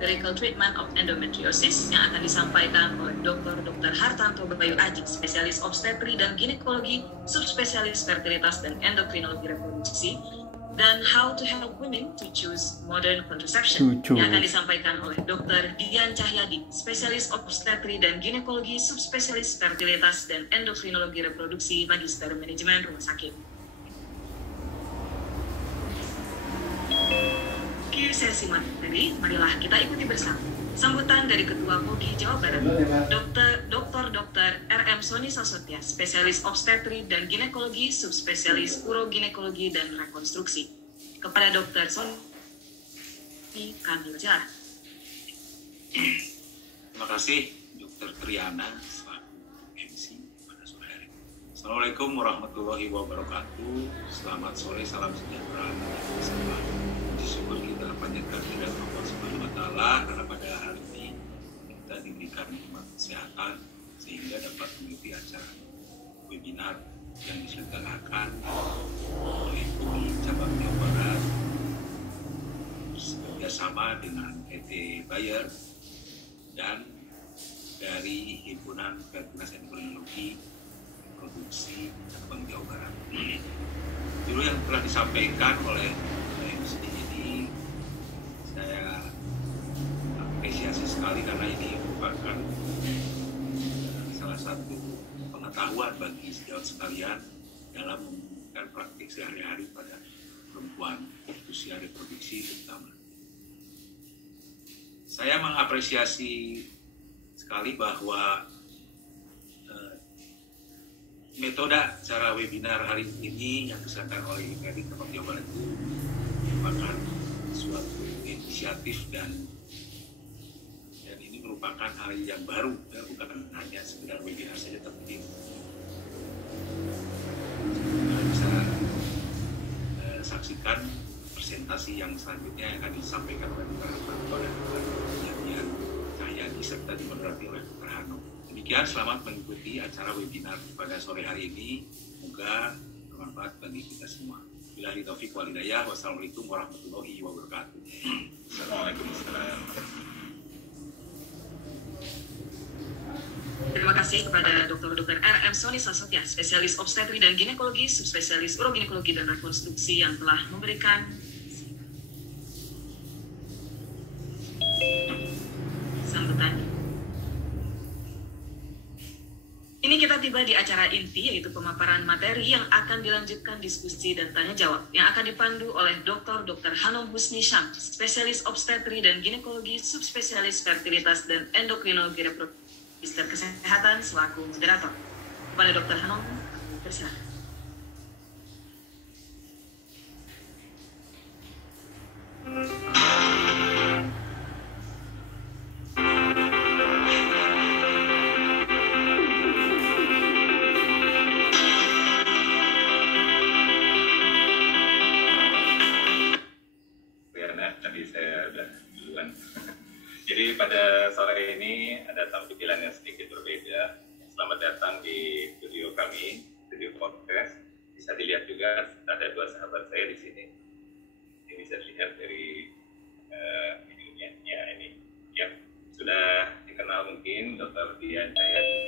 Medical Treatment of Endometriosis yang akan disampaikan oleh Dr. Hartanto Bayu Aji, spesialis obstetri dan ginekologi, subspesialis fertilitas dan endokrinologi reproduksi, dan How to Help Women to Choose Modern Contraception yang akan disampaikan oleh Dr. Dian Cahyadi, spesialis obstetri dan ginekologi, subspesialis fertilitas dan endokrinologi reproduksi, magister manajemen rumah sakit. Sesi materi, marilah kita ikuti bersama. Sambutan dari Ketua POGI Jawa Barat, Dr. RM Soni Sasotya, spesialis obstetri dan ginekologi, subspesialis uroginekologi dan rekonstruksi. Kepada Dr. Soni, kami berjalan. Terima kasih Dr. Triana selaku MC pada sore hari. Assalamualaikum warahmatullahi wabarakatuh. Selamat sore, salam sejahtera bersama. Syukur kita panjatkan kepada Allah Subhanahu wa Ta'ala karena pada hari ini kita diberikan nikmat kesehatan sehingga dapat mengikuti acara webinar yang diselenggarakan oleh POGI Cabang Jawa Barat bekerjasama dengan PT Bayer dan dari Himpunan Fertilitas Endokrinologi Produksi Cabang Jawa Barat. Dulu yang telah disampaikan oleh MC ini saya apresiasi sekali karena ini merupakan salah satu pengetahuan bagi sejawat sekalian dalam menggunakan praktik sehari-hari pada perempuan usia reproduksi terutama. Saya mengapresiasi sekali bahwa metode cara webinar hari ini yang disampaikan oleh Medik Cabang Jawa Barat itu merupakan suatu inisiatif dan ini merupakan hal yang baru, ya, bukan hanya sekedar webinar saja, tapi bisa saksikan presentasi yang selanjutnya yang akan disampaikan oleh Dr. Hartanto dan Dr. Dian Cahyadi serta dimoderasi oleh Dr. Hano. Demikian, selamat mengikuti acara webinar pada sore hari ini. Semoga bermanfaat bagi kita semua. Billahi taufiq wal hidayah. Wassalamualaikum warahmatullahi wabarakatuh. Assalamualaikum warahmatullahi wabarakatuh. Terima kasih kepada Dr. RM Soni Sasotya, spesialis obstetri dan ginekologi, subspesialis uroginekologi dan rekonstruksi yang telah memberikan sambutan. Ini kita tiba di acara inti, yaitu pemaparan materi yang akan dilanjutkan diskusi dan tanya jawab yang akan dipandu oleh Dr. Hanom Husni Syam, spesialis obstetri dan ginekologi, subspesialis fertilitas dan endokrinologi reproduksi, Magister Kesehatan selaku moderator. Kepada Dr. Hanom, persilakan. Jadi pada sore ini ada tampilan yang sedikit berbeda. Selamat datang di studio kami, studio podcast. Bisa dilihat juga ada dua sahabat saya di sini. Ini bisa dilihat dari videonya. Ya, ini ya sudah dikenal mungkin Dr. Dian Cahyadi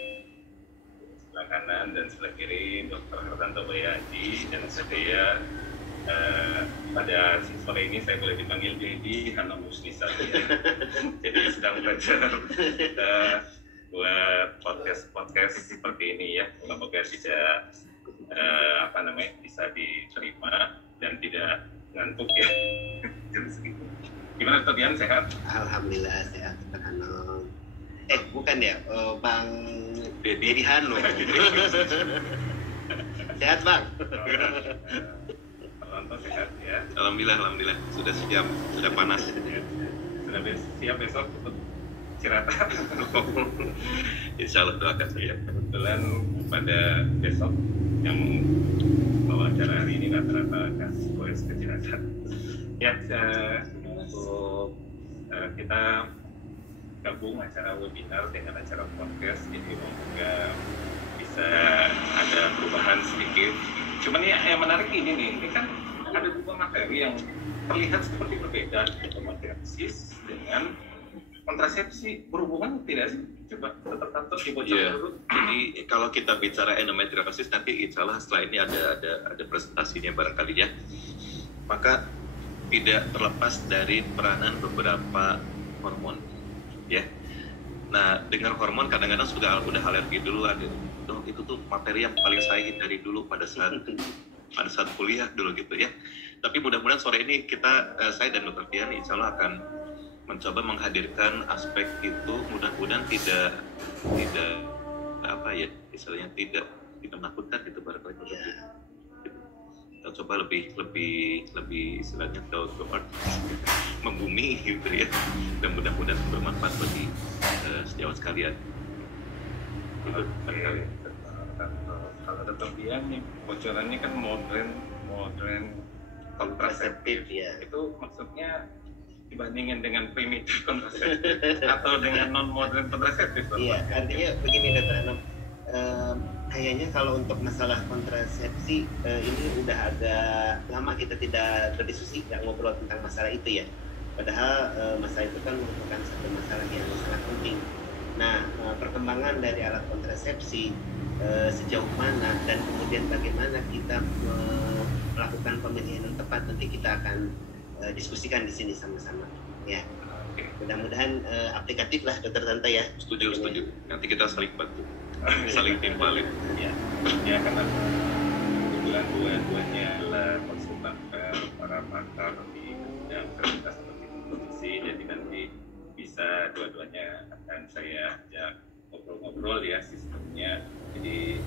sebelah kanan dan sebelah kiri Dr. Hartanto Bayu Aji dan saya. Pada sore ini saya boleh dipanggil Dedi Hanom Husni Sasotya. Jadi sedang belajar buat podcast seperti ini ya. Semoga bisa bisa diterima dan tidak ngantuk ya. Gimana Dr. Dian, sehat? Alhamdulillah sehat, Dr. Hanom. Bukan ya, Bang Dedi Hanom. Sehat Bang. Nonton sehat ya. Alhamdulillah sudah siap, sudah panas. Sudah siap besok untuk Cirata. Insya Allah doakan saja. Kebetulan pada besok yang bawa acara hari ini rata-rata kasih ke Cirata. Ya, untuk kita gabung acara webinar dengan acara podcast, jadi semoga bisa ada perubahan sedikit. Cuman ya yang menarik ini kan ada dua materi yang terlihat seperti berbeda, yaitu materi sis dengan kontrasepsi berhubungan tidak sih? Coba Dr. Tanto dibocorkan dulu. Jadi kalau kita bicara endometriosis nanti insya Allah setelah ini ada presentasinya barangkali ya. Maka tidak terlepas dari peranan beberapa hormon, ya. Nah, dengan hormon kadang-kadang udah alergi dulu ada. Itu tuh materi yang paling saya hindari dulu pada saat kuliah dulu gitu ya. Tapi mudah-mudahan sore ini saya dan Dr. Tian insya Allah akan mencoba menghadirkan aspek itu, mudah-mudahan tidak apa ya istilahnya tidak menakutkan gitu barangkali. Ya. Kita coba lebih istilahnya down to earth, membumi gitu ya, dan mudah-mudahan bermanfaat bagi sejawat sekalian. Oke. Kalau Dr. Tian nih bocorannya kan modern kontraseptif ya. Itu maksudnya dibandingin dengan primitif kontraseptif atau dengan non modern kontraseptif? Iya, artinya begini Dr. Anom, kayaknya kalau untuk masalah kontrasepsi ini udah agak lama kita tidak berdiskusi, nggak ngobrol tentang masalah itu ya. Padahal masalah itu kan merupakan satu masalah yang sangat penting. Nah, perkembangan dari alat kontrasepsi sejauh mana dan kemudian bagaimana kita melakukan pemilihan yang tepat nanti kita akan diskusikan di sini sama-sama ya. Mudah-mudahan aplikatif lah Dr. Tanto ya. Setuju. Nanti kita saling bantu, saling timpalin. Ya karena kebetulan dua-duanya adalah konsultan para pakar di bidang fertilitas seperti nutrisi, jadi nanti bisa dua-duanya akan saya ajak ngobrol-ngobrol ya sistemnya. Jadi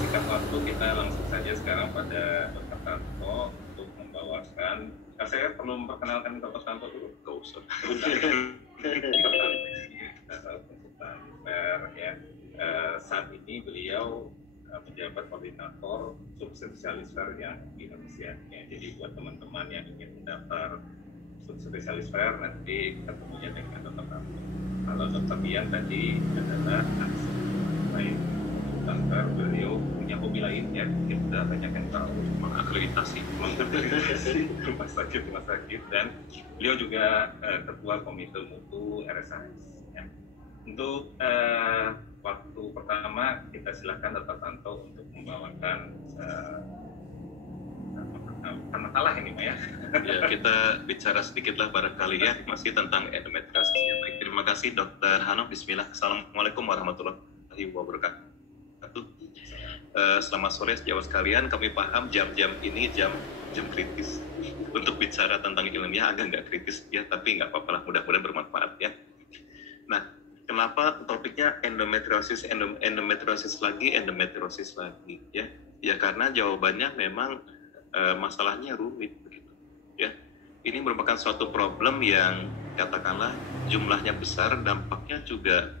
singkat waktu kita langsung saja sekarang pada Dr. Tanto untuk membawakan. Saya perlu memperkenalkan Dr. Tanto dulu. Gak usah. Konsultan ya. Saat ini beliau menjabat koordinator subspesialis yang di Indonesia. Ya, jadi buat teman-teman yang ingin mendaftar subspesialis nanti ketemunya dengan Dr. Tanto. Kalau Dr. Tian tadi adalah lain kanker, beliau punya hobi lain ya, kita banyak yang tahu Mengakreditasi rumah sakit dan beliau juga ketua komite mutu RSAS ya. Untuk waktu pertama kita silakan Dr. Tanto untuk membawakan masalah ini ya. Ya, kita bicara sedikit lah barangkali ya, masih tentang endometriosis. Baik, terima kasih Dr. Hano. Bismillah. Assalamualaikum warahmatullahi wabarakatuh. Selamat sore sejawat sekalian. Kami paham jam-jam ini jam kritis untuk bicara tentang ilmiah, agak nggak kritis ya, tapi nggak apa-apa lah, mudah-mudahan bermanfaat ya. Nah, kenapa topiknya endometriosis lagi ya? Ya karena jawabannya memang masalahnya rumit begitu ya. Ini merupakan suatu problem yang katakanlah jumlahnya besar, dampaknya juga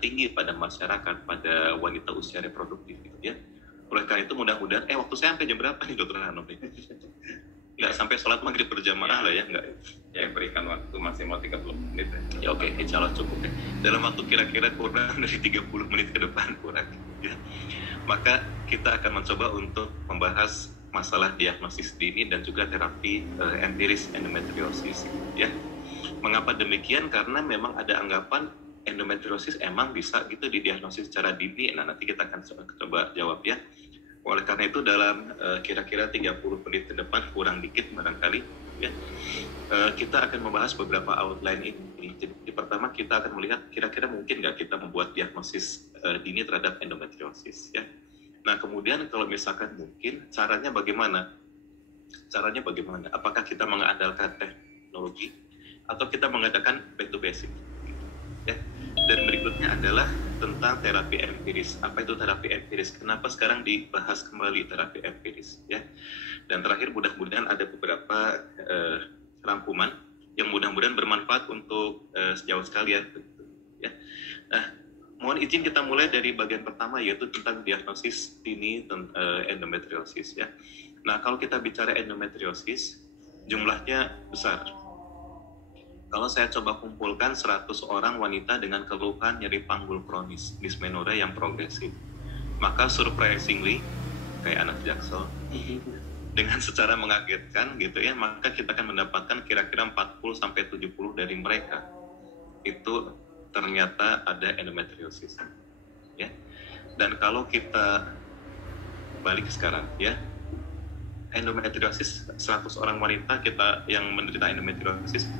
tinggi pada masyarakat, pada wanita usia reproduktif gitu ya. Oleh karena itu mudah-mudahan waktu saya sampai jam berapa nih Dr. Hanum? Nggak sampai sholat maghrib berjamaah lah ya, nggak? Ya, berikan waktu masih mau 30 menit ya. Oke, insya Allah cukup ya. Dalam waktu kira-kira kurang dari 30 menit ke depan kurang ya. Maka kita akan mencoba untuk membahas masalah diagnosis dini dan juga terapi empiris endometriosis ya. Mengapa demikian? Karena memang ada anggapan endometriosis emang bisa gitu didiagnosis secara dini. Nah, nanti kita akan coba jawab ya. Oleh karena itu dalam kira-kira 30 menit ke depan kurang dikit barangkali ya. Kita akan membahas beberapa outline ini. Jadi pertama kita akan melihat kira-kira mungkin nggak kita membuat diagnosis dini terhadap endometriosis ya. Nah, kemudian kalau misalkan mungkin caranya bagaimana? Apakah kita mengandalkan teknologi atau kita mengadakan back to basic? Ya. Dan berikutnya adalah tentang terapi empiris. Apa itu terapi empiris? Kenapa sekarang dibahas kembali terapi empiris? Ya. Dan terakhir mudah-mudahan ada beberapa rangkuman yang mudah-mudahan bermanfaat untuk sejauh sekalian. Ya. Nah, mohon izin kita mulai dari bagian pertama yaitu tentang diagnosis dini endometriosis ya. Nah, kalau kita bicara endometriosis jumlahnya besar. Kalau saya coba kumpulkan 100 orang wanita dengan keluhan nyeri panggul kronis, dysmenorrhea yang progresif, maka surprisingly kayak anak Jaksel dengan secara mengagetkan gitu ya, maka kita akan mendapatkan kira-kira 40-70 dari mereka itu ternyata ada endometriosis, ya. Dan kalau kita balik sekarang, ya, endometriosis 100 orang wanita kita yang menderita endometriosis,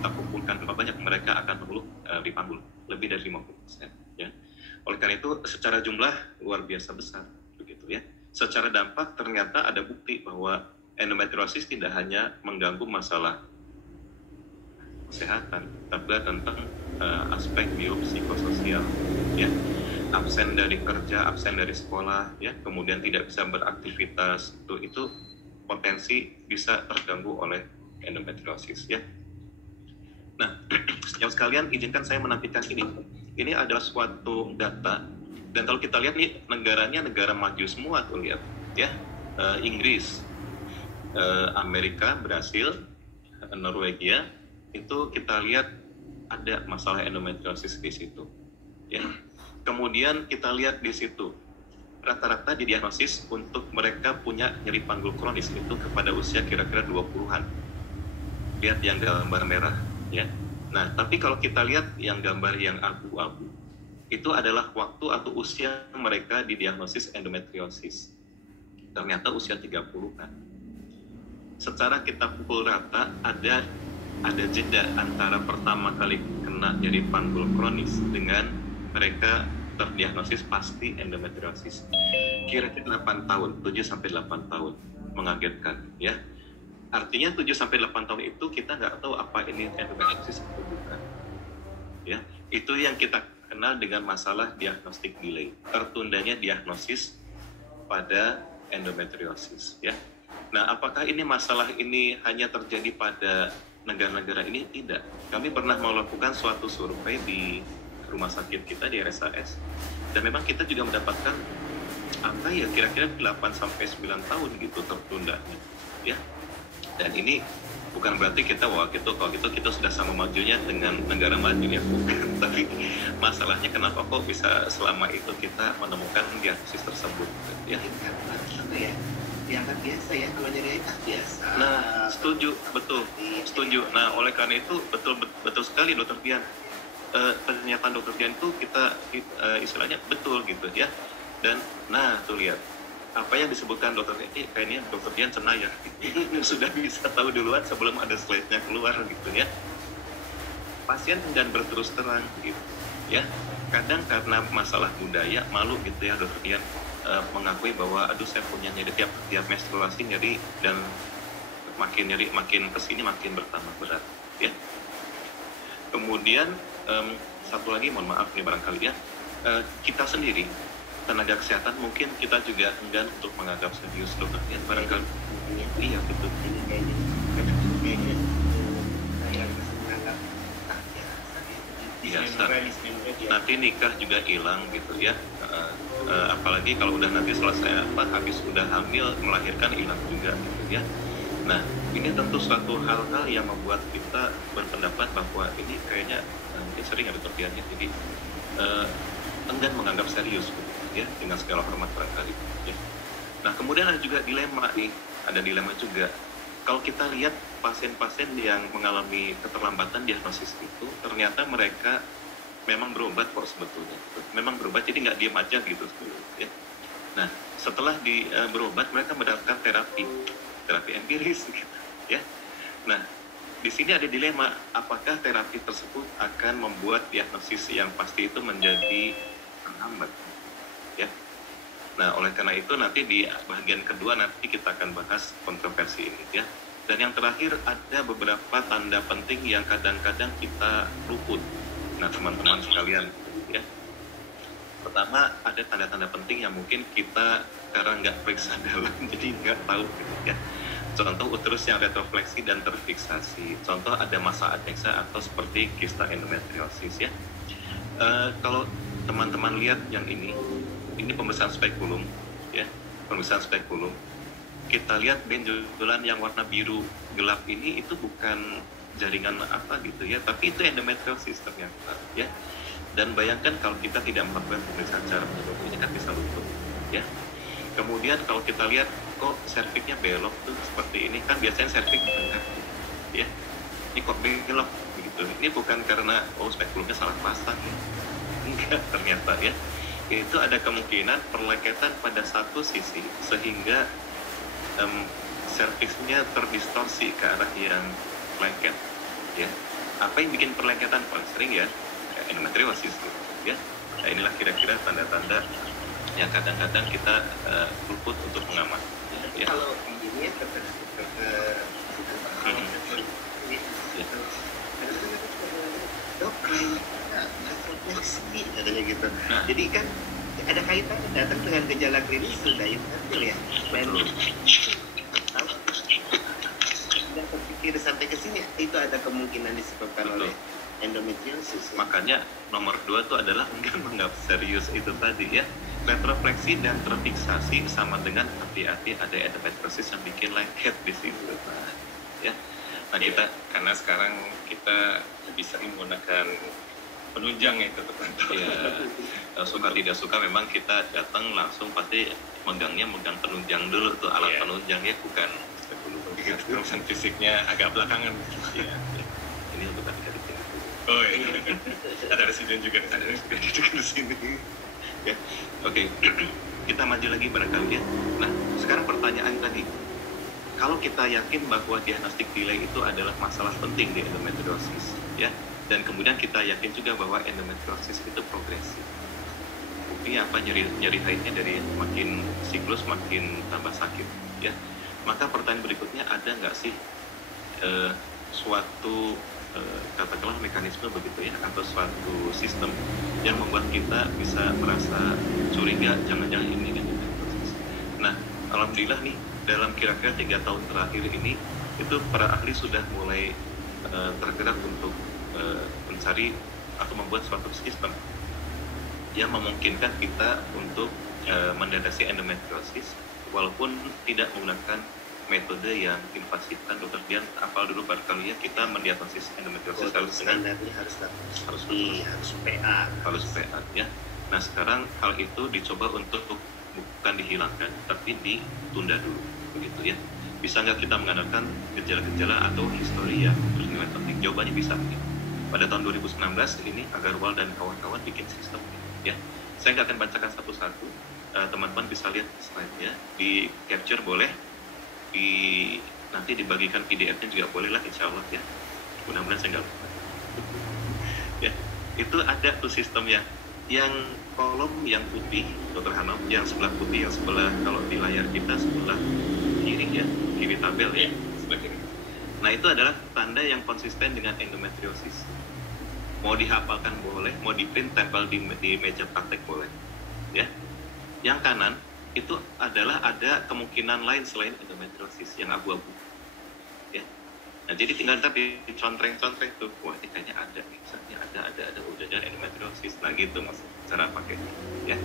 kita kumpulkan berapa banyak mereka akan mengeluh dipanggul lebih dari 50%, ya. Oleh karena itu secara jumlah luar biasa besar begitu, ya. Secara dampak ternyata ada bukti bahwa endometriosis tidak hanya mengganggu masalah kesehatan, tapi tentang aspek biopsikososial, ya. Absen dari kerja, absen dari sekolah, ya, kemudian tidak bisa beraktivitas, itu potensi bisa terganggu oleh endometriosis, ya. Nah, yang sekalian izinkan saya menampilkan ini. Ini adalah suatu data, dan kalau kita lihat nih negaranya negara maju semua tuh, lihat, ya, Inggris, Amerika, Brasil, Norwegia, itu kita lihat ada masalah endometriosis di situ, ya. Kemudian kita lihat di situ rata-rata didiagnosis untuk mereka punya nyeri panggul kronis itu kepada usia kira-kira 20-an. Lihat yang gambar merah, ya. Nah, tapi kalau kita lihat yang gambar yang abu-abu, itu adalah waktu atau usia mereka didiagnosis endometriosis. Ternyata usia 30-an. Secara kita pukul rata ada jeda antara pertama kali kena nyeri panggul kronis dengan mereka terdiagnosis pasti endometriosis. Kira-kira 8 tahun, 7-8 tahun. Mengagetkan, ya. Artinya 7-8 tahun itu kita nggak tahu apa ini endometriosis atau bukan, ya. Itu yang kita kenal dengan masalah diagnostik delay, tertundanya diagnosis pada endometriosis, ya. Nah, apakah ini masalah ini hanya terjadi pada negara-negara ini? Tidak. Kami pernah melakukan suatu survei di rumah sakit kita di RSAS, dan memang kita juga mendapatkan angka ya kira-kira 8-9 tahun gitu tertundanya, ya. Dan ini bukan berarti kita kalau gitu kita sudah sama majunya dengan negara maju, ya, bukan. Tapi masalahnya kenapa kok bisa selama itu kita menemukan diagnosis tersebut, ya. Dianggap biasa, ya, kalau nyeri biasa. Nah, setuju, betul, setuju. Nah, oleh karena itu betul sekali Dokter Dian. Pernyataan Dokter Dian itu kita istilahnya betul gitu, ya. Dan nah tuh lihat apa yang disebutkan Dokter Dian, kayaknya Dokter Dian cenayang sudah bisa tahu duluan sebelum ada slide-nya keluar gitu, ya. Pasien enggan berterus terang gitu, ya. Kadang karena masalah budaya malu gitu, ya, Dokter Dian mengakui bahwa aduh saya punya nyeri tiap menstruasi nyeri, dan makin nyeri makin kesini makin bertambah berat, ya. Kemudian satu lagi, mohon maaf nih barangkali, ya, kita sendiri tenaga kesehatan mungkin kita juga enggan untuk menganggap serius Dokter Dian barangkali. Iya, betul. Kayaknya saya menganggap biasa. Nanti nikah juga hilang gitu, ya. Apalagi kalau udah nanti selesai habis udah hamil melahirkan hilang juga gitu, ya. Nah, ini tentu suatu hal-hal yang membuat kita berpendapat bahwa ini kayaknya mungkin sering ada terjadinya, jadi enggan menganggap serius gitu, ya, dengan segala hormat barangkali, ya. Nah, kemudian ada juga dilema nih, ada dilema juga. Kalau kita lihat pasien-pasien yang mengalami keterlambatan diagnosis itu, ternyata mereka memang berobat kok sebetulnya, gitu. Memang berobat, jadi nggak diam aja gitu sebetulnya, ya. Nah, setelah berobat mereka mendapatkan terapi empiris gitu, ya. Nah, di sini ada dilema, apakah terapi tersebut akan membuat diagnosis yang pasti itu menjadi terhambat, ya. Nah, oleh karena itu nanti di bagian kedua nanti kita akan bahas kontroversi ini, ya. Dan yang terakhir ada beberapa tanda penting yang kadang-kadang kita luput. Nah, teman-teman sekalian, ya. Pertama, ada tanda-tanda penting yang mungkin kita karena nggak periksa dalam, jadi nggak tahu, ya. Contoh uterus yang retrofleksi dan terfiksasi. Contoh ada massa adnexa atau seperti kista endometriosis, ya. Kalau teman-teman lihat yang ini pemeriksaan spekulum, ya, pemeriksaan spekulum. Kita lihat benjolan yang warna biru gelap ini itu bukan jaringan apa gitu, ya, tapi itu endometriosis ternyata, ya. Dan bayangkan kalau kita tidak melakukan pemeriksaan secara menyeluruh, ini kan bisa luntur, ya. Kemudian kalau kita lihat kok serviknya belok tuh seperti ini, kan biasanya servik di tengah, ya. ini kok belok begitu. Ini bukan karena spekulumnya salah pasang ya, enggak, ternyata ya itu ada kemungkinan perlengketan pada satu sisi sehingga serviksnya terdistorsi ke arah yang lengket ya. Apa yang bikin perlengketan paling sering ya endometriosis ya. Nah, inilah kira-kira tanda-tanda yang kadang-kadang kita luput untuk mengamati ya. Kalau ini ya dok katanya gitu. Nah, jadi kan ada kaitannya datang dengan gejala klinis sudah infantil ya. Dan terpikir sampai ke sini itu ada kemungkinan disebabkan betul. oleh endometriosis. Makanya nomor 2 itu adalah enggak menganggap serius itu tadi ya. Retrofleksi dan terfiksasi sama dengan hati-hati ada endometriosis yang bikin lengket di situ. Nah, ya. Nah, kita karena sekarang kita lebih sering menggunakan penunjang ya tertentu. Ya, suka tidak suka memang kita datang langsung pasti megang penunjang dulu tuh, alat penunjang ya, bukan urusan fisiknya agak belakangan. Ya. Ini untuk adik-adik. Oh iya. Ada residen juga di sini. Ya. Oke. Kita maju lagi barangkali ya. Nah, sekarang pertanyaan tadi. Kalau kita yakin bahwa diagnostik delay itu adalah masalah penting di endometriosis ya, dan kemudian kita yakin juga bahwa endometriosis itu progresif. Buktinya apa? Nyeri haidnya dari makin siklus makin tambah sakit ya. Maka pertanyaan berikutnya, ada nggak sih suatu katakanlah mekanisme begitu ya, atau suatu sistem yang membuat kita bisa merasa curiga jangan-jangan ini kan endometriosis. Nah, alhamdulillah nih dalam kira-kira 3 tahun terakhir ini itu para ahli sudah mulai tergerak untuk mencari atau membuat suatu sistem yang memungkinkan kita untuk mendeteksi endometriosis walaupun tidak menggunakan metode yang invasif. Kan dokter Dian apal dulu barangkali ya, kita mendiagnosis endometriosis harus dengan harus PA ya. Nah, sekarang hal itu dicoba untuk bukan dihilangkan tapi ditunda dulu begitu ya. Bisa nggak kita mengandalkan gejala-gejala atau histori yang bernilai penting? Jawabannya bisa. Pada tahun 2019 ini Agarwal dan kawan-kawan bikin sistem ya. Saya nggak akan bacakan satu-satu, teman-teman bisa lihat slide-nya, di capture boleh, nanti dibagikan PDF-nya juga boleh lah insya Allah ya. Mudah-mudahan saya nggak lupa. Ya, itu ada tuh sistemnya. Yang kolom yang putih, Dr. Hanum, yang sebelah putih, yang sebelah kalau di layar kita sebelah kiri ya, kiri tabel ya, sebelah kiri. Nah, itu adalah tanda yang konsisten dengan endometriosis. Mau dihafalkan boleh, mau di print tempel di meja praktek boleh. Ya. Yang kanan itu adalah ada kemungkinan lain selain endometriosis yang abu-abu. Ya. Nah, jadi tinggal ntar dicontreng-contreng tuh, wah ini kayaknya ada, misalnya ada udah endometriosis. Nah gitu mas, cara pakainya. Ya.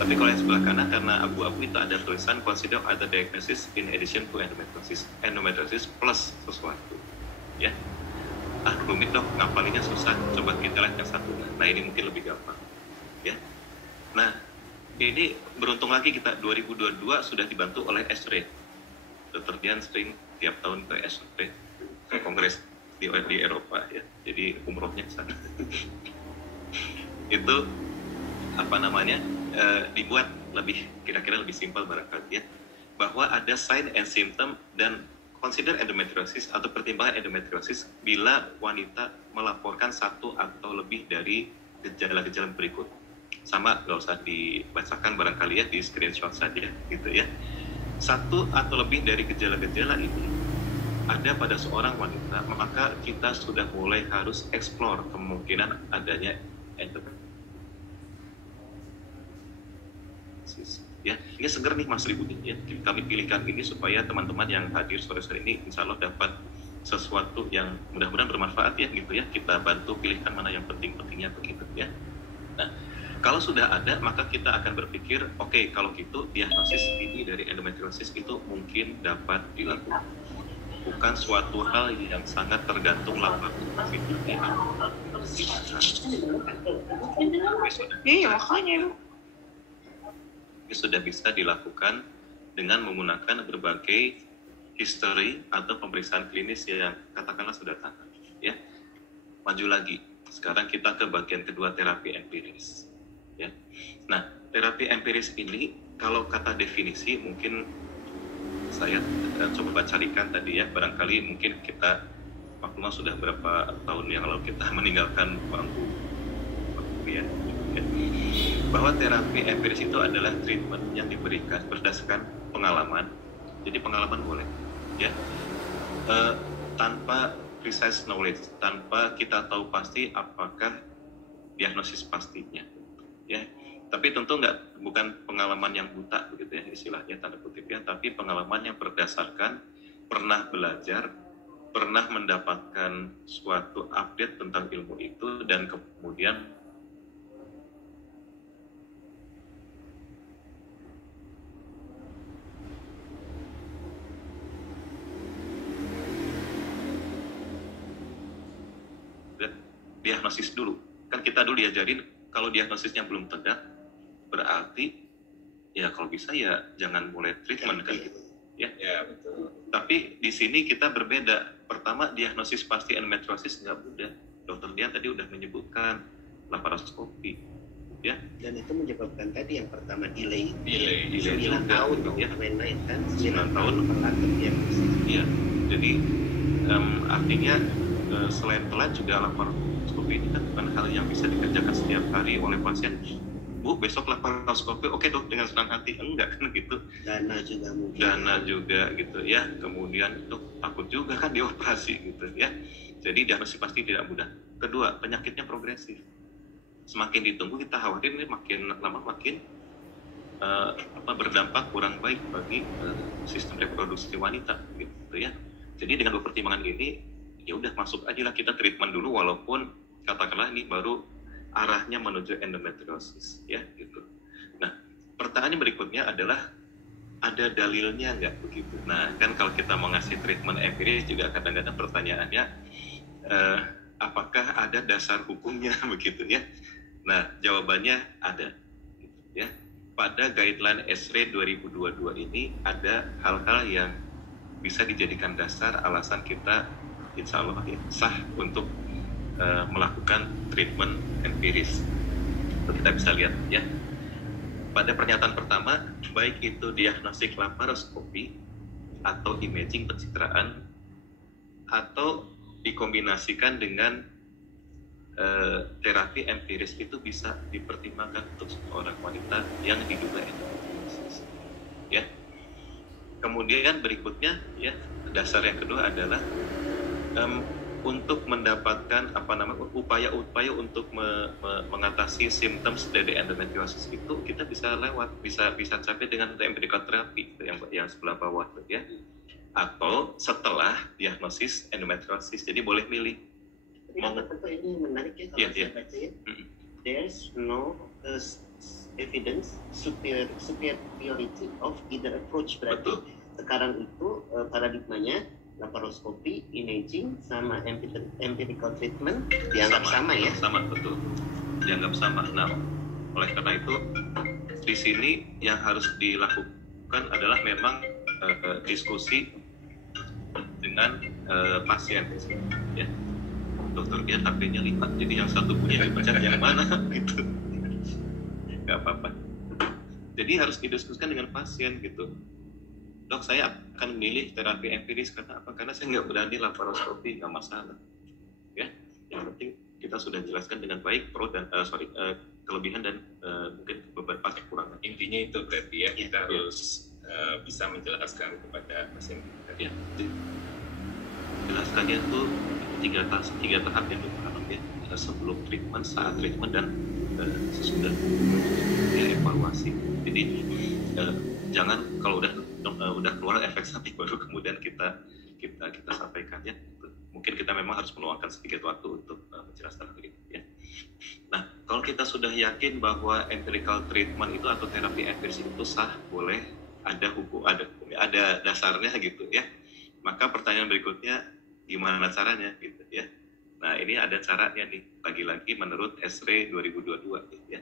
Tapi kalau yang sebelah kanan karena abu-abu itu ada tulisan consider other diagnosis in addition to endometriosis plus sesuatu. Ya. Rumit dok, ngapalinnya susah. Coba kita lihat yang satu. Nah ini mungkin lebih gampang. Ya. Nah ini beruntung lagi kita 2022 sudah dibantu oleh ESRE. Dr. Dian sering tiap tahun ke ESRE, ke kongres di Eropa ya. Jadi umrohnya ke sana. Itu apa namanya? Dibuat lebih kira-kira lebih simpel barangkali ya. Bahwa ada sign and symptom dan consider endometriosis atau pertimbangan endometriosis bila wanita melaporkan satu atau lebih dari gejala-gejala berikut. Sama, nggak usah dibacakan barangkali ya, di screenshot saja gitu ya. Satu atau lebih dari gejala-gejala ini ada pada seorang wanita, maka kita sudah mulai harus explore kemungkinan adanya endometriosis. Ya, ini seger nih Mas Ribut ya. Kami pilihkan ini supaya teman-teman yang hadir sore-sore ini insya Allah dapat sesuatu yang mudah-mudahan bermanfaat ya gitu ya. Kita bantu pilihkan mana yang penting-pentingnya begitu ya. Nah, kalau sudah ada maka kita akan berpikir oke, kalau gitu diagnosis ini dari endometriosis itu mungkin dapat dilakukan. Bukan suatu hal yang sangat tergantung lama. Iya makanya ini sudah bisa dilakukan dengan menggunakan berbagai history atau pemeriksaan klinis yang katakanlah sudah tahan, ya. Maju lagi. Sekarang kita ke bagian kedua, terapi empiris. Ya. Nah, terapi empiris ini kalau kata definisi mungkin saya coba carikan tadi ya, barangkali mungkin kita maklumah sudah berapa tahun yang lalu kita meninggalkan bangku ya. Bahwa terapi empiris itu adalah treatment yang diberikan berdasarkan pengalaman. Jadi pengalaman boleh, ya, tanpa precise knowledge, tanpa kita tahu pasti apakah diagnosis pastinya, ya. Tapi tentu bukan pengalaman yang buta begitu ya istilahnya, tanda kutip ya, tapi pengalaman yang berdasarkan pernah belajar, pernah mendapatkan suatu update tentang ilmu itu, dan kemudian diagnosis dulu. Kan kita dulu diajarin kalau diagnosisnya belum tegak, berarti ya kalau bisa ya jangan mulai treatment kan gitu. Ya, betul. Tapi di sini kita berbeda. Pertama, diagnosis pasti endometriosis nggak mudah. Dokter Dian tadi udah menyebutkan laparoskopi, ya. Dan itu menyebabkan tadi yang pertama delay 9 tahun ya, main-main kan 9 tahun diagnosis. Iya. Jadi artinya selain telat juga laparoskopi ini kan bukan hal yang bisa dikerjakan setiap hari oleh pasien. Bu, besok laparoskopi, oke dok, dengan senang hati. Enggak kan gitu. Dana juga mungkin. Dana juga gitu ya. Kemudian dok takut juga kan dioperasi gitu ya. Jadi diagnosis pasti tidak mudah. Kedua, penyakitnya progresif. Semakin ditunggu kita khawatir ini makin lama makin berdampak kurang baik bagi sistem reproduksi wanita gitu ya. Jadi dengan pertimbangan ini ya udah masuk aja lah kita treatment dulu, walaupun katakanlah ini baru arahnya menuju endometriosis ya gitu. Nah, pertanyaan berikutnya adalah ada dalilnya nggak begitu? Nah, kan kalau kita mau ngasih treatment empiris juga kadang-kadang pertanyaannya apakah ada dasar hukumnya begitu ya? Nah, jawabannya ada gitu, ya. Pada guideline ESRE 2022 ini ada hal-hal yang bisa dijadikan dasar alasan kita insya Allah ya, sah untuk melakukan treatment empiris. Kita bisa lihat ya. Pada pernyataan pertama, baik itu diagnostik laparoskopi atau imaging pencitraan atau dikombinasikan dengan terapi empiris itu bisa dipertimbangkan untuk seorang wanita yang diduga endometriosis. Ya. Kemudian berikutnya ya, dasar yang kedua adalah untuk mendapatkan upaya-upaya untuk mengatasi symptoms dari endometriosis itu kita bisa capai dengan empirical therapy yang sebelah bawah ya, atau setelah diagnosis endometriosis. Jadi boleh milih. Ini menarik ya kalau saya baca ya. There's no evidence superiority of either approach. Berarti sekarang itu paradigmanya laparoskopi, imaging, sama empirical treatment dianggap sama ya? Sama, betul. Dianggap sama. Nah, oleh karena itu di sini yang harus dilakukan adalah memang diskusi dengan pasien ya. Dokter dia HP-nya 5, jadi yang satu punya dipecat yang mana gitu. Nggak apa-apa. Jadi harus didiskusikan dengan pasien gitu. Dok, saya akan memilih terapi empiris karena apa? Karena saya nggak berani laparoskopi, nggak masalah. Ya, yang penting kita sudah jelaskan dengan baik pro dan kelebihan dan mungkin beberapa kekurangan. Intinya itu berarti ya, kita harus bisa menjelaskan kepada pasien kita. Ya, jelaskannya itu tiga tahap yang diperlukan ya, sebelum treatment, saat treatment, dan sesudah ya, evaluasi. Jadi jangan kalau udah keluar efek samping baru kemudian kita sampaikan ya. Mungkin kita memang harus meluangkan sedikit waktu untuk menjelaskan hal itu ya. Nah, kalau kita sudah yakin bahwa empirical treatment itu atau terapi empiris itu sah, boleh, ada dasarnya gitu ya. Maka pertanyaan berikutnya, gimana caranya gitu ya. Nah, ini ada caranya nih, lagi-lagi menurut ESRE 2022 gitu ya.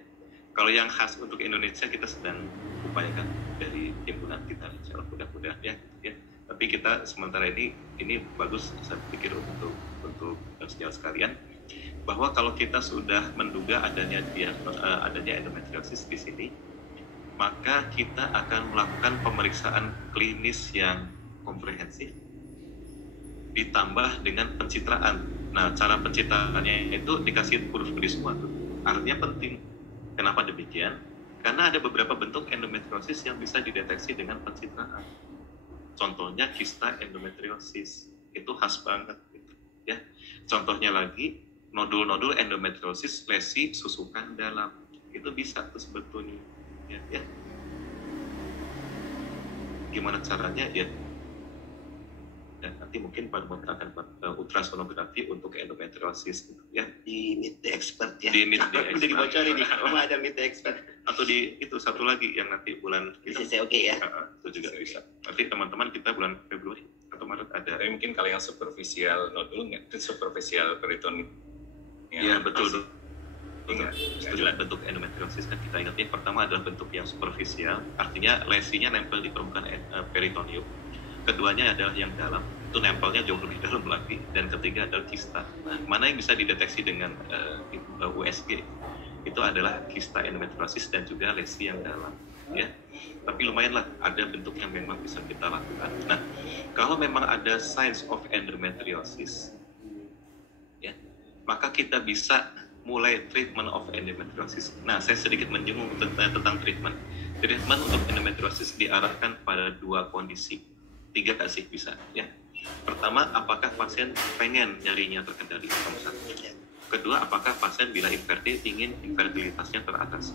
Kalau yang khas untuk Indonesia kita sedang upayakan dari timbunan kita, insya Allah mudah-mudahan ya, gitu ya. Tapi kita sementara ini bagus saya pikir untuk sejauh sekalian, bahwa kalau kita sudah menduga adanya endometriosis di sini, maka kita akan melakukan pemeriksaan klinis yang komprehensif ditambah dengan pencitraan. Nah, cara pencitraannya itu dikasih huruf gede semua tuh. Artinya penting. Kenapa demikian? Karena ada beberapa bentuk endometriosis yang bisa dideteksi dengan pencitraan. Contohnya kista endometriosis, itu khas banget gitu, ya. Contohnya lagi nodul-nodul endometriosis lesi susukan dalam, itu bisa tuh sebetulnya, ya. Gimana caranya ya? Dan nanti mungkin Pak Dr. akan ultrasonografi untuk endometriosis gitu, ya. Di Meet the Expert ya. Di Meet the Expert. Udah dibocorin nih, ada Meet the Expert. Atau di itu satu lagi yang nanti bulan Oke ya. Itu juga bisa. Nanti teman-teman kita bulan Februari atau Maret ada. Tapi mungkin kalau yang superficial nodul, itu superficial peritoneum. Iya betul. Ingat, bentuk endometriosis kan kita ingat pertama adalah bentuk yang superficial, artinya lesinya nempel di permukaan peritoneum. Keduanya adalah yang dalam, itu nempelnya jauh lebih dalam lagi. Dan ketiga adalah kista. Nah, mana yang bisa dideteksi dengan USG? Itu adalah kista endometriosis dan juga lesi yang dalam, ya. Tapi lumayan lah, ada bentuk yang memang bisa kita lakukan. Nah, kalau memang ada signs of endometriosis, ya, maka kita bisa mulai treatment of endometriosis. Nah, saya sedikit menyinggung tentang treatment. Treatment untuk endometriosis diarahkan pada 2 kondisi, 3 sih bisa, ya. Pertama, apakah pasien pengen nyarinya terkendali? Nomor 1. Kedua, apakah pasien bila infertil ingin infertilitasnya teratas?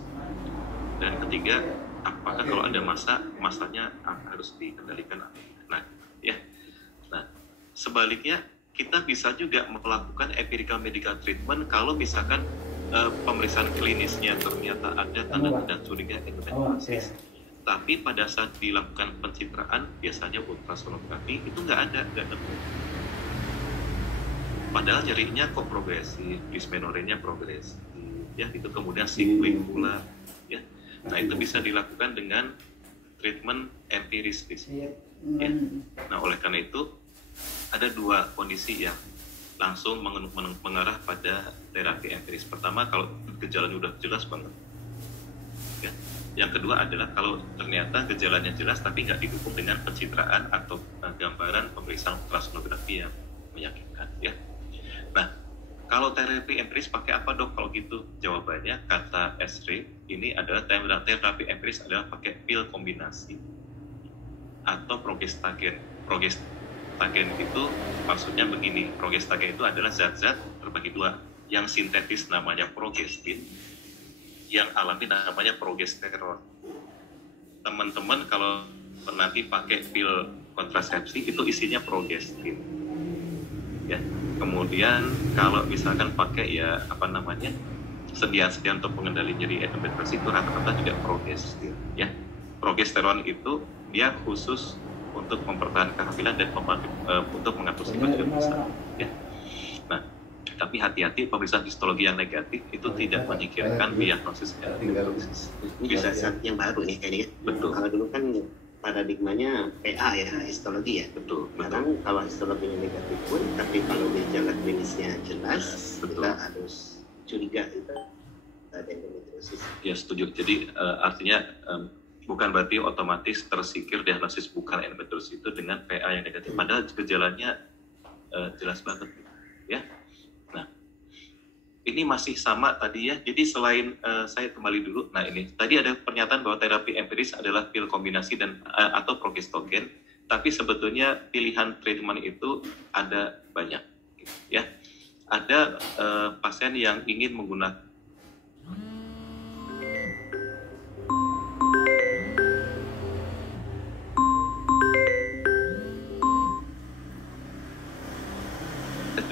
Dan ketiga, apakah kalau ada masanya harus dikendalikan? Nah, ya. Nah, sebaliknya kita bisa juga melakukan empirical medical treatment kalau misalkan pemeriksaan klinisnya ternyata ada tanda-tanda curiga endometriosis. Tapi pada saat dilakukan pencitraan, biasanya ultrasonografi itu nggak ada. Padahal nyerinya kok progresif, dysmenorrhea progresif, ya itu kemudian siklik pula, ya. Nah itu bisa dilakukan dengan treatment empiris, ya. Nah oleh karena itu ada 2 kondisi yang langsung mengarah pada terapi empiris. Pertama kalau gejalanya udah jelas banget, ya. Yang kedua adalah kalau ternyata gejalanya jelas tapi nggak didukung dengan pencitraan atau gambaran pemeriksaan ultrasonografi yang meyakinkan, ya. Nah, kalau terapi empiris pakai apa dok? Kalau gitu jawabannya kata Esri ini adalah terapi empiris adalah pakai pil kombinasi atau progestagen. Progestagen itu maksudnya begini, progestagen itu adalah zat-zat terbagi 2, yang sintetis namanya progestin, yang alami namanya progesteron. Teman-teman kalau nanti pakai pil kontrasepsi itu isinya progestin, ya. Kemudian kalau misalkan pakai ya sediaan-sediaan untuk pengendali nyeri endometriosis itu rata-rata juga progestin, ya. Progesteron itu dia khusus untuk mempertahankan kehamilan dan untuk mengatur siklus juga bisa, ya. Nah, tapi hati-hati pemeriksaan histologi yang negatif itu tidak menyingkirkan diagnosis endometriosis. Bisa yang baru nih kayaknya. Betul. Kalau dulu kan paradigmanya PA ya, histologi ya. Betul. Sekarang kalau histologinya negatif pun, tapi kalau gejala klinisnya jelas, betul. Kita harus curiga itu ada endometriosis. Ya setuju. Jadi artinya bukan berarti otomatis tersingkir diagnosis bukan endometriosis itu dengan PA yang negatif. Padahal gejalanya jelas banget, ya. Nah, ini masih sama tadi ya. Jadi selain saya kembali dulu. Nah ini tadi ada pernyataan bahwa terapi empiris adalah pil kombinasi dan atau progestagen. Tapi sebetulnya pilihan treatment itu ada banyak, ya. Ada pasien yang ingin menggunakan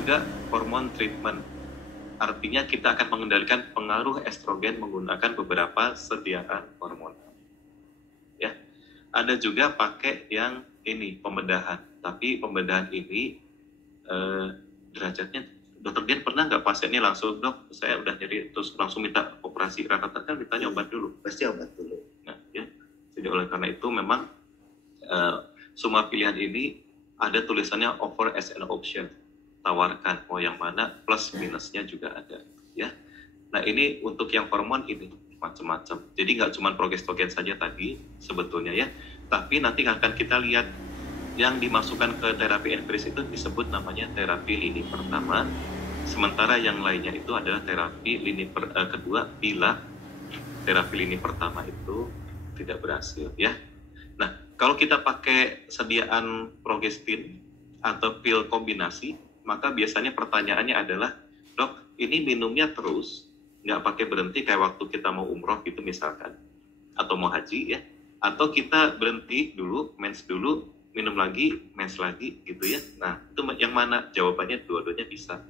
juga hormon treatment. Artinya kita akan mengendalikan pengaruh estrogen menggunakan beberapa sediaan hormon. Ya, ada juga pakai yang ini pembedahan. Tapi pembedahan ini derajatnya, dokter Dian pernah nggak pasiennya langsung dok, saya udah nyeri terus langsung minta operasi? Rata-rata kan ditanya obat dulu. Pasti obat dulu. Nah, ya. Jadi oleh karena itu memang semua pilihan ini ada tulisannya offer as an option, tawarkan mau yang mana, plus minusnya juga ada ya. Nah ini untuk yang hormon ini macam-macam, jadi nggak cuma progestogen saja tadi sebetulnya ya, tapi nanti akan kita lihat yang dimasukkan ke terapi empiris itu disebut namanya terapi lini pertama, sementara yang lainnya itu adalah terapi lini kedua bila terapi lini pertama itu tidak berhasil ya. Nah, kalau kita pakai sediaan progestin atau pil kombinasi, maka biasanya pertanyaannya adalah, dok, ini minumnya terus, nggak pakai berhenti kayak waktu kita mau umroh gitu misalkan, atau mau haji ya, atau kita berhenti dulu, mens dulu, minum lagi, mens lagi gitu ya. Nah, itu yang mana? Jawabannya dua-duanya bisa.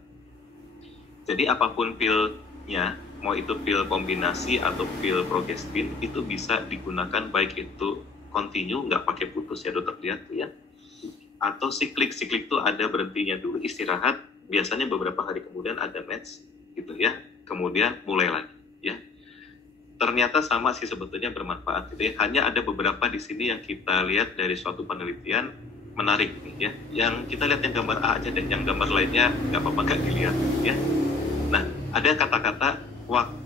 Jadi apapun pilnya, mau itu pil kombinasi atau pil progestin, itu bisa digunakan baik itu continue, nggak pakai putus ya dokter lihat ya, atau siklik itu ada berhentinya dulu, istirahat, biasanya beberapa hari kemudian ada mens gitu ya, kemudian mulai lagi ya. Ternyata sama sih sebetulnya bermanfaat gitu ya, hanya ada beberapa di sini yang kita lihat dari suatu penelitian menarik nih ya, yang kita lihat yang gambar A aja deh, yang gambar lainnya nggak apa-apa nggak dilihat ya. Nah ada kata-kata waktu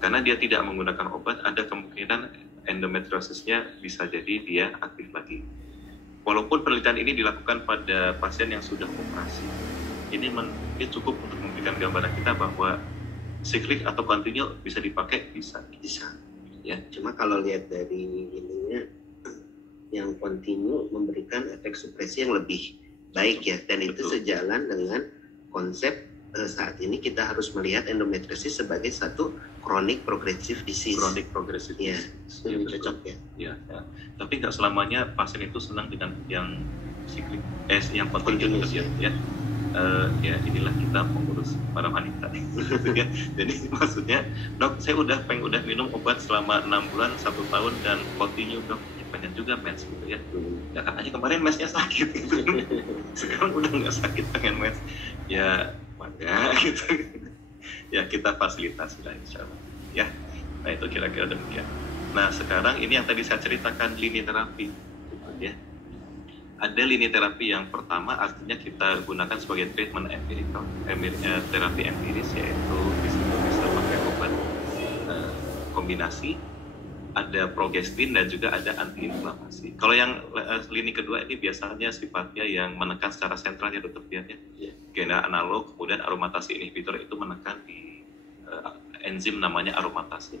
karena dia tidak menggunakan obat, ada kemungkinan endometriosisnya bisa jadi dia aktif lagi. Walaupun penelitian ini dilakukan pada pasien yang sudah operasi, ini cukup untuk memberikan gambaran kita bahwa siklik atau continue bisa dipakai, bisa ya. Cuma kalau lihat dari ininya, yang continue memberikan efek supresi yang lebih baik ya, dan itu sejalan dengan konsep saat ini kita harus melihat endometriosis sebagai satu chronic progressive disease. Chronic progressive ya, disease. Cocok ya. Ya. Tapi nggak selamanya pasien itu senang dengan yang siklik, yang continue ya. Ya inilah kita pengurus para wanita. Ya. Jadi maksudnya, dok, saya udah minum obat selama 6 bulan, 1 tahun dan continue dok. Pengen juga mens gitu ya. Ya katanya kemarin mensnya sakit gitu. Sekarang udah nggak sakit pengen mens. Ya maka gitu. Ya kita fasilitasi lah insya Allah ya. Nah itu kira-kira demikian. Nah sekarang ini yang tadi saya ceritakan lini terapi gitu, ya. Ada lini terapi yang pertama, artinya kita gunakan sebagai treatment empirical, terapi empiris, yaitu bisa pakai obat kombinasi, ada progestin dan juga ada antiinflamasi. Kalau yang lini kedua ini biasanya sifatnya yang menekan secara sentral ya dokter Pian ya. Gena analog, kemudian aromatase inhibitor itu menekan di enzim namanya aromatase.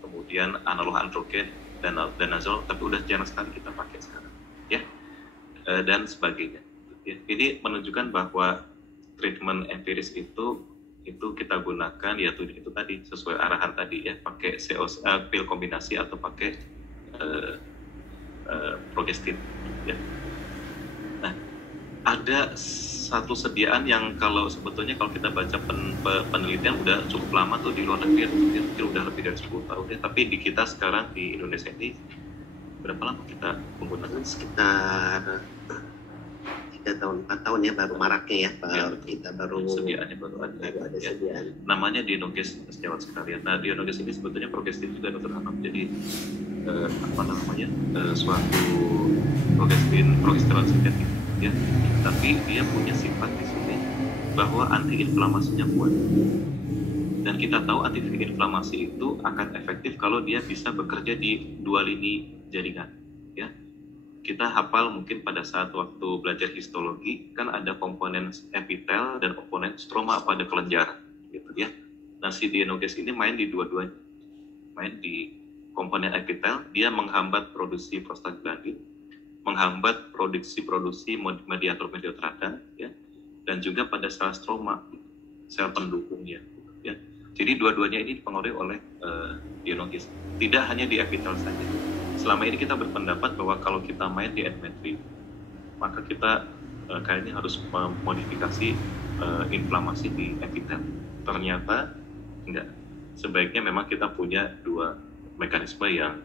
Kemudian analog androgen dan danazol, tapi udah jarang sekali kita pakai sekarang ya. Dan sebagainya. Ya. Ini menunjukkan bahwa treatment empiris itu kita gunakan yaitu itu tadi sesuai arahan tadi ya, pakai pil kombinasi atau pakai progestin ya. Nah, ada satu sediaan yang kalau sebetulnya kalau kita baca penelitian udah cukup lama tuh di luar negeri, udah lebih dari 10 tahun ya, tapi di kita sekarang di Indonesia ini berapa lama kita menggunakan? Sekitar 3 tahun, 4 tahun ya, baru maraknya ya, kita baru sediaannya baru ada ya. Sediaan. Namanya Dionoges sejawat sekalian. Nah Dionoges ini sebetulnya progestin juga dokter Hanum, jadi suatu progesteron sintetik ya, tapi dia punya sifat di sini bahwa antiinflamasinya kuat. Dan kita tahu antiinflamasi itu akan efektif kalau dia bisa bekerja di 2 lini jaringan ya. Kita hafal mungkin pada saat waktu belajar histologi kan ada komponen epitel dan komponen stroma pada kelenjar gitu ya. Nah si Dionoges ini main di dua-duanya, main di komponen epitel, dia menghambat produksi prostaglandin, menghambat produksi mediator radang ya, dan juga pada sel stroma, sel pendukungnya ya. Jadi dua-duanya ini dipengaruhi oleh dienogis. Tidak hanya di epitel saja. Selama ini kita berpendapat bahwa kalau kita main di endometri, maka kita kayaknya harus memodifikasi inflamasi di epitel. Ternyata enggak. Sebaiknya memang kita punya dua mekanisme yang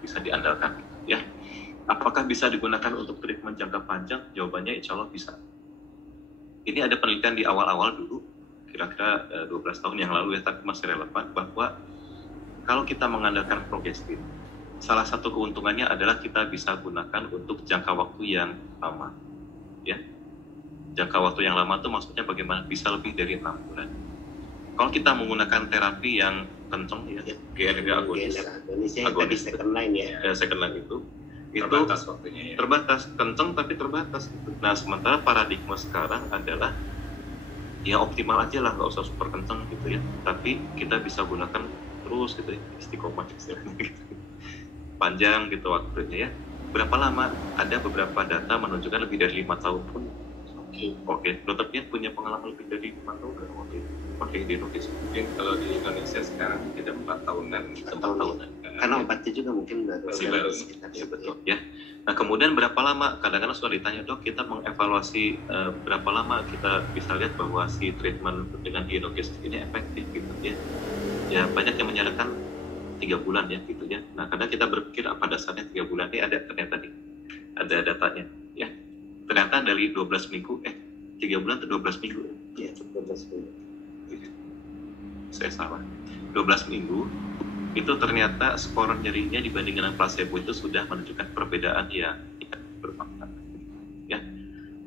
bisa diandalkan, ya. Apakah bisa digunakan untuk treatment jangka panjang? Jawabannya insya Allah bisa. Ini ada penelitian di awal-awal dulu, kira-kira 12 tahun yang lalu ya, tapi masih relevan, bahwa kalau kita mengandalkan progestin, salah satu keuntungannya adalah kita bisa gunakan untuk jangka waktu yang lama, ya. Jangka waktu yang lama itu maksudnya bagaimana? Bisa lebih dari 6 bulan. Kalau kita menggunakan terapi yang kencang ya, GnRH agonis, second line ya. Second line itu terbatas waktunya ya. Terbatas, kencang tapi terbatas. Nah, sementara paradigma sekarang adalah ya optimal aja lah, nggak usah super kencang gitu ya. Tapi kita bisa gunakan terus gitu ya, istiqomah istilahnya gitu. Panjang gitu waktunya ya. Berapa lama? Ada beberapa data menunjukkan lebih dari 5 tahun pun. Oke. Dokter Pian punya pengalaman lebih dari 5 tahun nggak waktu itu pakai dienogis? Mungkin kalau di Indonesia sekarang tidak 4 tahunan. 4 tahunan. Karena obatnya juga mungkin masih baru. Ya betul ya. Nah kemudian berapa lama? Kadang-kadang sudah ditanya, dok, kita mengevaluasi berapa lama kita bisa lihat bahwa si treatment dengan dienogis ini efektif gitu ya. Ya banyak yang menyarankan 3 bulan ya gitu ya. Nah kadang kita berpikir apa dasarnya 3 bulan ini ada ternyata nih ada datanya ya. Ternyata dari 12 minggu 3 bulan atau 12 minggu ya, 12 minggu. Saya salah. 12 minggu itu ternyata skor nyerinya dibanding dengan placebo itu sudah menunjukkan perbedaan yang bermakna. Ya,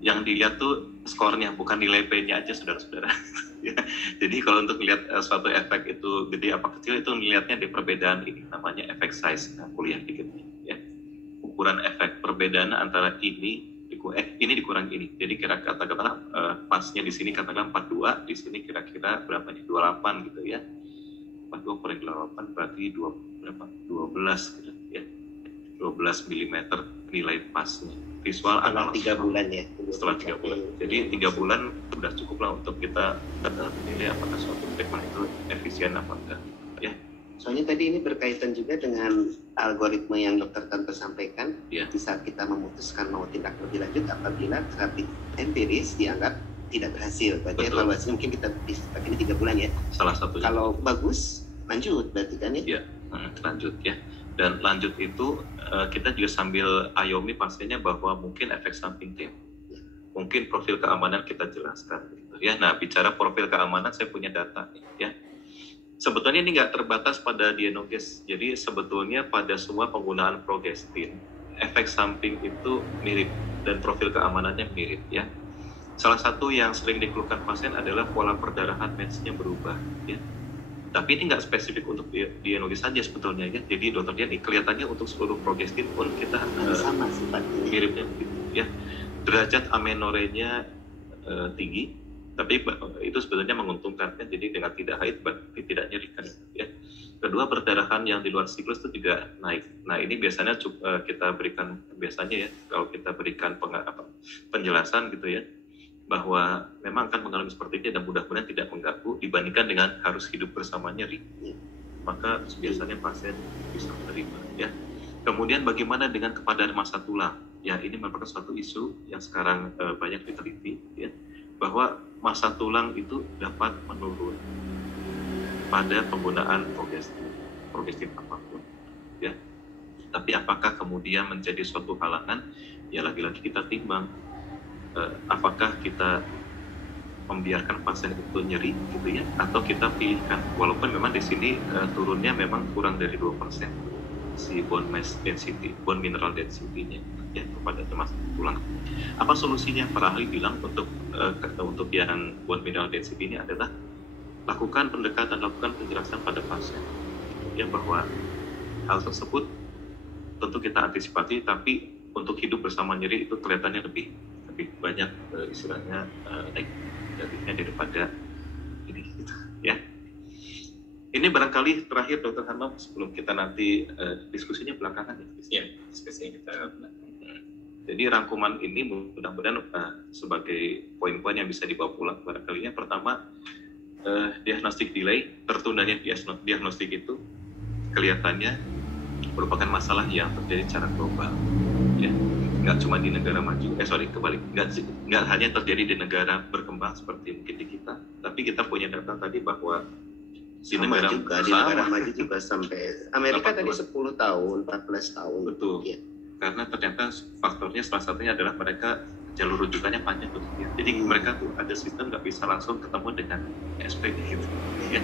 yang dilihat tuh skornya, bukan nilai P-nya aja, saudara-saudara. Ya. Jadi kalau untuk melihat suatu efek itu gede apa kecil, itu melihatnya di perbedaan ini, namanya efek size. Nah, kuliah dikit nih. Ya. Ukuran efek perbedaan antara ini dikurangi ini. Jadi kira-kira katakanlah pasnya di sini katakanlah 42, di sini kira-kira berapa nih? 28 gitu ya. 42 per 8 berarti 12 gitu ya. 12 mm nilai pasnya. Visual setelah 3 bulan ya. Setelah 3 bulan. Jadi 3 bulan sudah cukup lah untuk kita menilai apakah suatu treatment itu efisien apa enggak ya. Soalnya tadi ini berkaitan juga dengan algoritma yang dokter Tanto sampaikan. Ya. Di saat kita memutuskan mau tindak lebih lanjut apabila terapi empiris dianggap tidak berhasil. Berarti Betul. evaluasi mungkin kita bisa pakai ini 3 bulan ya. Salah satunya. Kalau bagus, lanjut berarti kan ya? Ya, lanjut ya. Dan lanjut itu kita juga sambil ayomi pasiennya bahwa mungkin efek samping mungkin profil keamanan kita jelaskan gitu ya. Nah, bicara profil keamanan saya punya data ya. Sebetulnya ini nggak terbatas pada dienogis. Jadi sebetulnya pada semua penggunaan progestin, efek samping itu mirip dan profil keamanannya mirip ya. Salah satu yang sering dikeluhkan pasien adalah pola perdarahan mensnya berubah ya. Tapi ini nggak spesifik untuk dienogis saja sebetulnya ya. Jadi dokter dia kelihatannya untuk seluruh progestin pun kita sama sifatnya. Miripnya gitu ya. Derajat amenorenya tinggi, tapi itu sebetulnya menguntungkan kan. Jadi dengan tidak haid tidak nyeri kan ya. Kedua, perdarahan yang di luar siklus itu juga naik. Nah ini biasanya kita berikan biasanya ya kalau kita berikan penjelasan gitu ya, bahwa memang akan mengalami seperti ini dan mudah-mudahan tidak mengganggu dibandingkan dengan harus hidup bersama nyeri. Maka biasanya pasien bisa menerima ya. Kemudian bagaimana dengan kepadatan massa tulang? Ya ini merupakan suatu isu yang sekarang banyak diteliti ya, bahwa massa tulang itu dapat menurun pada penggunaan progestin apapun ya. Tapi apakah kemudian menjadi suatu halangan? Ya lagi-lagi kita timbang apakah kita membiarkan pasien itu nyeri gitu ya, atau kita pilihkan walaupun memang di sini turunnya memang kurang dari 2% si bone mineral density-nya ya kepada massa tulang. Apa solusinya? Para ahli bilang untuk yang bone mineral density ini adalah lakukan pendekatan, lakukan penjelasan pada pasien ya, bahwa hal tersebut tentu kita antisipasi, tapi untuk hidup bersama nyeri itu kelihatannya lebih banyak istilahnya negatifnya daripada ini gitu ya. Ini barangkali terakhir Dr. Hamam sebelum kita nanti diskusinya belakangan ya. Diskusinya kita belakangan. Jadi rangkuman ini mudah-mudahan sebagai poin-poin yang bisa dibawa pulang barangkali. Yang pertama, diagnostic delay, tertundanya diagnostik itu kelihatannya merupakan masalah yang terjadi secara global, ya. Nggak cuma di negara maju, kebalik, nggak hanya terjadi di negara berkembang seperti mungkin di kita, tapi kita punya data tadi bahwa di sama negara juga di negara maju juga sampai Amerika tadi 10 tahun, 14 tahun. Betul. Ya. Karena ternyata faktornya salah satunya adalah mereka jalur rujukannya panjang tuh, ya. Jadi mereka tuh ada sistem nggak bisa langsung ketemu dengan SPG, ya.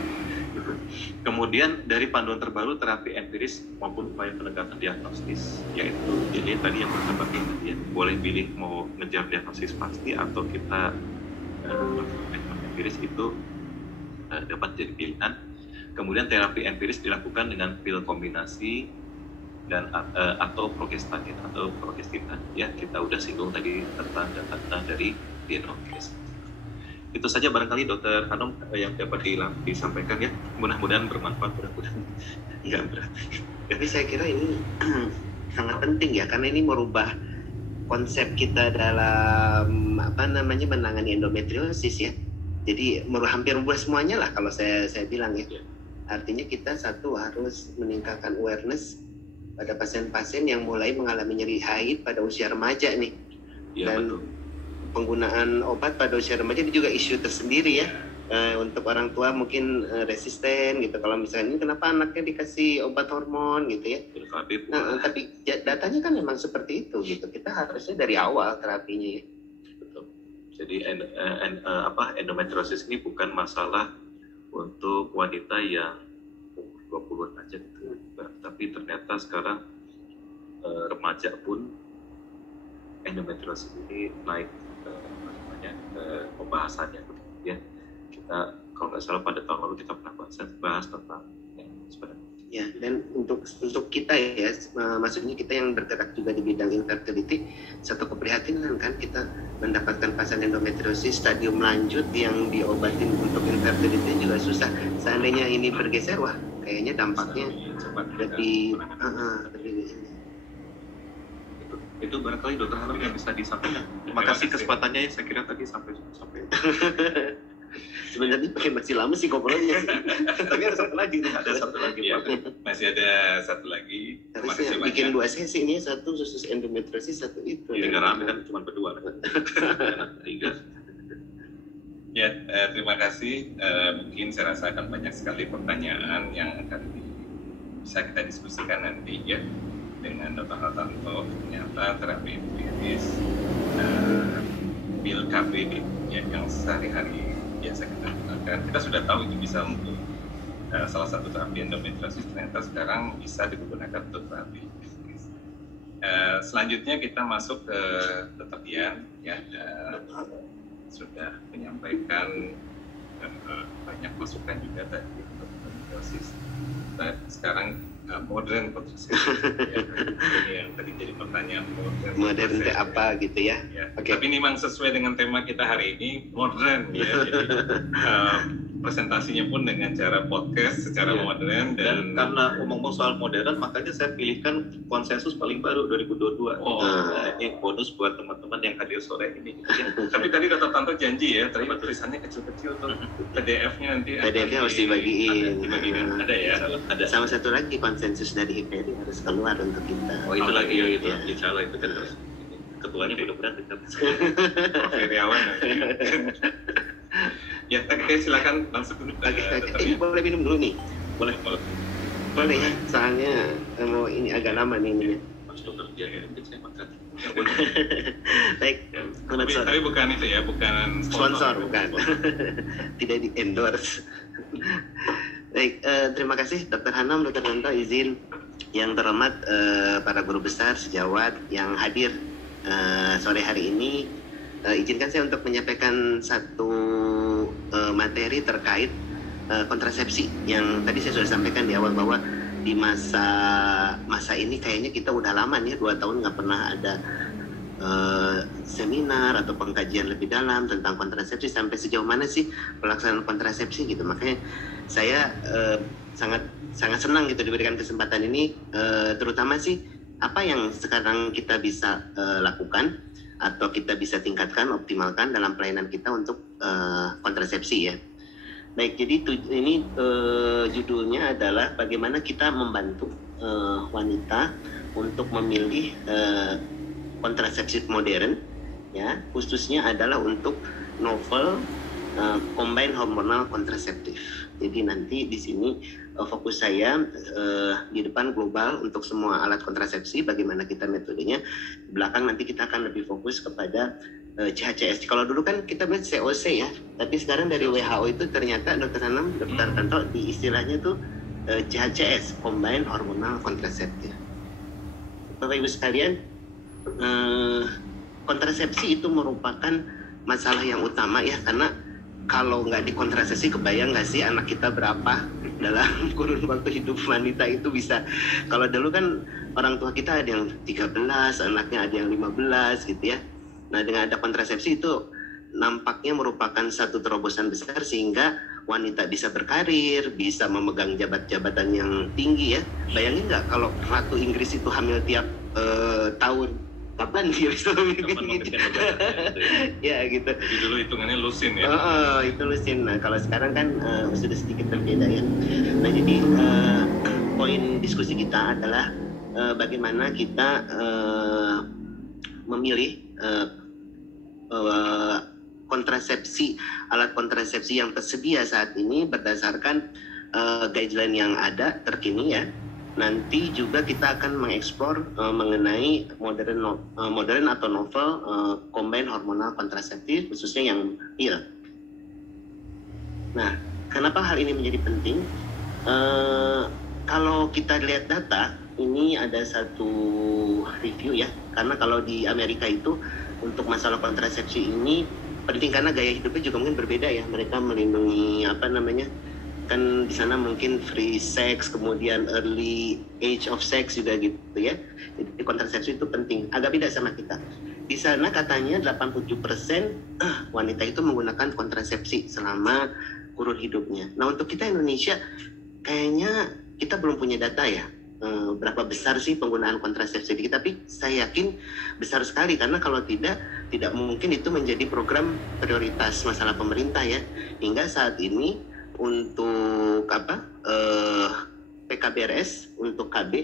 Kemudian dari panduan terbaru terapi empiris maupun upaya penegakan diagnostis, yaitu jadi tadi yang pertama ya, boleh pilih mau ngejar diagnosis pasti atau kita empiris itu dapat jadi pilihan. Kemudian terapi empiris dilakukan dengan pil kombinasi dan atau progestatin atau progestitan, ya kita udah singgung tadi tentang data dari diagnosis. Itu saja barangkali Dokter Hanum yang dapat disampaikan, ya. Mudah-mudahan bermanfaat, mudah-mudahan nggak berat. Tapi saya kira ini sangat penting ya, karena ini merubah konsep kita dalam menangani endometriosis ya. Jadi hampir merubah semuanya lah kalau saya bilang ya. Artinya kita satu harus meningkatkan awareness pada pasien-pasien yang mulai mengalami nyeri haid pada usia remaja nih. Ya, dan betul. Penggunaan obat pada usia remaja ini juga isu tersendiri ya. Untuk orang tua mungkin resisten gitu. Kalau misalnya ini kenapa anaknya dikasih obat hormon gitu ya. Nah, tapi datanya kan memang seperti itu gitu. Kita harusnya dari awal terapinya ya. Betul. Jadi endometriosis ini bukan masalah untuk wanita yang 20-an aja gitu. Tapi ternyata sekarang remaja pun endometriosis ini naik pembahasannya, ya. Kita kalau nggak salah pada tahun lalu kita pernah bahas tentang yang sebenarnya. Ya, dan untuk kita ya, maksudnya kita yang bergerak juga di bidang infertility, satu keprihatinan kan kita mendapatkan pasien endometriosis stadium lanjut yang diobatin untuk infertility juga susah. Seandainya ini bergeser, wah kayaknya dampaknya lebih itu barangkali Dokter Hanum yang bisa disampaikan. Terima kasih kesempatannya, saya kira tadi sampai sebenarnya masih lama sih ngobrolnya. Tapi ada satu lagi ya, masih ada satu lagi. Harusnya bikin 2 sesi ini, satu khusus endometriosis, satu itu. Negara rame kan cuma berdua kan. 3. Ya, terima kasih. Mungkin saya rasa akan banyak sekali pertanyaan yang akan bisa kita diskusikan nanti ya dengan Dr. Hartanto. Ternyata terapi empiris pil KB ya, yang sehari-hari biasa kita gunakan, kita sudah tahu itu bisa untuk salah satu terapi endometriosis, ternyata sekarang bisa digunakan untuk terapi empiris. Selanjutnya kita masuk ke Dr. Dian ya, sudah menyampaikan banyak masukan juga tadi untuk endometriosis. Sekarang modern kontrasepsi ya. Ini yang tadi jadi pertanyaan, modern itu apa gitu ya, ya. Okay. Tapi ini memang sesuai dengan tema kita hari ini, modern ya. Jadi presentasinya pun dengan cara podcast secara modern dan karena ngomong soal modern, makanya saya pilihkan konsensus paling baru 2022. Ini bonus buat teman-teman yang hadir sore ini gitu ya. Tapi tadi Dr. Tanto janji ya, terima tulisannya kecil-kecil tuh. PDF-nya nanti PDF-nya harus dibagiin. Ada ya. Ada. Sama satu lagi, konsensus dari HIPERI harus keluar untuk kita. Oh itu lagi ya, itu insya Allah itu kan terus ketuanya mudah-mudahan dekat. Prof. Heriawan nanti. Ya, oke, silakan langsung dulu. Ini boleh minum dulu nih? Boleh ya, soalnya mau ini agak lama nih minumnya. Mas Dokter Dian ya, saya makan. Baik, tapi bukan itu ya, bukan sponsor bukan. Tidak di endorse. Baik, terima kasih Dr. Hanum, Dr. Tanto, izin yang terhormat para guru besar sejawat yang hadir sore hari ini. Izinkan saya untuk menyampaikan satu materi terkait kontrasepsi yang tadi saya sudah sampaikan di awal bahwa di masa ini kayaknya kita udah lama nih 2 tahun nggak pernah ada seminar atau pengkajian lebih dalam tentang kontrasepsi, sampai sejauh mana sih pelaksanaan kontrasepsi gitu. Makanya saya sangat senang gitu diberikan kesempatan ini, terutama sih apa yang sekarang kita bisa lakukan atau kita bisa tingkatkan, optimalkan dalam pelayanan kita untuk kontrasepsi ya. Baik, jadi ini judulnya adalah bagaimana kita membantu wanita untuk memilih kontrasepsi modern, ya, khususnya adalah untuk novel combined hormonal kontraseptif. Jadi nanti di sini fokus saya di depan global untuk semua alat kontrasepsi, bagaimana kita metodenya. Di belakang nanti kita akan lebih fokus kepada CHCS. Kalau dulu kan kita bilang COC ya, tapi sekarang dari WHO itu ternyata Dr. Hanam, Dr. Tanto di istilahnya tuh CHCS, Combined Hormonal Contraceptive. Bapak Ibu sekalian, kontrasepsi itu merupakan masalah yang utama ya, karena kalau nggak dikontrasepsi, kebayang nggak sih anak kita berapa dalam kurun waktu hidup wanita itu bisa. Kalau dulu kan orang tua kita ada yang 13, anaknya ada yang 15 gitu ya. Nah, dengan ada kontrasepsi itu nampaknya merupakan satu terobosan besar sehingga wanita bisa berkarir, bisa memegang jabatan yang tinggi ya. Bayangin nggak kalau Ratu Inggris itu hamil tiap tahun, kapan dia bisa gitu? Ya gitu. Jadi dulu hitungannya lusin ya. Itu lusin. Nah, kalau sekarang kan sudah sedikit berbeda ya. Nah, jadi poin diskusi kita adalah bagaimana kita memilih kontrasepsi, alat kontrasepsi yang tersedia saat ini berdasarkan guideline yang ada terkini ya. Nanti juga kita akan mengeksplor mengenai modern atau novel combined hormonal kontraseptif, khususnya yang pill. Nah, kenapa hal ini menjadi penting? Kalau kita lihat data, ini ada satu review ya, karena kalau di Amerika itu untuk masalah kontrasepsi ini penting karena gaya hidupnya juga mungkin berbeda ya. Mereka melindungi kan di sana mungkin free sex, kemudian early age of sex juga gitu ya. Jadi kontrasepsi itu penting, agak beda sama kita. Di sana katanya 87% wanita itu menggunakan kontrasepsi selama kurun hidupnya. Nah, untuk kita Indonesia kayaknya kita belum punya data ya, berapa besar sih penggunaan kontrasepsi kita, tapi saya yakin besar sekali karena kalau tidak mungkin itu menjadi program prioritas masalah pemerintah ya. Hingga saat ini untuk PKBRS untuk KB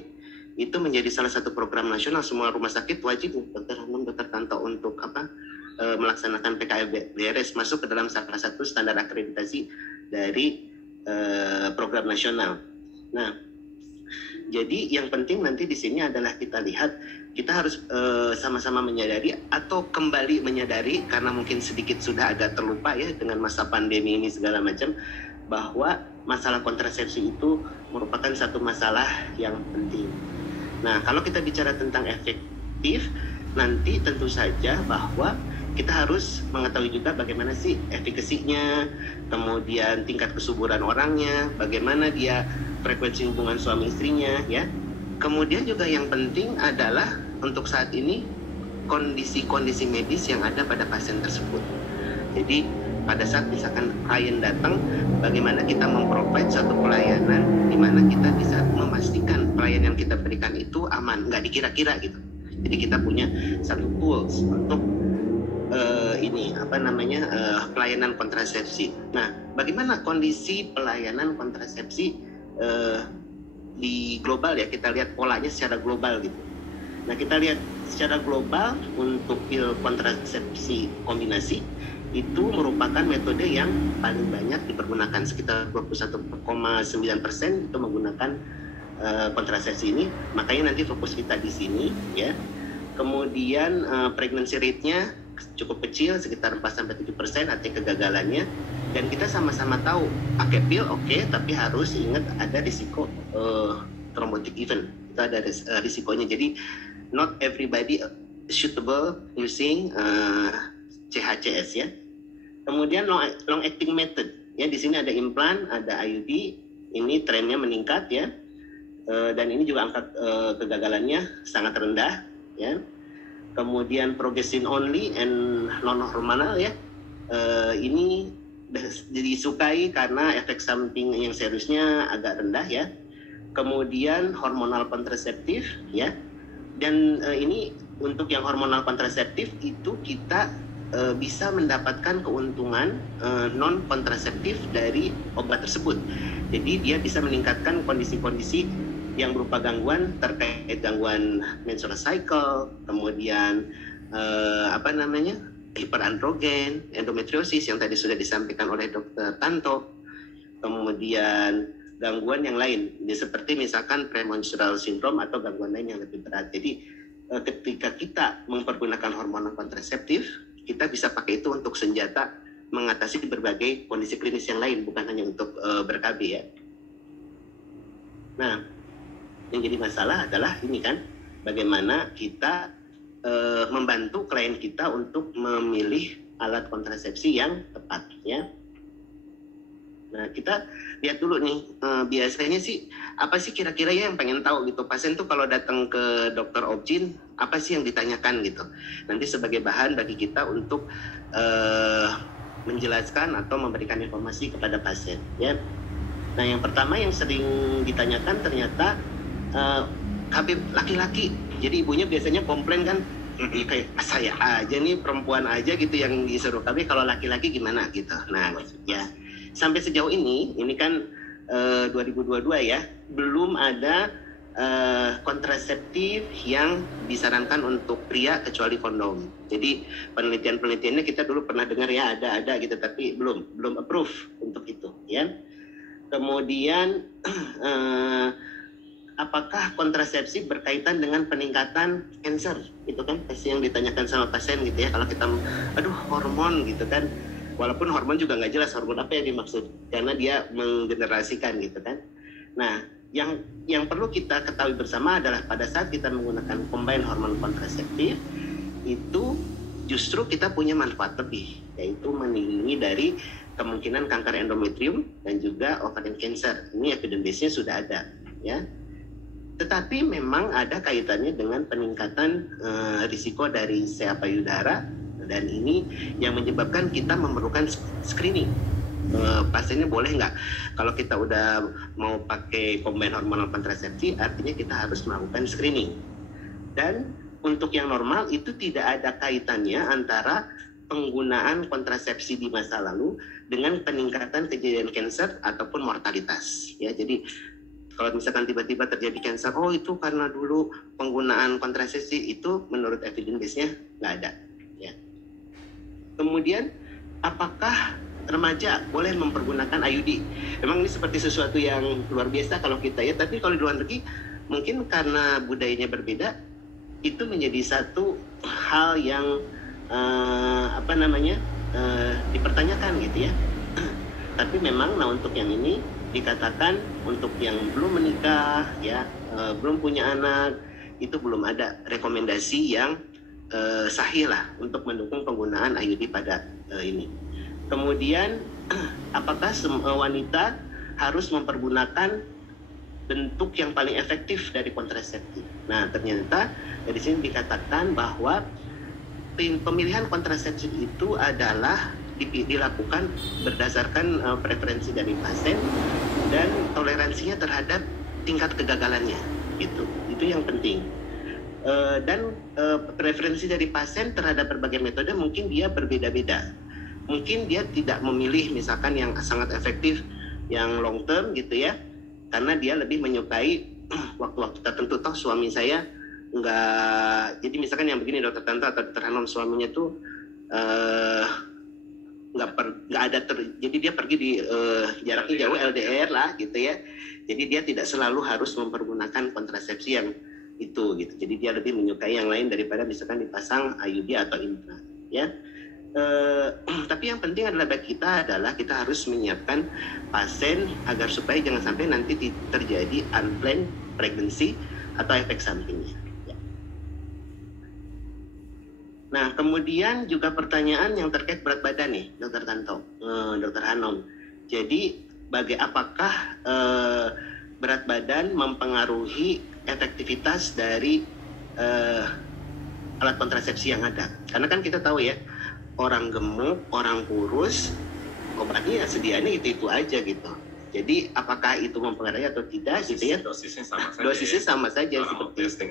itu menjadi salah satu program nasional, semua rumah sakit wajib Dr. Hanum, Dr. Tanto untuk melaksanakan PKBRS, masuk ke dalam salah satu standar akreditasi dari program nasional. Nah, jadi yang penting nanti di sini adalah kita lihat, kita harus sama-sama menyadari atau kembali menyadari karena mungkin sedikit sudah agak terlupa ya dengan masa pandemi ini segala macam, bahwa masalah kontrasepsi itu merupakan satu masalah yang penting. Nah, kalau kita bicara tentang efektif, nanti tentu saja bahwa kita harus mengetahui juga bagaimana sih efikasinya, kemudian tingkat kesuburan orangnya, bagaimana dia frekuensi hubungan suami istrinya ya. Kemudian juga yang penting adalah untuk saat ini kondisi-kondisi medis yang ada pada pasien tersebut. Jadi pada saat misalkan klien datang, bagaimana kita memprovide satu pelayanan di mana kita bisa memastikan pelayanan yang kita berikan itu aman, nggak dikira-kira gitu. Jadi kita punya satu tools untuk pelayanan kontrasepsi. Nah, bagaimana kondisi pelayanan kontrasepsi di global ya, kita lihat polanya secara global gitu. Nah, kita lihat secara global untuk pil kontrasepsi kombinasi itu merupakan metode yang paling banyak dipergunakan, sekitar 21,9% itu menggunakan kontrasepsi ini. Makanya nanti fokus kita di sini ya. Kemudian pregnancy rate-nya cukup kecil, sekitar 4-7%, artinya kegagalannya. Dan kita sama-sama tahu pakai pil oke, tapi harus ingat ada risiko thrombotic event, itu ada risikonya. Jadi not everybody suitable using CHCS ya. Kemudian long acting method ya, di sini ada implant, ada IUD, ini trennya meningkat ya, dan ini juga angka kegagalannya sangat rendah ya. Kemudian progestin only and non hormonal ya, ini disukai karena efek samping yang seriusnya agak rendah ya. Kemudian hormonal kontraseptif ya, dan ini untuk yang hormonal kontraseptif itu kita bisa mendapatkan keuntungan non kontraseptif dari obat tersebut. Jadi dia bisa meningkatkan kondisi-kondisi yang berupa gangguan terkait gangguan menstrual cycle, kemudian hiperandrogen, endometriosis yang tadi sudah disampaikan oleh Dr. Tanto, kemudian gangguan yang lain seperti misalkan premenstrual syndrome atau gangguan lain yang lebih berat. Jadi ketika kita mempergunakan hormon kontraseptif, kita bisa pakai itu untuk senjata mengatasi berbagai kondisi klinis yang lain, bukan hanya untuk ber-KB ya. Nah, yang jadi masalah adalah ini kan, bagaimana kita membantu klien kita untuk memilih alat kontrasepsi yang tepat ya. Nah, kita lihat dulu nih, biasanya sih apa sih kira-kira ya yang pengen tahu gitu pasien tuh kalau datang ke dokter Obgyn, apa sih yang ditanyakan gitu. Nanti sebagai bahan bagi kita untuk menjelaskan atau memberikan informasi kepada pasien ya. Nah, yang pertama yang sering ditanyakan ternyata KB laki-laki. Jadi ibunya biasanya komplain kan, kayak saya aja nih, perempuan aja gitu yang disuruh KB, kalau laki-laki gimana gitu. Nah ya, sampai sejauh ini kan 2022 ya, belum ada kontraseptif yang disarankan untuk pria kecuali kondom. Jadi penelitian-penelitiannya kita dulu pernah dengar ya, ada gitu, tapi belum approve untuk itu ya. Kemudian apakah kontrasepsi berkaitan dengan peningkatan kanker? Itu kan pasti yang ditanyakan sama pasien gitu ya. Kalau kita, hormon gitu kan. Walaupun hormon juga nggak jelas hormon apa yang dimaksud. Karena dia menggenerasikan gitu kan. Nah, yang perlu kita ketahui bersama adalah pada saat kita menggunakan combine hormon kontraseptif, itu justru kita punya manfaat lebih. Yaitu melindungi dari kemungkinan kanker endometrium dan juga ovarian cancer. Ini evidence base-nya sudah ada ya. Tetapi memang ada kaitannya dengan peningkatan risiko dari CA payudara, dan ini yang menyebabkan kita memerlukan screening. Pasiennya boleh nggak, kalau kita udah mau pakai combine hormonal kontrasepsi, artinya kita harus melakukan screening. Dan untuk yang normal itu tidak ada kaitannya antara penggunaan kontrasepsi di masa lalu dengan peningkatan kejadian kanker ataupun mortalitas. Ya, jadi kalau misalkan tiba-tiba terjadi kanker, itu karena dulu penggunaan kontrasepsi, itu menurut evidence base-nya nggak ada. Ya. Kemudian, apakah remaja boleh mempergunakan IUD? Memang ini seperti sesuatu yang luar biasa kalau kita ya, tapi kalau di luar negeri mungkin karena budayanya berbeda, itu menjadi satu hal yang dipertanyakan gitu ya. Tapi memang, untuk yang ini dikatakan untuk yang belum menikah ya, belum punya anak, itu belum ada rekomendasi yang sahih lah untuk mendukung penggunaan IUD pada ini. Kemudian apakah wanita harus mempergunakan bentuk yang paling efektif dari kontrasepsi? Nah, ternyata dari sini dikatakan bahwa pemilihan kontrasepsi itu adalah dilakukan berdasarkan preferensi dari pasien dan toleransinya terhadap tingkat kegagalannya. Itu yang penting. Dan preferensi dari pasien terhadap berbagai metode mungkin dia berbeda-beda. Mungkin dia tidak memilih misalkan yang sangat efektif, yang long term gitu ya, karena dia lebih menyukai waktu-waktu tertentu. Toh suami saya nggak, jadi misalkan yang begini, Dokter Tanto atau Dokter Hanom, suaminya tuh nggak ada jadi dia pergi di jaraknya jauh, LDR lah gitu ya. Jadi dia tidak selalu harus mempergunakan kontrasepsi yang itu gitu. Jadi dia lebih menyukai yang lain daripada misalkan dipasang IUD atau implan ya. Tapi yang penting adalah bagi kita adalah kita harus menyiapkan pasien agar supaya jangan sampai nanti terjadi unplanned pregnancy atau efek sampingnya. Ya. Nah, kemudian juga pertanyaan yang terkait berat badan nih, Dokter Tanto, Dokter Hanom. Jadi apakah berat badan mempengaruhi efektivitas dari alat kontrasepsi yang ada? Karena kan kita tahu ya, orang gemuk, orang kurus, obatnya sediaannya itu aja gitu. Jadi apakah itu mempengaruhi atau tidak gitu ya? Dosisnya sama saja. Dosisnya sama saja seperti itu.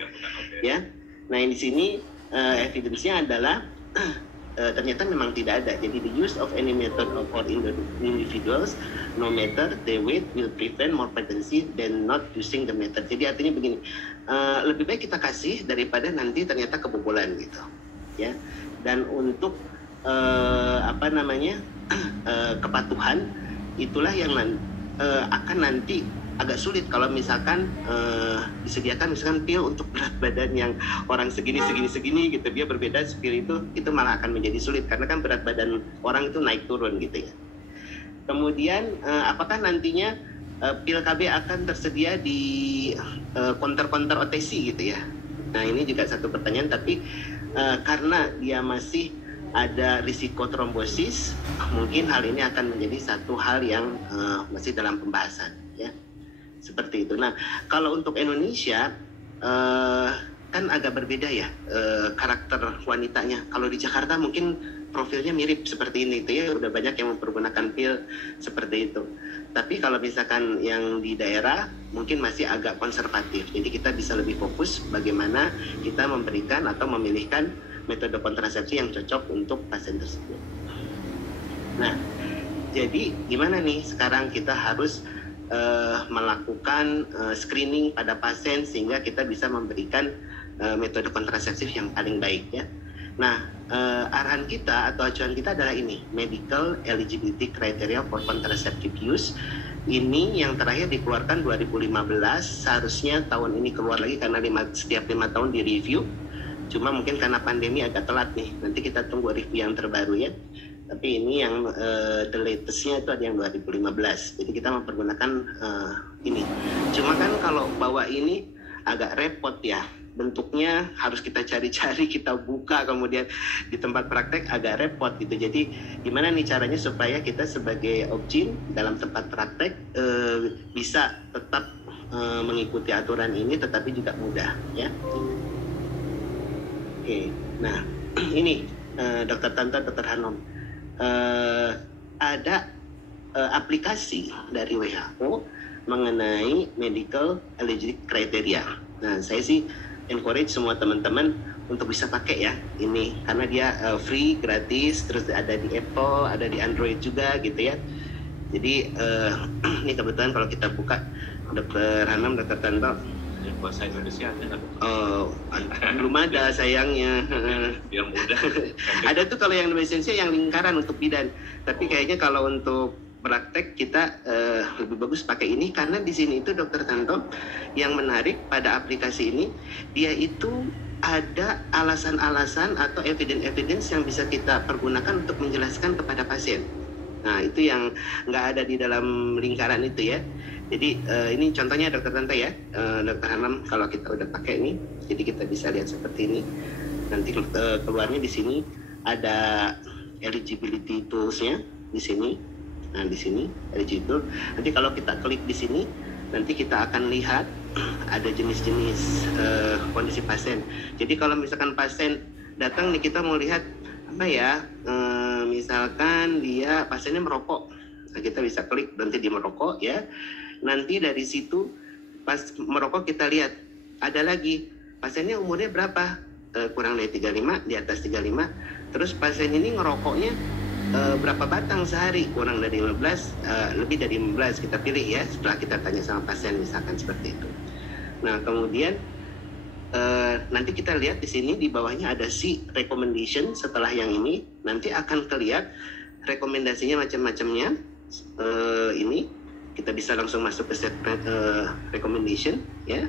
Ya. Nah, di sini evidence-nya adalah ternyata memang tidak ada. Jadi the use of any method for individuals, no matter the weight, will prevent more pregnancy than not using the method. Jadi artinya begini, lebih baik kita kasih daripada nanti ternyata kebobolan gitu, ya. Dan untuk kepatuhan itulah yang akan nanti agak sulit kalau misalkan disediakan misalkan pil untuk berat badan yang orang segini gitu, dia berbeda pil itu malah akan menjadi sulit karena kan berat badan orang itu naik turun gitu ya. Kemudian apakah nantinya pil KB akan tersedia di counter OTC gitu ya? Nah ini juga satu pertanyaan, tapi karena dia masih ada risiko trombosis, mungkin hal ini akan menjadi satu hal yang masih dalam pembahasan ya. Seperti itu. Nah, kalau untuk Indonesia kan agak berbeda ya karakter wanitanya. Kalau di Jakarta mungkin profilnya mirip seperti ini, itu ya udah banyak yang mempergunakan pil seperti itu. Tapi kalau misalkan yang di daerah mungkin masih agak konservatif. Jadi kita bisa lebih fokus bagaimana kita memberikan atau memilihkan metode kontrasepsi yang cocok untuk pasien tersebut. Nah, jadi gimana nih sekarang kita harus melakukan screening pada pasien sehingga kita bisa memberikan metode kontraseptif yang paling baik ya. Nah, arahan kita atau acuan kita adalah ini, medical eligibility criteria for contraceptive use. Ini yang terakhir dikeluarkan 2015, seharusnya tahun ini keluar lagi karena setiap 5 tahun di review. Cuma mungkin karena pandemi agak telat nih, nanti kita tunggu review yang terbaru ya. Tapi ini yang the latest-nya itu ada yang 2015. Jadi kita mempergunakan ini. Cuma kan kalau bawa ini agak repot ya. Bentuknya harus kita cari-cari, kita buka, kemudian di tempat praktek agak repot gitu. Jadi gimana nih caranya supaya kita sebagai objin dalam tempat praktek bisa tetap mengikuti aturan ini tetapi juga mudah ya. Oke, nah ini Dr. Tanto, Dr. Hanom. Ada aplikasi dari WHO mengenai medical eligibility criteria. Nah, saya sih encourage semua teman-teman untuk bisa pakai ya ini, karena dia free, gratis, terus ada di Apple, ada di Android juga gitu ya. Jadi ini kebetulan kalau kita buka Dr. Hanom, Dr. Tanto, bahasa Indonesia ada nggak? Belum ada sayangnya. Biar mudah. Ada tuh kalau yang Indonesia yang lingkaran untuk bidan. Tapi kayaknya kalau untuk praktek kita lebih bagus pakai ini, karena di sini itu Dr. Tanto yang menarik pada aplikasi ini, dia itu ada alasan-alasan atau evidence yang bisa kita pergunakan untuk menjelaskan kepada pasien. Nah itu yang nggak ada di dalam lingkaran itu ya. Jadi ini contohnya Dr. Tanto ya, Dr. Hanom kalau kita udah pakai ini, jadi kita bisa lihat seperti ini. Nanti keluarnya di sini ada eligibility tools-nya di sini. Nah di sini eligibility. Nanti kalau kita klik di sini, nanti kita akan lihat ada jenis-jenis kondisi pasien. Jadi kalau misalkan pasien datang nih, kita mau lihat apa ya, misalkan dia pasiennya merokok, nah, kita bisa klik berhenti di merokok ya. Nanti dari situ pas merokok kita lihat ada lagi pasiennya umurnya berapa, kurang dari 35, di atas 35. Terus pasien ini ngerokoknya berapa batang sehari, kurang dari 15, lebih dari 15, kita pilih ya setelah kita tanya sama pasien misalkan seperti itu. Nah kemudian nanti kita lihat di sini di bawahnya ada si recommendation. Setelah yang ini nanti akan terlihat rekomendasinya macam-macamnya. Ini kita bisa langsung masuk ke set recommendation ya.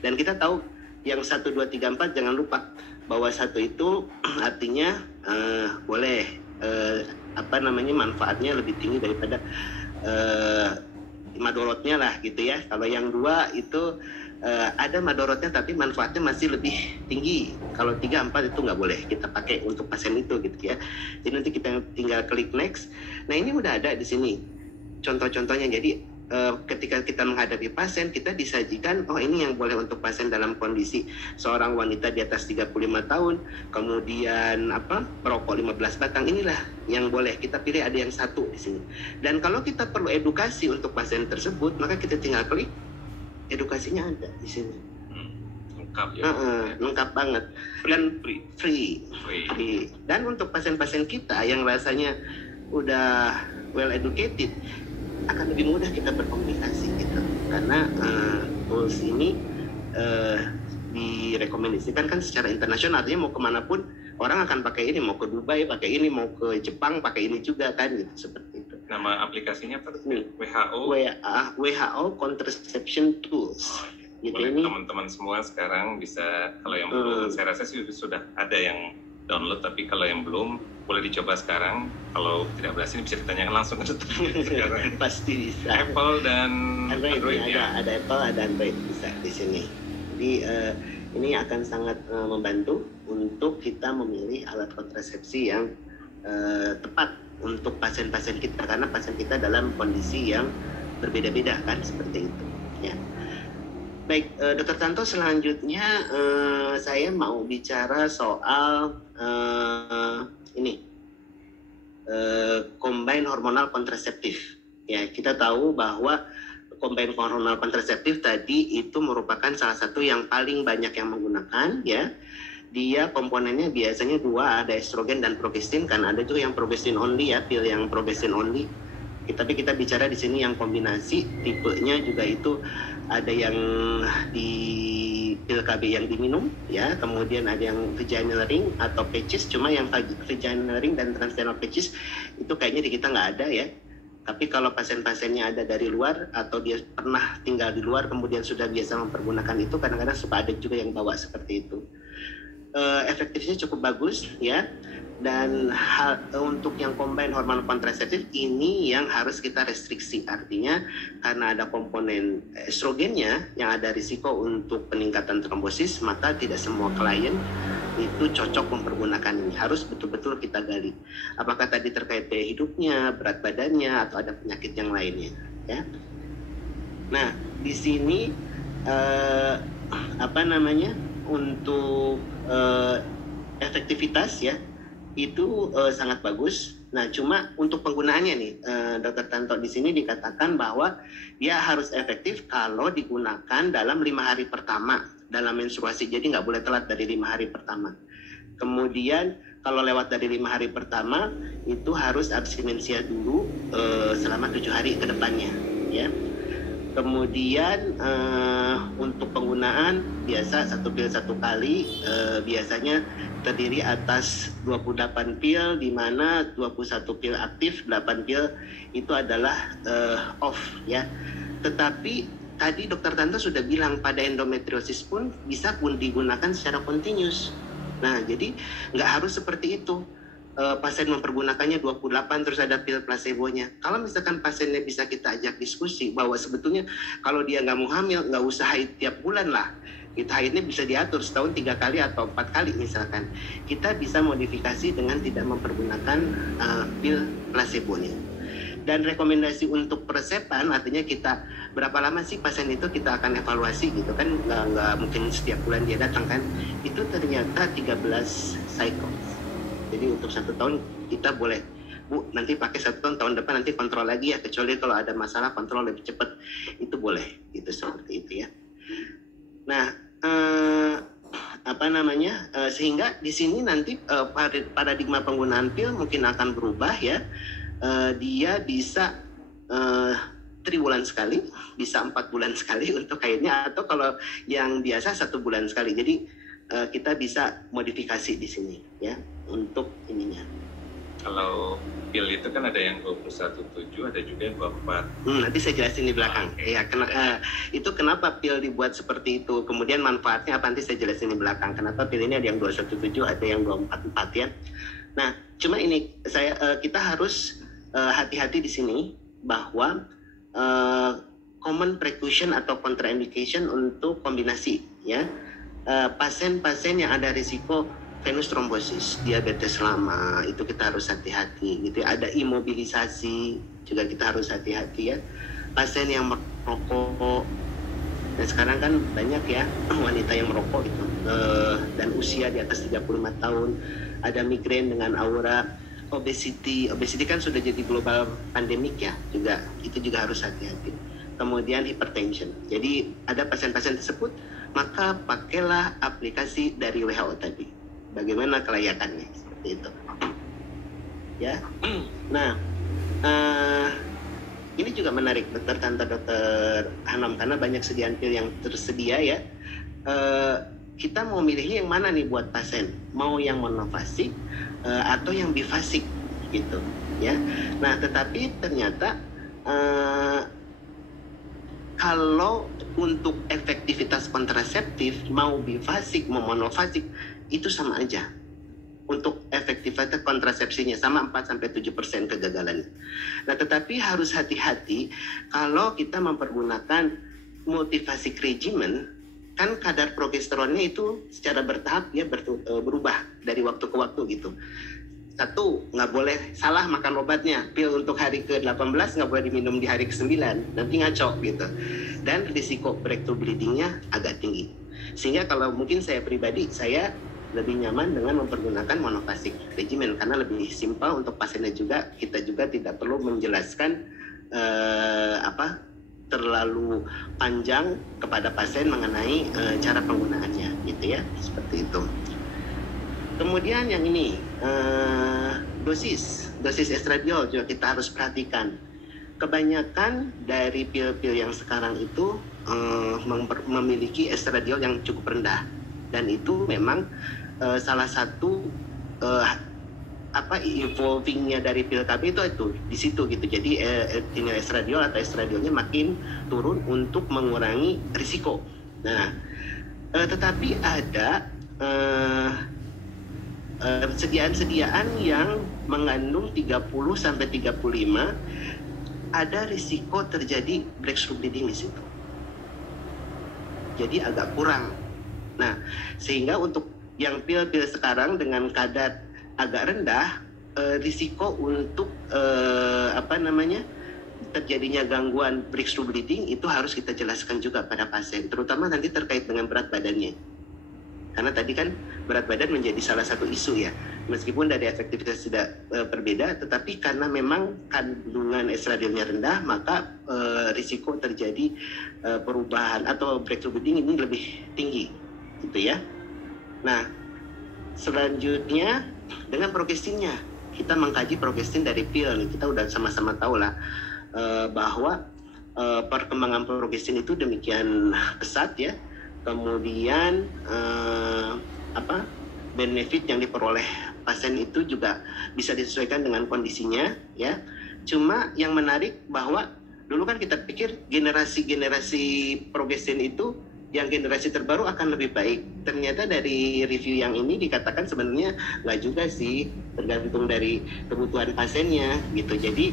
Dan kita tahu yang 1, 2, 3, 4 jangan lupa bahwa 1 itu artinya boleh manfaatnya lebih tinggi daripada madorotnya lah gitu ya. Kalau yang 2 itu ada madorotnya tapi manfaatnya masih lebih tinggi. Kalau 3, 4 itu nggak boleh kita pakai untuk pasien itu gitu ya. Jadi nanti kita tinggal klik next. Nah ini udah ada di sini contoh-contohnya. Jadi ketika kita menghadapi pasien, kita disajikan, oh ini yang boleh untuk pasien dalam kondisi seorang wanita di atas 35 tahun, kemudian merokok 15 batang, inilah yang boleh. Kita pilih ada yang 1 di sini. Dan kalau kita perlu edukasi untuk pasien tersebut, maka kita tinggal klik, edukasinya ada di sini. lengkap ya. Lengkap banget. Dan free. Dan untuk pasien-pasien kita yang rasanya udah well educated, akan lebih mudah kita berkomunikasi gitu. Karena tools ini direkomendasikan kan secara internasional, artinya mau kemanapun orang akan pakai ini, mau ke Dubai pakai ini, mau ke Jepang pakai ini juga kan gitu, seperti itu. Nama aplikasinya apa? WHO Contraception Tools. Gitu. Boleh teman-teman semua sekarang bisa, kalau yang belum, saya rasa sih sudah ada yang download, tapi kalau yang belum boleh dicoba sekarang. Kalau tidak berhasil bisa ditanyakan langsung ke dokter sekarang. Pasti bisa. Apple dan Android ya. Ada Apple, ada Android bisa di sini. Jadi ini akan sangat membantu untuk kita memilih alat kontrasepsi yang tepat untuk pasien-pasien kita, karena pasien kita dalam kondisi yang berbeda-beda kan, seperti itu ya. Baik, Dr. Tanto, selanjutnya saya mau bicara soal combine hormonal kontraseptif. Ya, kita tahu bahwa combine hormonal kontraseptif tadi itu merupakan salah satu yang paling banyak yang menggunakan ya. Dia komponennya biasanya dua, ada estrogen dan progestin, kan ada juga yang progestin only ya, pil yang progestin only. Tapi kita bicara di sini yang kombinasi, tipenya juga itu ada yang di pil KB yang diminum ya, kemudian ada yang vaginal ring atau patches, cuma yang vaginal ring dan transdermal patches itu kayaknya di kita nggak ada ya. Tapi kalau pasien-pasiennya ada dari luar atau dia pernah tinggal di luar kemudian sudah biasa mempergunakan itu, kadang-kadang suka ada juga yang bawa seperti itu. Efektifnya cukup bagus ya. Dan untuk yang combine hormon kontraseptif ini yang harus kita restriksi, artinya karena ada komponen estrogennya yang ada risiko untuk peningkatan trombosis, maka tidak semua klien itu cocok mempergunakan ini. Harus betul-betul kita gali apakah tadi terkait gaya hidupnya, berat badannya, atau ada penyakit yang lainnya ya. Nah di sini untuk efektivitas ya itu sangat bagus. Nah, cuma untuk penggunaannya nih, Dr. Tanto di sini dikatakan bahwa dia harus efektif kalau digunakan dalam 5 hari pertama dalam menstruasi. Jadi nggak boleh telat dari 5 hari pertama. Kemudian kalau lewat dari 5 hari pertama itu harus abstinensia dulu selama 7 hari ke depannya, ya. Kemudian untuk penggunaan biasa 1 pil 1 kali, biasanya terdiri atas 28 pil, di mana 21 pil aktif, 8 pil itu adalah off ya. Tetapi tadi Dr. Tanto sudah bilang pada endometriosis pun bisa pun digunakan secara continuous. Nah, jadi nggak harus seperti itu. Pasien mempergunakannya 28 terus ada pil placebonya. Kalau misalkan pasiennya bisa kita ajak diskusi bahwa sebetulnya kalau dia nggak mau hamil, nggak usah haid tiap bulan lah. Kita haidnya bisa diatur setahun 3 kali atau 4 kali misalkan. Kita bisa modifikasi dengan tidak mempergunakan pil placebonya. Dan rekomendasi untuk persepan, artinya kita berapa lama sih pasien itu kita akan evaluasi gitu kan, nggak mungkin setiap bulan dia datang kan. Itu ternyata 13 cycles. Jadi untuk 1 tahun kita boleh, Bu, nanti pakai 1 tahun, tahun depan nanti kontrol lagi ya, kecuali kalau ada masalah kontrol lebih cepat, itu boleh, gitu seperti itu ya. Nah, sehingga di sini nanti paradigma penggunaan pil mungkin akan berubah ya. Dia bisa 3 bulan sekali, bisa 4 bulan sekali untuk haidnya, atau kalau yang biasa 1 bulan sekali. Jadi kita bisa modifikasi di sini ya untuk ininya. Kalau pil itu kan ada yang 21/7, ada juga yang 24. Nanti saya jelasin di belakang. Ya, itu kenapa pil dibuat seperti itu. Kemudian manfaatnya apa nanti saya jelasin di belakang. Kenapa pil ini ada yang 21/7, ada yang 24/4 ya. Nah, cuma ini kita harus hati-hati di sini bahwa common precaution atau contraindication untuk kombinasi ya. Pasien-pasien yang ada risiko venous thrombosis, diabetes lama, itu kita harus hati-hati gitu ya. Ada imobilisasi juga kita harus hati-hati ya. Pasien yang merokok, dan sekarang kan banyak ya wanita yang merokok gitu, dan usia di atas 35 tahun, ada migrain dengan aura, obesity kan sudah jadi global pandemik ya, juga itu juga harus hati-hati. Kemudian hypertension. Jadi ada pasien-pasien tersebut maka pakailah aplikasi dari WHO tadi. Bagaimana kelayakannya, seperti itu. Ya, nah ini juga menarik, Dokter Tanto, Dokter Hanom, karena banyak sediaan pil yang tersedia ya. Kita mau milihnya yang mana nih buat pasien? Mau yang monofasik atau yang bifasik gitu ya. Nah, tetapi ternyata kalau untuk efektivitas kontraseptif mau bifasik mau monofasik itu sama aja. Untuk efektivitas kontrasepsinya sama 4-7% kegagalannya. Nah, tetapi harus hati-hati kalau kita mempergunakan multifasik regimen, kan kadar progesteronnya itu secara bertahap ya berubah dari waktu ke waktu gitu. Satu, nggak boleh salah makan obatnya. Pil untuk hari ke-18 nggak boleh diminum di hari ke-9, nanti ngaco gitu. Dan risiko breakthrough bleedingnya agak tinggi. Sehingga kalau mungkin saya pribadi, saya lebih nyaman dengan mempergunakan monofasik regimen karena lebih simpel untuk pasiennya juga. Kita juga tidak perlu menjelaskan terlalu panjang kepada pasien mengenai cara penggunaannya gitu ya, seperti itu. Kemudian yang ini dosis estradiol juga kita harus perhatikan. Kebanyakan dari pil-pil yang sekarang itu memiliki estradiol yang cukup rendah, dan itu memang salah satu evolvingnya dari pil KB itu di situ gitu. Jadi nilai estradiol atau estradiolnya makin turun untuk mengurangi risiko. Nah, tetapi ada sediaan-sediaan yang mengandung 30-35 ada risiko terjadi breakthrough bleeding di situ. Jadi agak kurang. Nah, sehingga untuk yang pil-pil sekarang dengan kadar agak rendah, risiko untuk terjadinya gangguan breakthrough bleeding itu harus kita jelaskan juga pada pasien, terutama nanti terkait dengan berat badannya. Karena tadi kan berat badan menjadi salah satu isu ya, meskipun dari efektivitas tidak berbeda, tetapi karena memang kandungan estradiolnya rendah, maka risiko terjadi perubahan atau breakthrough bleeding ini lebih tinggi, gitu ya. Nah, selanjutnya dengan progestinnya, kita mengkaji progestin dari pil. Kita udah sama-sama tahu lah bahwa perkembangan progestin itu demikian pesat ya. Kemudian benefit yang diperoleh pasien itu juga bisa disesuaikan dengan kondisinya ya. Cuma yang menarik bahwa dulu kan kita pikir generasi progestin itu yang generasi terbaru akan lebih baik. Ternyata dari review yang ini dikatakan sebenarnya nggak juga sih, tergantung dari kebutuhan pasiennya gitu. Jadi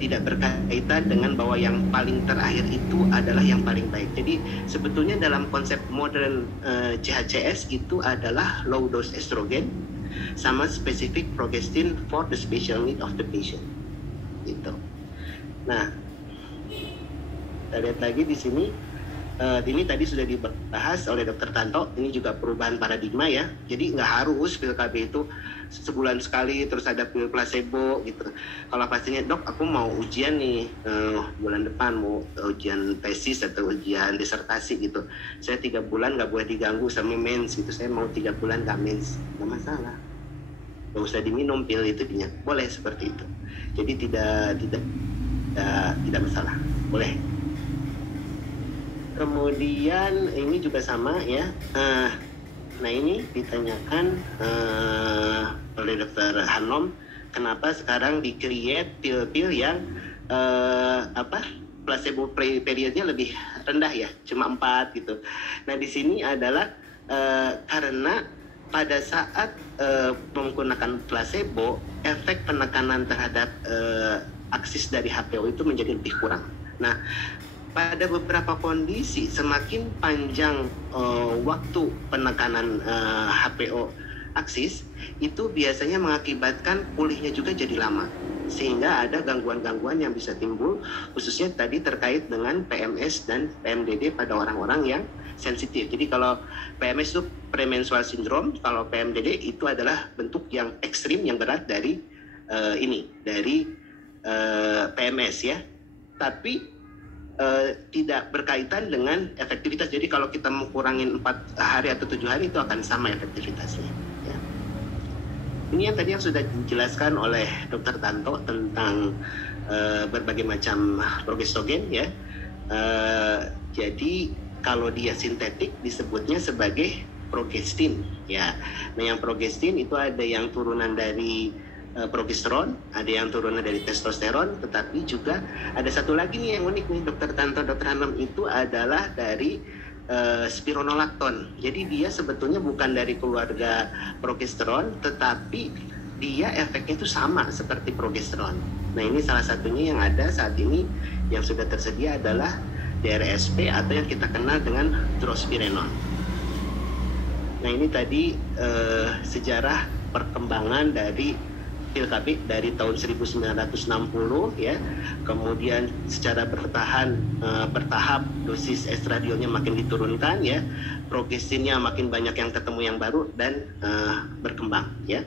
tidak berkaitan dengan bahwa yang paling terakhir itu adalah yang paling baik. Jadi sebetulnya dalam konsep modern CHCS itu adalah low dose estrogen sama specific progestin for the special need of the patient gitu. Nah, kita lihat lagi di sini. Ini tadi sudah dibahas oleh Dokter Tanto. Ini juga perubahan paradigma ya. Jadi nggak harus pil KB itu sebulan sekali terus ada pil placebo gitu. Kalau pastinya dok, aku mau ujian nih bulan depan, mau ujian tesis atau ujian disertasi gitu. Saya 3 bulan nggak boleh diganggu sama mens gitu. Saya mau 3 bulan nggak mens, nggak masalah. Nggak usah diminum pil itu, boleh seperti itu. Jadi tidak masalah, boleh. Kemudian ini juga sama ya. Nah ini ditanyakan oleh Dokter Hanom, kenapa sekarang di-create pil-pil yang placebo periodnya lebih rendah ya, cuma 4 gitu. Nah di sini adalah karena pada saat menggunakan placebo, efek penekanan terhadap aksis dari HPO itu menjadi lebih kurang. Nah, pada beberapa kondisi semakin panjang waktu penekanan HPO aksis itu biasanya mengakibatkan pulihnya juga jadi lama, sehingga ada gangguan-gangguan yang bisa timbul, khususnya tadi terkait dengan PMS dan PMDD pada orang-orang yang sensitif. Jadi kalau PMS itu premenstrual syndrome, kalau PMDD itu adalah bentuk yang ekstrim yang berat dari PMS ya. Tapi tidak berkaitan dengan efektivitas. Jadi kalau kita mengurangi 4 hari atau 7 hari itu akan sama efektivitasnya. Ya. Ini yang tadi yang sudah dijelaskan oleh Dr. Tanto tentang berbagai macam progestogen ya. Jadi kalau dia sintetik disebutnya sebagai progestin ya. Nah yang progestin itu ada yang turunan dari progesteron, ada yang turunan dari testosteron, tetapi juga ada satu lagi nih yang unik nih Dr. Tanto, Dr. Hanam, itu adalah dari spironolakton. Jadi dia sebetulnya bukan dari keluarga progesteron, tetapi dia efeknya itu sama seperti progesteron. Nah ini salah satunya yang ada saat ini yang sudah tersedia adalah DRSP atau yang kita kenal dengan drospirenol. Nah ini tadi sejarah perkembangan dari pil KB dari tahun 1960 ya, kemudian secara bertahap dosis estradionnya makin diturunkan ya, progestinnya makin banyak yang ketemu yang baru dan berkembang ya.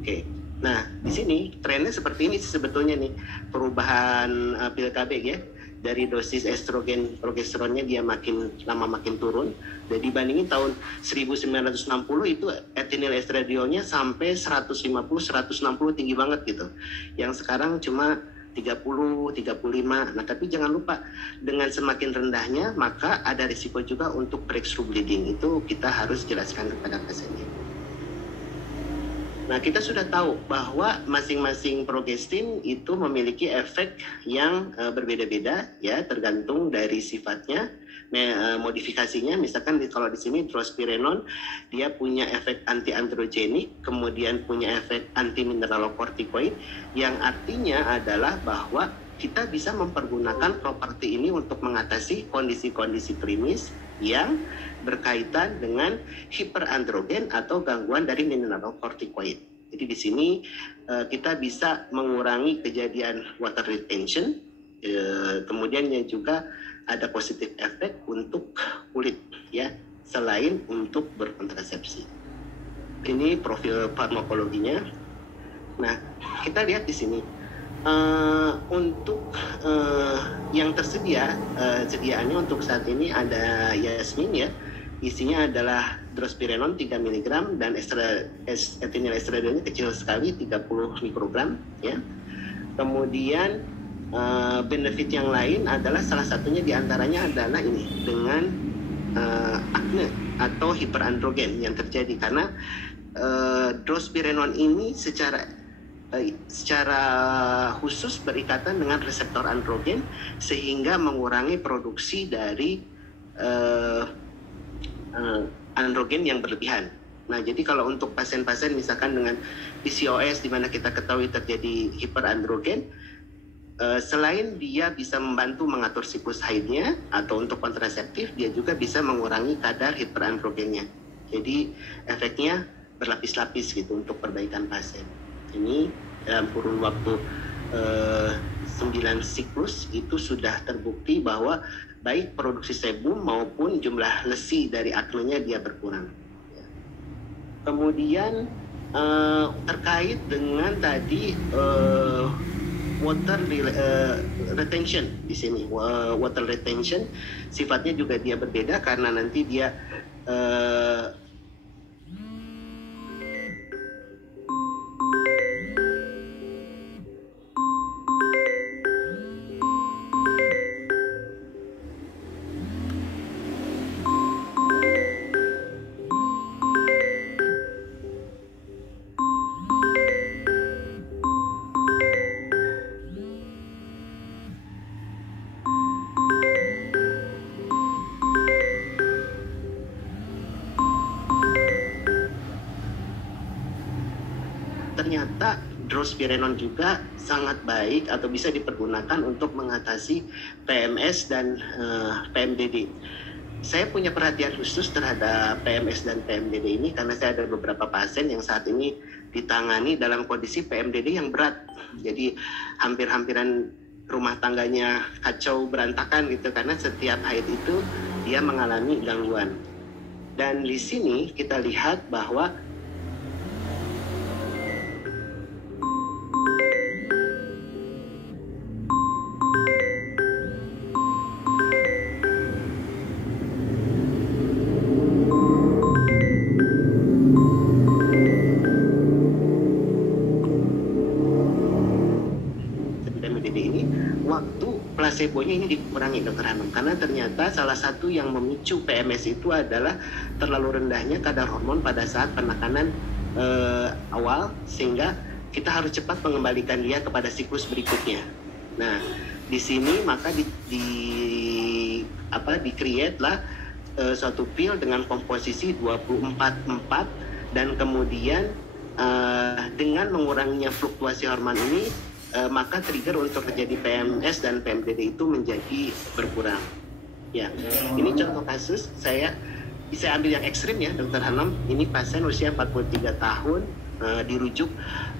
Oke. Nah di sini trennya seperti ini sebetulnya nih perubahan pil KB ya. Dari dosis estrogen progesteronnya dia makin lama makin turun. Dan dibandingin tahun 1960 itu etinil estradiolnya sampai 150-160 tinggi banget gitu. Yang sekarang cuma 30, 35. Nah tapi jangan lupa dengan semakin rendahnya maka ada risiko juga untuk breakthrough bleeding. Itu kita harus jelaskan kepada pasiennya. Nah, kita sudah tahu bahwa masing-masing progestin itu memiliki efek yang berbeda-beda ya, tergantung dari sifatnya, modifikasinya. Misalkan kalau di sini drospirenol dia punya efek anti-androgenik, kemudian punya efek anti-mineralokortikoid, yang artinya adalah bahwa kita bisa mempergunakan properti ini untuk mengatasi kondisi-kondisi klinis yang berkaitan dengan hiperandrogen atau gangguan dari mineralokortikoid. Jadi di sini kita bisa mengurangi kejadian water retention, kemudian yang juga ada positif efek untuk kulit ya, selain untuk berkontrasepsi. Ini profil farmakologinya. Nah, kita lihat di sini. Untuk yang tersedia sediaannya untuk saat ini ada Yasmin ya, isinya adalah drospirenol 3 mg dan etinil estradiolnya kecil sekali 30 mikrogram ya. Kemudian benefit yang lain adalah salah satunya diantaranya adalah ini dengan akne atau hiperandrogen yang terjadi karena drospirenol ini secara khusus berikatan dengan reseptor androgen sehingga mengurangi produksi dari androgen yang berlebihan. Nah, jadi kalau untuk pasien-pasien misalkan dengan PCOS di mana kita ketahui terjadi hiperandrogen, selain dia bisa membantu mengatur siklus haidnya atau untuk kontraseptif, dia juga bisa mengurangi kadar hiperandrogennya. Jadi efeknya berlapis-lapis gitu untuk perbaikan pasien. Ini dalam kurun waktu 9 siklus itu sudah terbukti bahwa baik produksi sebum maupun jumlah lesi dari aknenya dia berkurang. Kemudian terkait dengan tadi water retention di sini, water retention sifatnya juga dia berbeda karena nanti dia ternyata drospirenol juga sangat baik atau bisa dipergunakan untuk mengatasi PMS dan PMDD. Saya punya perhatian khusus terhadap PMS dan PMDD ini karena saya ada beberapa pasien yang saat ini ditangani dalam kondisi PMDD yang berat. Jadi hampir-hampiran rumah tangganya kacau berantakan gitu karena setiap haid itu dia mengalami gangguan. Dan di sini kita lihat bahwa waktu placebo-nya ini dikurangi, Dr. Hanum, karena ternyata salah satu yang memicu PMS itu adalah terlalu rendahnya kadar hormon pada saat penekanan awal, sehingga kita harus cepat mengembalikan dia kepada siklus berikutnya. Nah, di sini maka di-create lah suatu pil dengan komposisi 24/4, dan kemudian dengan menguranginya fluktuasi hormon ini, maka trigger untuk terjadi PMS dan PMDD itu menjadi berkurang. Ya, ini contoh kasus saya ambil yang ekstrim ya, Dr. Hanum. Ini pasien usia 43 tahun, dirujuk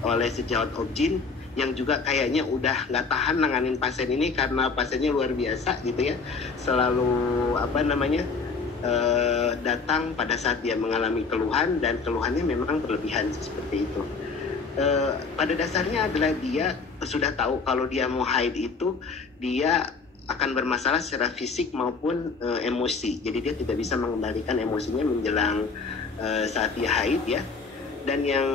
oleh sejawat Obgyn yang juga kayaknya udah nggak tahan nanganin pasien ini karena pasiennya luar biasa gitu ya, selalu datang pada saat dia mengalami keluhan, dan keluhannya memang berlebihan seperti itu. Pada dasarnya adalah dia sudah tahu kalau dia mau haid itu dia akan bermasalah secara fisik maupun emosi. Jadi dia tidak bisa mengembalikan emosinya menjelang saat dia haid ya. Dan yang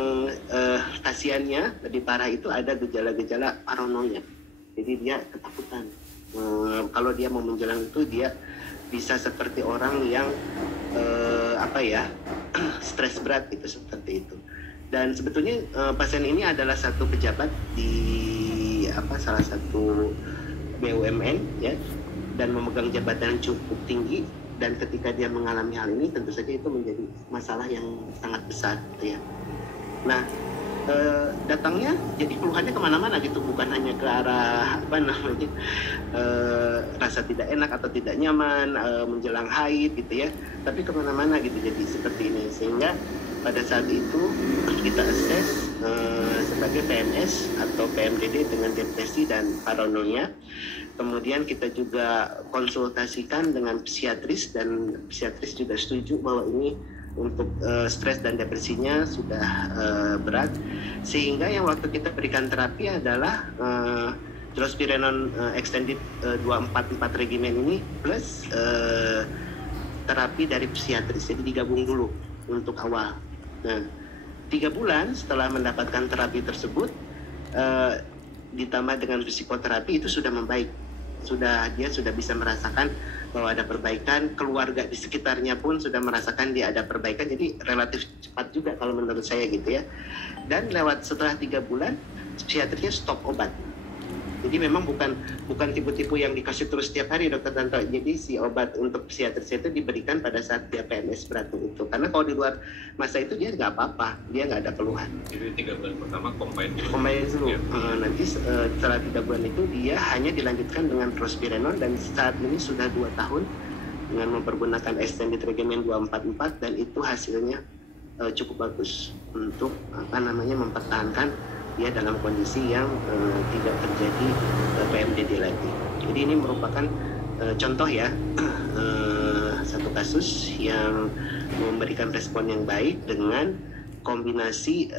kasihannya lebih parah itu ada gejala-gejala paranoia. Jadi dia ketakutan. Kalau dia mau menjelang itu dia bisa seperti orang yang stres berat gitu, seperti itu. Dan sebetulnya pasien ini adalah satu pejabat di salah satu BUMN ya, dan memegang jabatan cukup tinggi, dan ketika dia mengalami hal ini tentu saja itu menjadi masalah yang sangat besar gitu ya. Nah, datangnya jadi keluhannya kemana-mana gitu, bukan hanya ke arah rasa tidak enak atau tidak nyaman menjelang haid gitu ya, tapi kemana-mana gitu, jadi seperti ini. Sehingga pada saat itu kita assess sebagai PMS atau PMDD dengan depresi dan paranoia. Kemudian kita juga konsultasikan dengan psikiatris, dan psikiatris juga setuju bahwa ini untuk stres dan depresinya sudah berat, sehingga yang waktu kita berikan terapi adalah drospirenone extended 244 regimen ini plus terapi dari psikiatris, jadi digabung dulu untuk awal. Nah, 3 bulan setelah mendapatkan terapi tersebut ditambah dengan psikoterapi itu sudah membaik, dia sudah bisa merasakan bahwa ada perbaikan, keluarga di sekitarnya pun sudah merasakan dia ada perbaikan, jadi relatif cepat juga kalau menurut saya gitu ya. Dan setelah 3 bulan psikiaternya stop obat. Jadi memang bukan tipu-tipu yang dikasih terus setiap hari, Dokter Tanto. Jadi si obat untuk psikiatris itu diberikan pada saat dia PMS berat itu. Karena kalau di luar masa itu dia nggak apa-apa, dia nggak ada keluhan. Jadi 3 bulan pertama combine dulu. Nanti setelah 3 bulan itu dia hanya dilanjutkan dengan drospirenone, dan saat ini sudah 2 tahun dengan mempergunakan extended regimen 244, dan itu hasilnya cukup bagus untuk mempertahankan dia dalam kondisi yang tidak terjadi PMDD lagi. Jadi ini merupakan contoh ya, satu kasus yang memberikan respon yang baik dengan kombinasi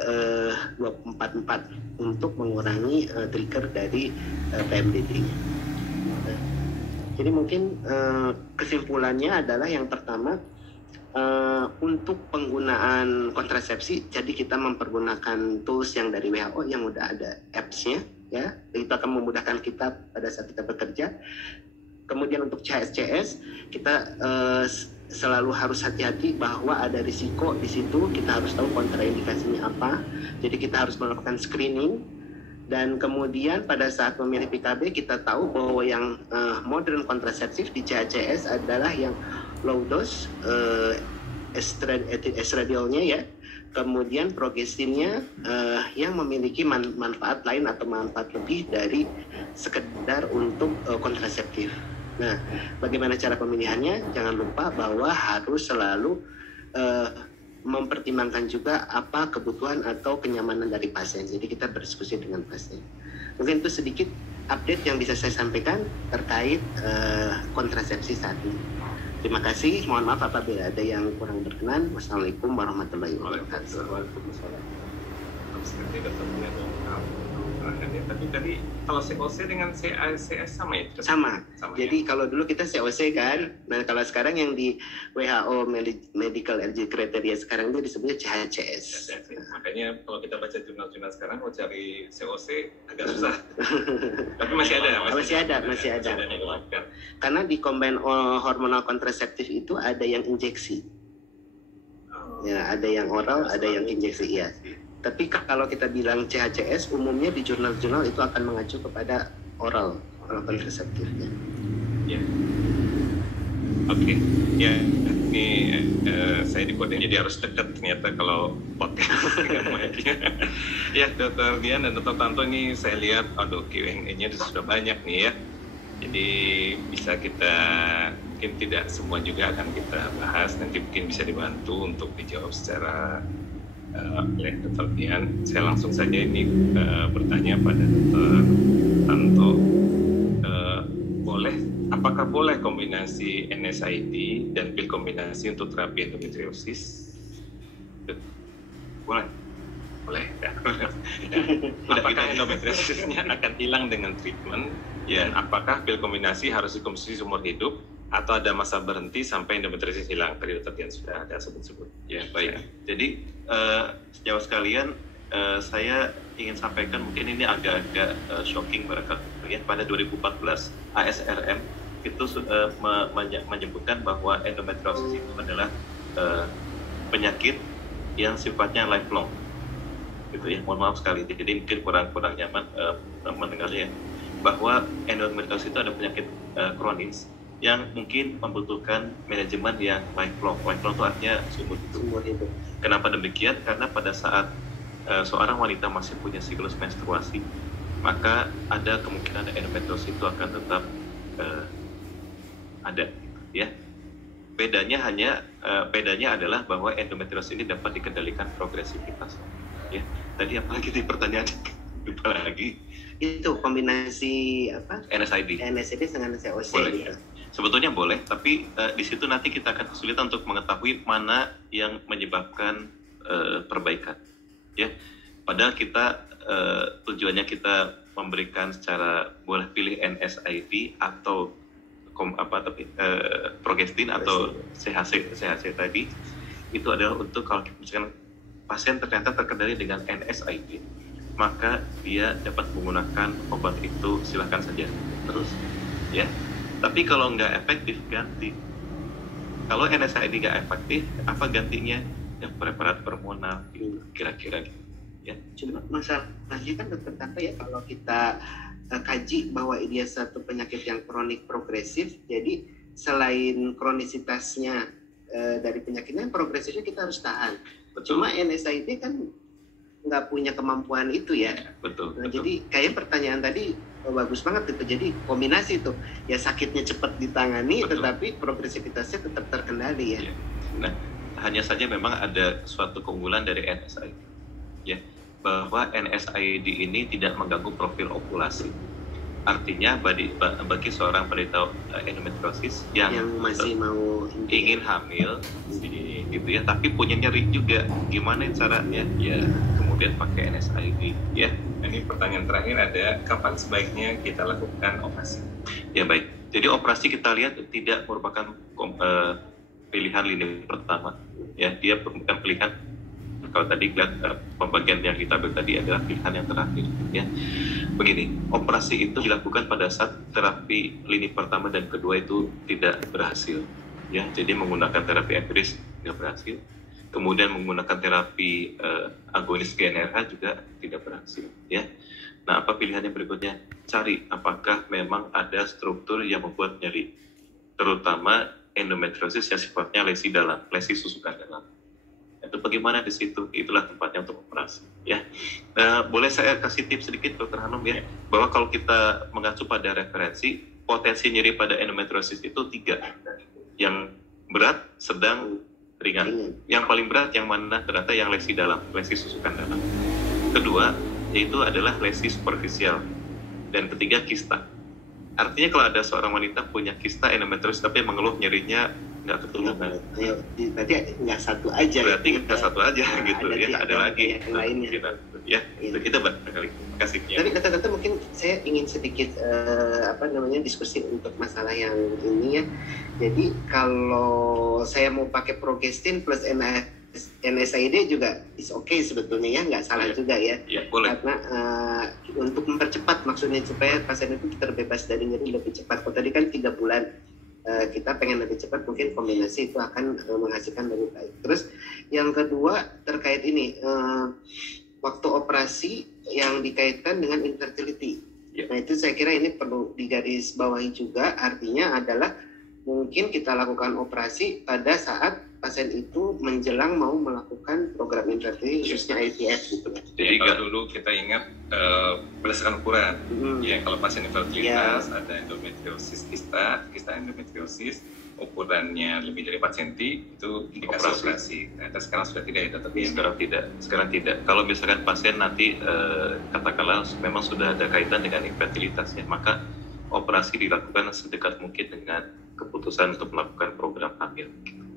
244 untuk mengurangi trigger dari PMDD. Jadi mungkin kesimpulannya adalah yang pertama, untuk penggunaan kontrasepsi, jadi kita mempergunakan tools yang dari WHO yang udah ada apps-nya ya, itu akan memudahkan kita pada saat kita bekerja. Kemudian untuk CHSCS kita selalu harus hati-hati bahwa ada risiko di situ, kita harus tahu kontraindikasinya apa, jadi kita harus melakukan screening. Dan kemudian pada saat memilih PKB kita tahu bahwa yang modern kontraseptif di CHCS adalah yang low dose estradiolnya ya, kemudian progestinnya yang memiliki manfaat lain atau manfaat lebih dari sekedar untuk kontraseptif. Nah, bagaimana cara pemilihannya? Jangan lupa bahwa harus selalu mempertimbangkan juga apa kebutuhan atau kenyamanan dari pasien. Jadi kita berdiskusi dengan pasien. Mungkin itu sedikit update yang bisa saya sampaikan terkait kontrasepsi saat ini. Terima kasih. Mohon maaf apabila ada yang kurang berkenan. Wassalamualaikum warahmatullahi wabarakatuh. Waalaikumsalam. keterangannya. Tapi tadi kalau COC dengan CACS sama ya? Sama. Jadi ya? kalau dulu kita COC kan, nah kalau sekarang yang di WHO Medical Eligibility Criteria sekarang itu disebutnya CHCS. Makanya kalau kita baca jurnal-jurnal sekarang mau cari COC agak susah. Tapi masih ada. Masih ada. Karena di combined hormonal contraceptive itu ada yang injeksi. Ya, ada yang oral, ada yang injeksi, ya. Tapi kalau kita bilang CHCS, umumnya di jurnal-jurnal itu akan mengacu kepada oral kontraseptifnya. Ya. Oke. Ya, ini saya dikodein jadi harus dekat ternyata kalau podcast. Ya, Dr. Dian dan Dr. Tanto ini saya lihat, Q&A-nya sudah banyak nih ya. Jadi bisa kita, mungkin tidak semua juga akan kita bahas, nanti mungkin bisa dibantu untuk dijawab secara oleh Dr. Dian. Saya langsung saja ini bertanya pada Dr. Tanto, apakah boleh kombinasi NSAID dan pil kombinasi untuk terapi endometriosis? Boleh ya. Apakah endometriosisnya akan hilang dengan treatment? Ya, apakah pil kombinasi harus dikonsumsi seumur hidup atau ada masa berhenti sampai endometriosis hilang? Tadi Dr. Dian sudah ada sebut-sebut. Ya, baik. Jadi sejauh sekalian, saya ingin sampaikan, mungkin ini agak-agak shocking barangkali ya. Pada 2014 ASRM itu menyebutkan bahwa endometriosis itu adalah penyakit yang sifatnya lifelong, gitu ya. Mohon maaf sekali, jadi mungkin kurang nyaman mendengarnya, bahwa endometriosis itu ada penyakit kronis yang mungkin membutuhkan manajemen yang lifelong. Lifelong itu artinya seumur hidup. Kenapa demikian? Karena pada saat seorang wanita masih punya siklus menstruasi, maka ada kemungkinan endometriosis itu akan tetap ada, ya. Bedanya adalah bahwa endometriosis ini dapat dikendalikan progresivitas, ya. Tadi apalagi di pertanyaan lupa lagi. Itu kombinasi apa? NSAID dengan COC. Boleh, ya. Sebetulnya boleh, tapi di situ nanti kita akan kesulitan untuk mengetahui mana yang menyebabkan perbaikan, ya. Padahal kita tujuannya kita memberikan secara boleh pilih NSAID atau progestin atau CHC tadi, itu adalah untuk kalau misalkan pasien ternyata terkendali dengan NSAID, maka dia dapat menggunakan obat itu, silahkan saja terus, ya. Tapi kalau nggak efektif, ganti. Kalau NSAID nggak efektif, apa gantinya? Ya, preparat hormonal, gitu, kira-kira gitu, ya. Cuma masalahnya kan Dr. Tanto ya, kalau kita kaji bahwa dia satu penyakit yang kronik progresif, jadi selain kronisitasnya dari penyakitnya, progresifnya kita harus tahan. Betul. Cuma NSAID kan nggak punya kemampuan itu ya. Betul. Jadi kayak pertanyaan tadi bagus banget itu. Jadi kombinasi itu ya, sakitnya cepat ditangani, betul, tetapi progresivitasnya tetap terkendali ya. Nah, hanya saja memang ada suatu keunggulan dari NSAID, ya, bahwa NSAID ini tidak mengganggu profil ovulasi. Artinya bagi seorang penderita endometriosis yang masih mau ingin hamil, gitu ya, tapi punya nyeri juga, gimana caranya? Ya, kemudian pakai NSAID, ya. Ini pertanyaan terakhir ada, kapan sebaiknya kita lakukan operasi? Ya, baik. Jadi operasi kita lihat tidak merupakan pilihan lini pertama, ya. Dia bukan pilihan. Kalau tadi lihat pembagian yang kita ambil tadi adalah pilihan yang terakhir, ya. Begini, operasi itu dilakukan pada saat terapi lini pertama dan kedua itu tidak berhasil, ya. Jadi menggunakan terapi empiris tidak berhasil, kemudian menggunakan terapi agonis GnRH juga tidak berhasil, ya. Nah, apa pilihannya berikutnya? Cari apakah memang ada struktur yang membuat nyeri, terutama endometriosis yang sifatnya lesi dalam, lesi susukan dalam. Itu bagaimana di situ? Itulah tempatnya untuk operasi, ya. Boleh saya kasih tips sedikit, Dr. Hanum, ya, bahwa kalau kita mengacu pada referensi, potensi nyeri pada endometriosis itu 3, yang berat, sedang, ringan. Yang paling berat yang mana? Ternyata yang lesi dalam, lesi susukan dalam. Kedua, yaitu adalah lesi superficial, dan ketiga kista. Artinya kalau ada seorang wanita punya kista endometriosis tapi mengeluh nyerinya nggak ketulungan, berarti nggak satu aja. Berarti nggak satu aja, gitu ya. Ada lagi yang lainnya. ya. Itu barangkali. Terima kasih. Tapi kata-kata mungkin saya ingin sedikit diskusi untuk masalah yang ini ya. Jadi kalau saya mau pakai progestin plus NSAID juga is okay sebetulnya ya, nggak salah juga ya. Ya, boleh. Karena untuk mempercepat, maksudnya supaya pasien itu terbebas dari nyeri lebih cepat. Kalau tadi kan 3 bulan, kita pengen lebih cepat, mungkin kombinasi itu akan menghasilkan lebih baik. Terus yang kedua terkait ini, waktu operasi yang dikaitkan dengan infertility. Ya. Nah itu saya kira ini perlu digarisbawahi juga, artinya adalah mungkin kita lakukan operasi pada saat pasien itu menjelang mau melakukan program infertility, khususnya IVF gitu. Jadi kalau dulu kita ingat berdasarkan ukuran, ya kalau pasien infertilitas ada endometriosis, kista endometriosis, ukurannya lebih dari 4 cm itu dikasih operasi. Nah, sekarang sudah tidak ya, tapi sekarang tidak. Kalau misalkan pasien nanti katakanlah memang sudah ada kaitan dengan infertilitas ya, maka operasi dilakukan sedekat mungkin dengan keputusan untuk melakukan program hamil.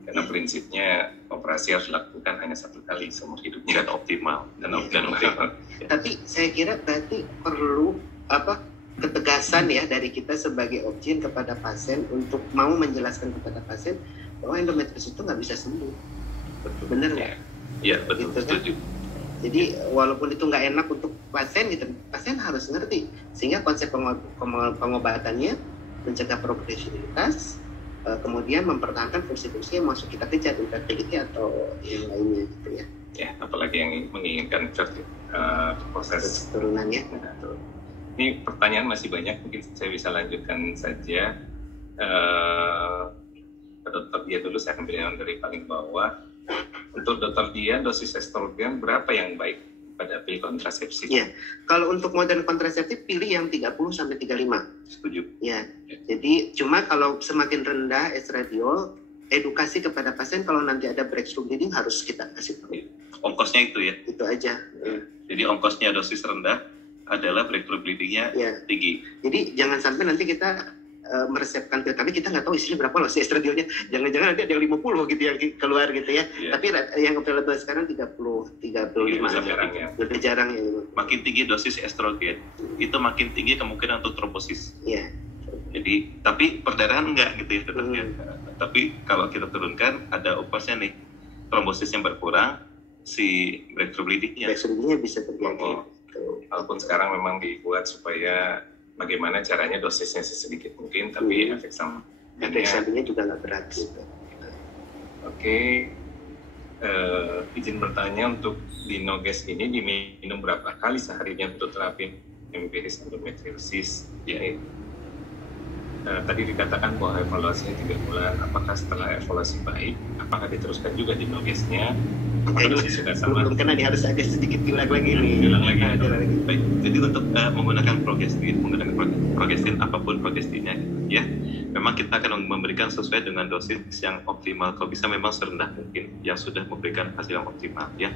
Karena prinsipnya operasi harus dilakukan hanya 1 kali seumur hidupnya Dan optimal. Tapi saya kira berarti perlu ketegasan ya dari kita sebagai objin kepada pasien untuk mau menjelaskan kepada pasien bahwa endometriosis itu nggak bisa sembuh. Benar nggak? Iya, betul. Gitu, setuju. Jadi walaupun itu nggak enak untuk pasien gitu, pasien harus ngerti sehingga konsep pengobatannya mencegah progresivitas, kemudian mempertahankan fungsi-fungsi yang masuk kita kejar, infertility atau yang lainnya gitu ya. Ya, apalagi yang menginginkan proses turunannya. Ini pertanyaan masih banyak, mungkin saya bisa lanjutkan saja. Dokter Dia dulu, saya ambil yang dari paling bawah. Untuk Dokter Dia, dosis estrogen berapa yang baik pada pil kontrasepsi? Ya, kalau untuk modern kontraseptif pilih yang 30-35. Setuju. Ya, jadi cuma kalau semakin rendah estradiol, edukasi kepada pasien kalau nanti ada breakthrough bleeding harus kita kasih tahu. Ongkosnya itu ya. Itu aja. Ya. Jadi ongkosnya dosis rendah adalah breakthrough bleeding-nya tinggi. Jadi jangan sampai nanti kita meresepkan pil, tapi kita nggak tahu isinya berapa loh si estradiolnya. Jangan-jangan nanti ada yang 50 gitu yang keluar gitu ya. Tapi yang available sekarang 30-35 jarang ya. Lebih jarang ya. Makin tinggi dosis estrogen, itu makin tinggi kemungkinan untuk trombosis. Iya. Jadi, tapi perdarahan enggak gitu ya tetapnya. Tapi kalau kita turunkan, ada upasnya nih, trombosis yang berkurang, si breakthrough bleeding-nya Bisa terjadi. Walaupun sekarang memang dibuat supaya bagaimana caranya dosisnya sedikit mungkin, tapi efek sampingnya juga nggak berat gitu. Oke. Izin bertanya, untuk Dinoges ini diminum berapa kali seharinya untuk terapi empiris endometriosis? Ya, tadi dikatakan bahwa evaluasinya 3 bulan. Apakah setelah evaluasi baik, apakah diteruskan juga Dinogesnya? Belum kena nih, harus agak sedikit diulang lagi nih. Baik, jadi untuk menggunakan progestin apapun progestinnya ya, memang kita akan memberikan sesuai dengan dosis yang optimal. Kalau bisa memang serendah mungkin yang sudah memberikan hasil yang optimal ya.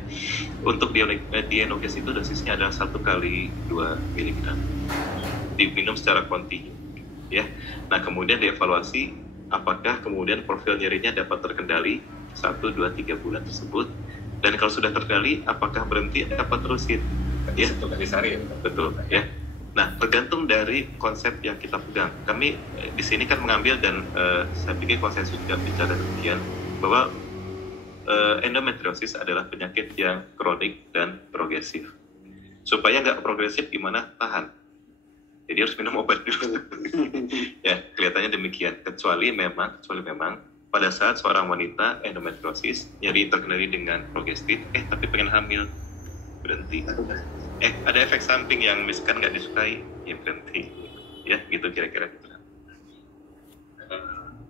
Untuk Dinoges itu dosisnya adalah 1 kali 2 mg diminum secara kontinu ya. Nah kemudian dievaluasi apakah kemudian profil nyerinya dapat terkendali 1, 2, 3 bulan tersebut. Dan kalau sudah terkendali, apakah berhenti atau terusin? Ya, 1 kali sehari. Betul. Ya. Nah, tergantung dari konsep yang kita pegang. Kami di sini kan mengambil dan saya pikir konsensus juga bicara demikian bahwa endometriosis adalah penyakit yang kronik dan progresif. Supaya nggak progresif, gimana? Tahan. Jadi harus minum obat dulu. Ya, kelihatannya demikian. Kecuali memang pada saat seorang wanita endometriosis nyeri terkendali dengan progestin, tapi pengen hamil, berhenti. Ada efek samping yang misalkan nggak disukai, ya berhenti. Ya, gitu kira-kira gitu.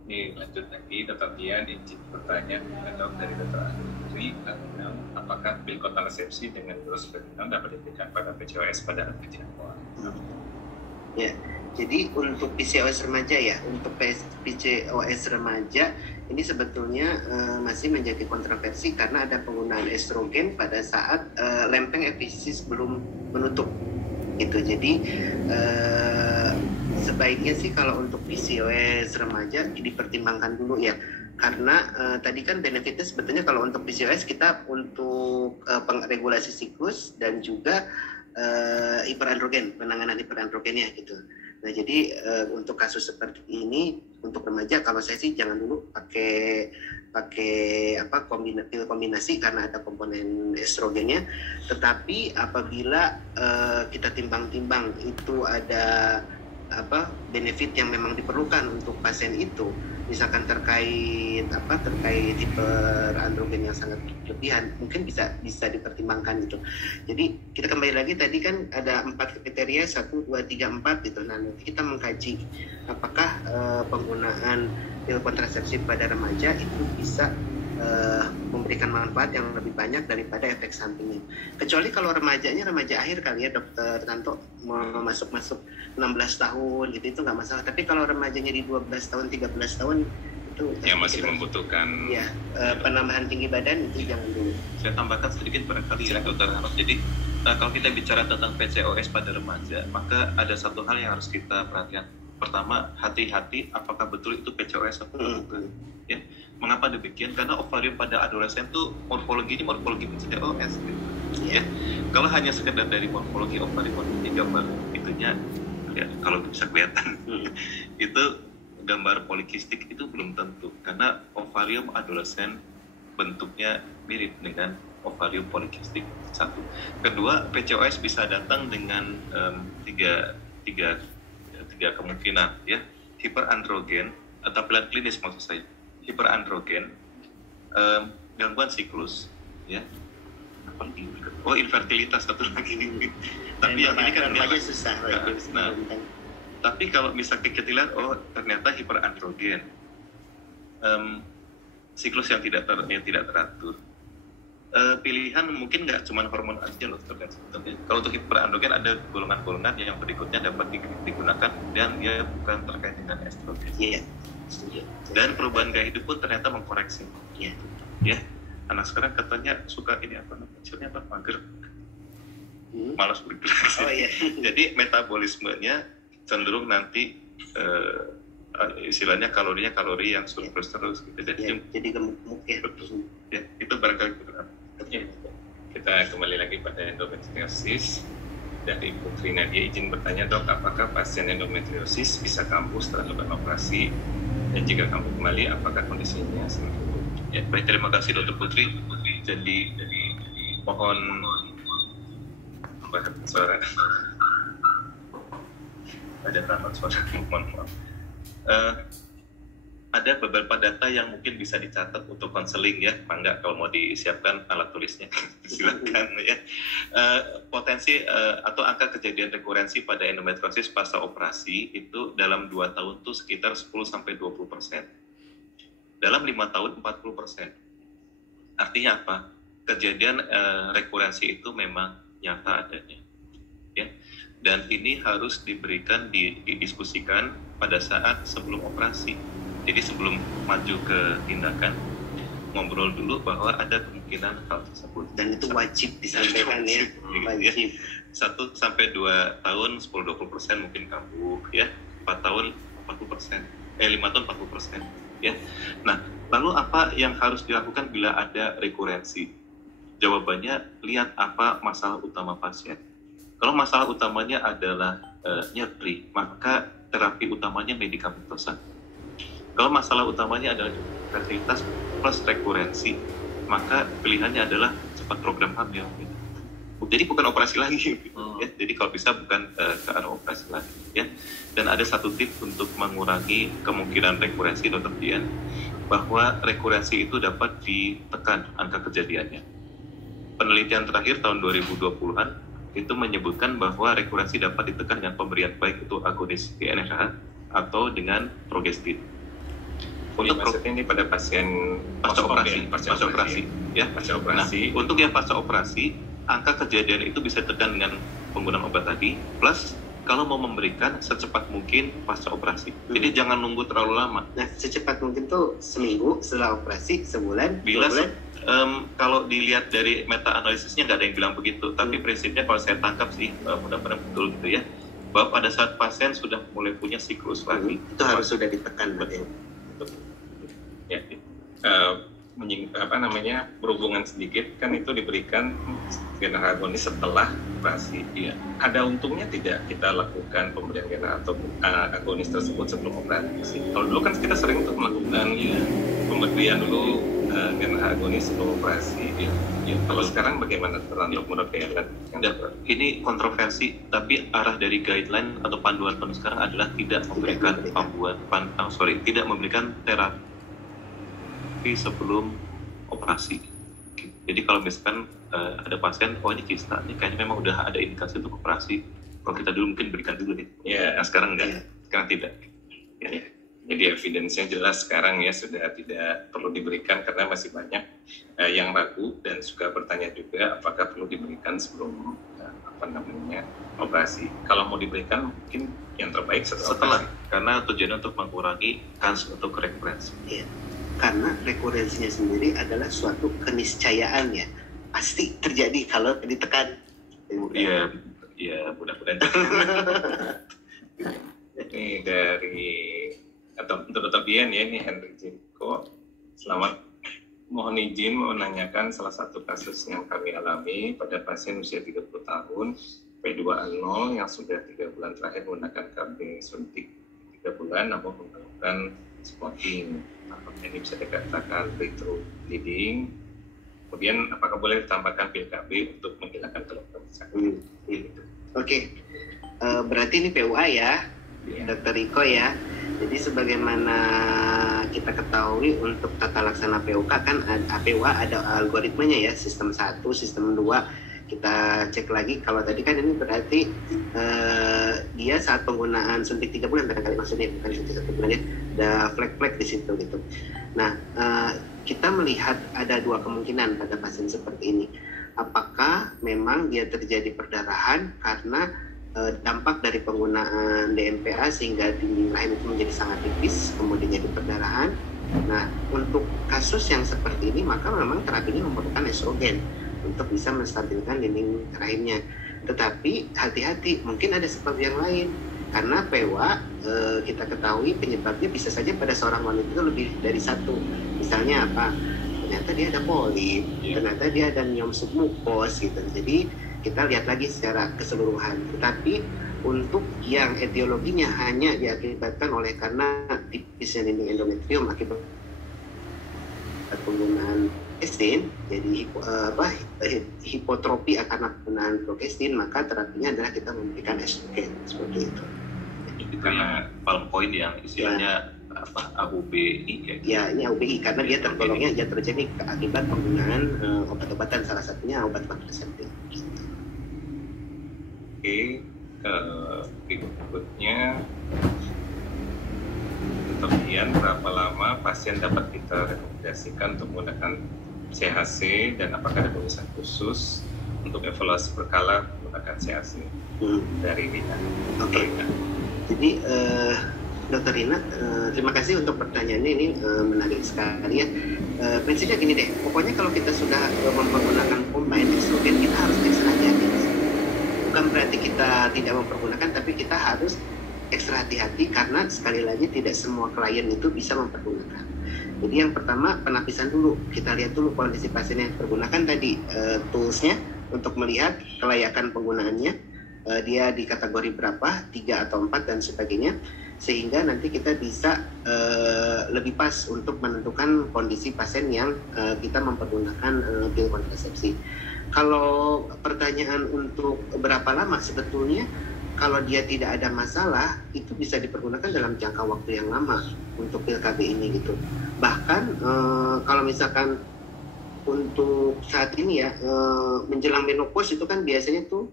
Ini lanjut lagi, Dokter Dia bertanya dari Dokter Andri, apakah pil kontrasepsi dengan dosis berkenaan dapat diberikan pada PCOS pada anak kecil? Ya, jadi untuk PCOS remaja ya, untuk PCOS remaja ini sebetulnya masih menjadi kontroversi karena ada penggunaan estrogen pada saat lempeng epifisis belum menutup gitu. Jadi sebaiknya sih kalau untuk PCOS remaja dipertimbangkan dulu ya, Karena tadi kan benefitnya sebetulnya kalau untuk PCOS kita untuk regulasi siklus dan juga hiperandrogen, penanganan hiperandrogennya gitu. Nah jadi untuk kasus seperti ini untuk remaja kalau saya sih jangan dulu pakai kombinasi karena ada komponen estrogennya. Tetapi apabila kita timbang-timbang itu ada benefit yang memang diperlukan untuk pasien itu, misalkan terkait hiperandrogen yang sangat berlebihan, mungkin bisa dipertimbangkan gitu. Jadi kita kembali lagi tadi kan ada 4 kriteria 1, 2, 3, 4 gitu. Nah nanti kita mengkaji apakah penggunaan pil kontrasepsi pada remaja itu bisa memberikan manfaat yang lebih banyak daripada efek sampingnya. Kecuali kalau remajanya remaja akhir kali ya Dokter Tanto, mau masuk 16 tahun gitu itu nggak masalah. Tapi kalau remajanya di 12 tahun 13 tahun itu yang masih membutuhkan penambahan tinggi badan itu jangan dulu. Saya tambahkan sedikit barangkali ya Dokter Haros. Jadi kalau kita bicara tentang PCOS pada remaja, maka ada satu hal yang harus kita perhatikan. Pertama, hati-hati apakah betul itu PCOS atau bukan. Ya. Mengapa demikian? Karena ovarium pada adolesen itu morfologi PCOS gitu. Ya. Kalau hanya sekedar dari morfologi ovarium gambar itunya ya kalau bisa kelihatan itu gambar polikistik itu belum tentu, karena ovarium adolesen bentuknya mirip dengan ovarium polikistik. Satu. Kedua, PCOS bisa datang dengan tiga kemungkinan ya. Hiperandrogen atau tampilan klinis maksud saya. Hiperandrogen, gangguan siklus, ya. Infertilitas satu lagi. Tapi yang ini kan susah. Tapi kalau misalnya kita lihat, ternyata hiperandrogen, siklus yang tidak teratur. Pilihan mungkin nggak cuma hormon aja loh terkait sebetulnya. Kalau untuk hiperandrogen ada golongan-golongan yang berikutnya dapat digunakan dan dia bukan terkait dengan estrogen. Iya. Dan perubahan gaya hidup pun ternyata mengkoreksi. Iya. Ya, anak sekarang katanya suka mager, malas bergerak. Oh iya. Jadi metabolismenya cenderung nanti istilahnya kalori yang surplus terus gitu. Jadi gemuk ya. Betul. Ya, itu barangkali benar. Kita kembali lagi pada endometriosis. Dari Putri Nadia izin bertanya, Dok, apakah pasien endometriosis bisa kambuh setelah melakukan operasi? Dan jika kambuh kembali, apakah kondisinya sangat buruk? Ya, baik, terima kasih Dr. Putri. Jadi mohon suara. Ada rambat suara, mohon maaf. Ada beberapa data yang mungkin bisa dicatat untuk konseling ya, Mangga kalau mau disiapkan alat tulisnya silakan ya. Potensi atau angka kejadian rekurensi pada endometriosis pasca operasi itu dalam 2 tahun itu sekitar 10-20%. Dalam 5 tahun 40%. Artinya apa? Kejadian rekurensi itu memang nyata adanya. Ya. Dan ini harus diberikan didiskusikan pada saat sebelum operasi. Jadi sebelum maju ke tindakan, ngobrol dulu bahwa ada kemungkinan hal tersebut. Dan itu wajib disampaikan ya. Wajib. 1-2 tahun 10-20% mungkin kambuh ya. 4 tahun 40%. 5 tahun 40%. Ya. Nah, lalu apa yang harus dilakukan bila ada rekurensi? Jawabannya, lihat apa masalah utama pasien. Kalau masalah utamanya adalah nyeri, maka terapi utamanya medikamentosa. Kalau masalah utamanya adalah fertilitas plus rekurensi, maka pilihannya adalah cepat program hamil. Gitu. Jadi bukan operasi lagi. Ya. Jadi kalau bisa bukan ke arah operasi lagi. Ya. Dan ada satu tips untuk mengurangi kemungkinan rekurensi, Dr. Dian, bahwa rekurensi itu dapat ditekan angka kejadiannya. Penelitian terakhir tahun 2020-an itu menyebutkan bahwa rekurensi dapat ditekan dengan pemberian baik itu agonis INFH atau dengan progestin. Untuk maksudnya ini pada pasien pasca operasi. Ya. Pasca operasi. Nah, untuk yang pasca operasi, angka kejadian itu bisa ditekan dengan penggunaan obat tadi, plus kalau mau memberikan secepat mungkin pasca operasi. Jadi jangan nunggu terlalu lama. Nah, secepat mungkin tuh seminggu setelah operasi, sebulan, bila kalau dilihat dari meta analisisnya nggak ada yang bilang begitu, tapi prinsipnya kalau saya tangkap sih mudah-mudahan betul gitu ya, bahwa pada saat pasien sudah mulai punya siklus lagi, itu harus sudah ditekan. Ya, berhubungan sedikit, kan itu diberikan general agonis setelah operasi. Iya. Ada untungnya tidak kita lakukan pemberian general atau agonis tersebut sebelum operasi? Kalau dulu kan kita sering untuk melakukan pemberian dulu general agonis sebelum operasi. Ya. Kalau sekarang bagaimana untuk menurut kalian? Ini kontroversi, tapi arah dari guideline atau panduan penuh sekarang adalah tidak memberikan tidak memberikan terapi sebelum operasi. Jadi kalau misalkan ada pasien, ini kista, ini kayaknya memang udah ada indikasi untuk operasi. Kalau kita dulu mungkin berikan dulu nih. Ya. Nah sekarang enggak, sekarang tidak. Ya. Jadi evidence-nya jelas sekarang ya sudah tidak perlu diberikan karena masih banyak yang ragu dan juga bertanya juga apakah perlu diberikan sebelum operasi. Kalau mau diberikan mungkin yang terbaik setelah karena tujuannya untuk mengurangi kans untuk recurrence. Iya. Karena rekurensinya sendiri adalah suatu keniscayaan ya, pasti terjadi kalau ditekan. Iya, mudah-mudahan. Ini dari atau Dr. Bian ya, ini Henry Jericho. Selamat, mohon izin menanyakan salah satu kasus yang kami alami pada pasien usia 30 tahun P2A0 yang sudah 3 bulan terakhir menggunakan KB suntik 3 bulan namun melakukan spotting. Apakah ini bisa dikatakan breakthrough bleeding? Kemudian apakah boleh ditambahkan pil KB untuk menghilangkan keluhan sakit? Oke. Berarti ini PUA ya, Dr. Riko ya. Jadi sebagaimana kita ketahui untuk tata laksana PUK kan PUA ada algoritmanya ya, sistem 1, sistem 2. Kita cek lagi, kalau tadi kan ini berarti dia saat penggunaan suntik 3 bulan barangkali maksudnya, bukan suntik 1 bulan ya, ada flag di situ gitu. Nah, kita melihat ada 2 kemungkinan pada pasien seperti ini. Apakah memang dia terjadi perdarahan karena dampak dari penggunaan DMPA sehingga dinding rahim itu menjadi sangat tipis, kemudian jadi perdarahan. Nah, untuk kasus yang seperti ini maka memang terapinya memerlukan estrogen untuk bisa menstabilkan dinding rahimnya. Tetapi hati-hati, mungkin ada sebab yang lain. Karena PWA kita ketahui penyebabnya bisa saja pada seorang wanita itu lebih dari 1. Misalnya apa? Ternyata dia ada polip, ternyata dia ada miom submukos gitu. Jadi kita lihat lagi secara keseluruhan. Tetapi untuk yang etiologinya hanya diakibatkan oleh karena tipisnya dinding endometrium akibat penggunaan progestin, jadi hipotropi karena penggunaan progestin, maka terapinya adalah kita memberikan estrogen seperti itu. Itu karena palm point yang istilahnya AUBI ya. Ini AUBI karena dia tergolongnya iatrogenik akibat penggunaan obat-obatan, salah satunya obat kontraseptif. Oke, berikutnya kemudian berapa lama pasien dapat kita rekomendasikan untuk menggunakan CHC dan apakah ada tulisan khusus untuk evaluasi berkala menggunakan CHC dari Rina? Oke. Jadi Dr. Rina, terima kasih untuk pertanyaannya, ini menarik sekali ya. Prinsipnya gini deh, pokoknya kalau kita sudah mempergunakan combine estrogen kita harus ekstra hati-hati. Bukan berarti kita tidak mempergunakan, tapi kita harus ekstra hati-hati karena sekali lagi tidak semua klien itu bisa mempergunakan. Jadi yang pertama penapisan dulu, kita lihat dulu kondisi pasien yang pergunakan tadi, toolsnya untuk melihat kelayakan penggunaannya, dia di kategori berapa, 3 atau 4 dan sebagainya, sehingga nanti kita bisa lebih pas untuk menentukan kondisi pasien yang kita mempergunakan pil kontrasepsi. Kalau pertanyaan untuk berapa lama, sebetulnya kalau dia tidak ada masalah itu bisa dipergunakan dalam jangka waktu yang lama untuk pil KB ini gitu. Bahkan kalau misalkan untuk saat ini ya menjelang menopause itu kan biasanya tuh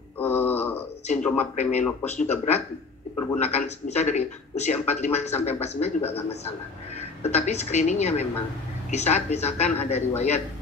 sindroma premenopause juga berat, dipergunakan misalnya dari usia 45 sampai 49 juga nggak masalah. Tetapi screeningnya memang di saat misalkan ada riwayat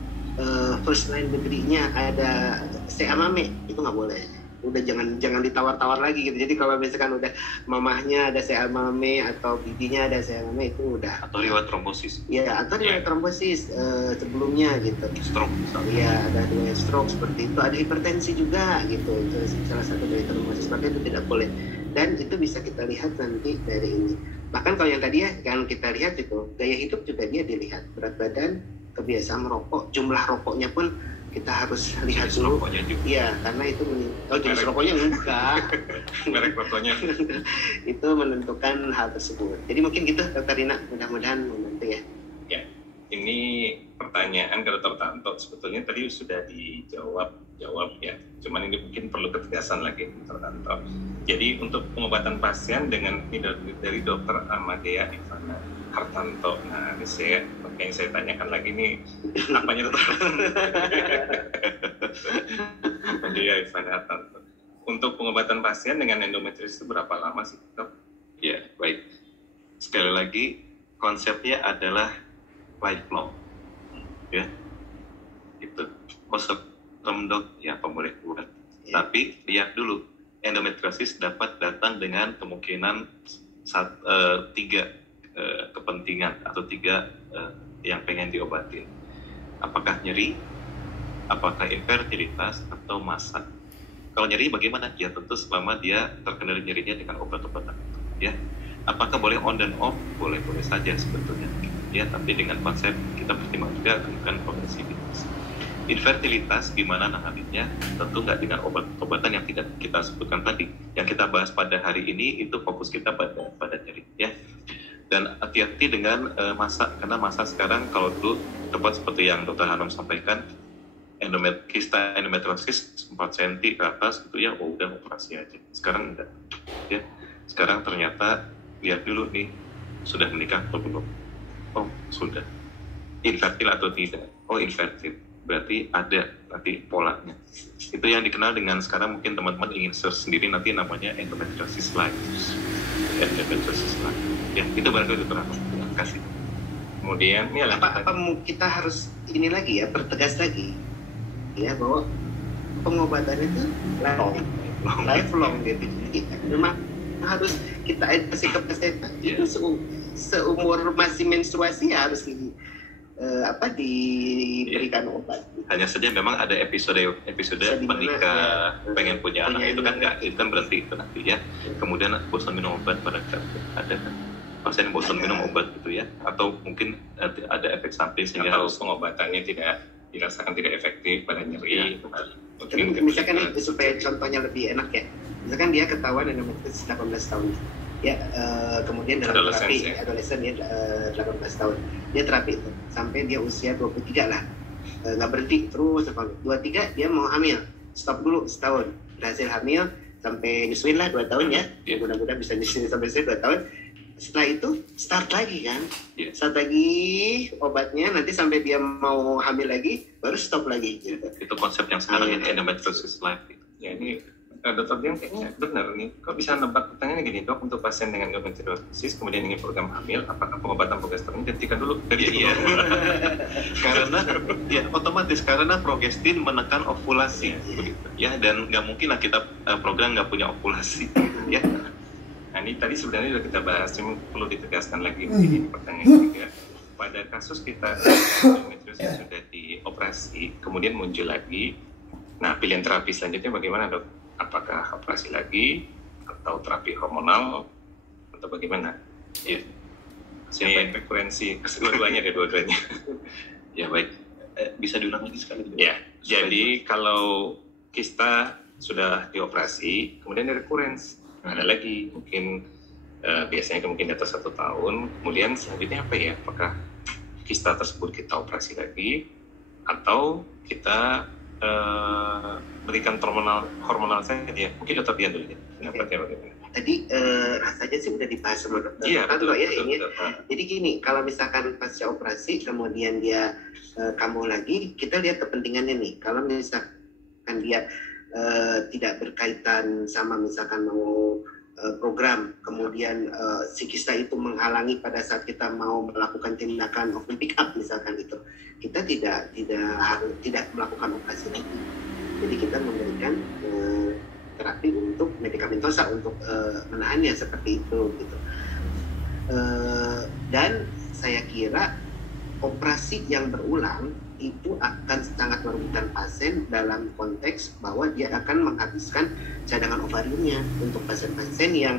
first line degree-nya ada CA-MAME itu nggak boleh. Udah jangan ditawar-tawar lagi gitu. Jadi kalau misalkan udah mamahnya ada CA-MAME atau bibinya ada CA-MAME itu udah. Atau riwayat trombosis. Iya, atau riwayat trombosis sebelumnya gitu. Stroke misalnya. Iya, ada riwayat stroke seperti itu. Ada hipertensi juga gitu. Itu salah satu dari trombosis, maka itu tidak boleh dan itu bisa kita lihat nanti dari ini. Bahkan kalau yang tadi ya, yang kita lihat itu gaya hidup juga dia dilihat, berat badan, kebiasaan merokok, jumlah rokoknya pun kita harus lihat Jenis dulu. rokoknya juga. Iya, karena itu jenis rokoknya enggak. Merek rokoknya. Itu menentukan hal tersebut. Jadi mungkin gitu, Dr. Rina, mudah-mudahan membantu ya. Ya, ini pertanyaan ke Dr. Tanto sebetulnya tadi sudah dijawab ya. Cuman ini mungkin perlu ketegasan lagi, Dr. Tanto. Jadi untuk pengobatan pasien dengan dari Dr. Amadea Ivana Hartanto. Nah, ini yang saya tanyakan lagi nih, apanya Dr. Amadea Ivana Hartanto. Untuk pengobatan pasien dengan endometriosis itu berapa lama sih, Dok? Ya, baik. Sekali lagi, konsepnya adalah lifelong. Ya, itu. Dok, ya apa boleh buat. Tapi lihat dulu, endometriosis dapat datang dengan kemungkinan 3 kepentingan atau 3 yang pengen diobatin. Apakah nyeri, apakah infertilitas, atau masa. Kalau nyeri bagaimana? Ya tentu selama dia terkendali nyerinya dengan obat-obatan. Ya, apakah boleh on dan off? Boleh saja sebetulnya. Ya, tapi dengan konsep kita pertimbangkan juga bukan progresivitas. Infertilitas gimana nanganinnya? Tentu nggak dengan obat-obatan yang tidak kita sebutkan tadi. Yang kita bahas pada hari ini itu fokus kita pada nyeri, ya. Dan hati-hati dengan masa, karena masa sekarang kalau dulu tepat seperti yang Dr. Hanum sampaikan, kista endometriosis 4 cm ke atas gitu ya, udah operasi aja. Sekarang enggak, ya. Sekarang ternyata lihat dulu nih, sudah menikah atau belum? Oh sudah. Infertil atau tidak? Oh infertil. Berarti ada nanti polanya. Itu yang dikenal dengan sekarang mungkin teman-teman ingin search sendiri nanti namanya endometriosis live. Endometriosis live. Ya, itu barangkali terang. Terima kasih. Kemudian ini Apa kita harus ini lagi ya, pertegas lagi ya bahwa pengobatan itu lifelong gitu. Jadi memang harus kita edukasi ke peserta. Itu seumur masih menstruasi ya harus diberikan obat. Hanya saja memang ada episode menikah, pengen punya anak itu kan nggak, itu kan berhenti itu nanti ya. Kemudian bosan minum obat pada ada kan pasien yang bosan minum obat gitu ya, atau mungkin ada efek samping sehingga atau pengobatannya tidak dirasakan tidak efektif pada nyeri. Misalkan itu supaya contohnya lebih enak ya. Misalkan dia ketahuan endometriosis 18 tahun. Ya, kemudian dalam terapi adolesen ya 18 tahun dia terapi itu sampai dia usia 23 lah, nggak berhenti terus. 23 dia mau hamil, stop dulu setahun, berhasil hamil sampai nyusuin lah 2 tahun ya, mudah-mudahan bisa nyusuin sampai 2 tahun. Setelah itu start lagi kan, start lagi obatnya, nanti sampai dia mau hamil lagi baru stop lagi gitu. Itu konsep yang sekarang ini endometriosis life gitu. Ya ini Dokter Dian kayaknya benar nih. Kok bisa nebak pertanyaannya gini, Dok, untuk pasien dengan endometriosis kemudian ingin program hamil, apakah pengobatan progestin dihentikan dulu? Iya. Karena ya otomatis karena progestin menekan ovulasi, begitu. Ya, dan nggak mungkin lah kita program nggak punya ovulasi, ya. Nah ini tadi sebenarnya sudah kita bahas, cuma perlu ditegaskan lagi begini pertanyaan juga. Pada kasus kita endometriosis sudah dioperasi, kemudian muncul lagi. Nah pilihan terapi selanjutnya bagaimana, Dok? Apakah operasi lagi atau terapi hormonal atau bagaimana? Iya. Ini frekuensi dua-duanya. Ya baik. Bisa diulang lagi sekali? Ya. Jadi kalau kista sudah dioperasi, kemudian recurrence, ada lagi mungkin biasanya mungkin di atas 1 tahun. Kemudian selanjutnya apa ya? Apakah kista tersebut kita operasi lagi atau kita berikan hormonal saja? Mungkin Dokter Dian dulu ya. Tadi rasanya sih udah dibahas sama dokter. Iya, betul. Jadi gini, kalau misalkan pasca operasi kemudian dia kambuh lagi, kita lihat kepentingannya nih. Kalau misalkan dia tidak berkaitan sama misalkan mau program, kemudian si kista itu menghalangi pada saat kita mau melakukan tindakan ovum pick up misalkan itu, kita tidak melakukan operasi lagi. Jadi kita memberikan terapi untuk medikamentosa untuk menahannya seperti itu gitu. Dan saya kira operasi yang berulang itu akan sangat merugikan pasien dalam konteks bahwa dia akan menghabiskan cadangan ovariumnya. Untuk pasien-pasien yang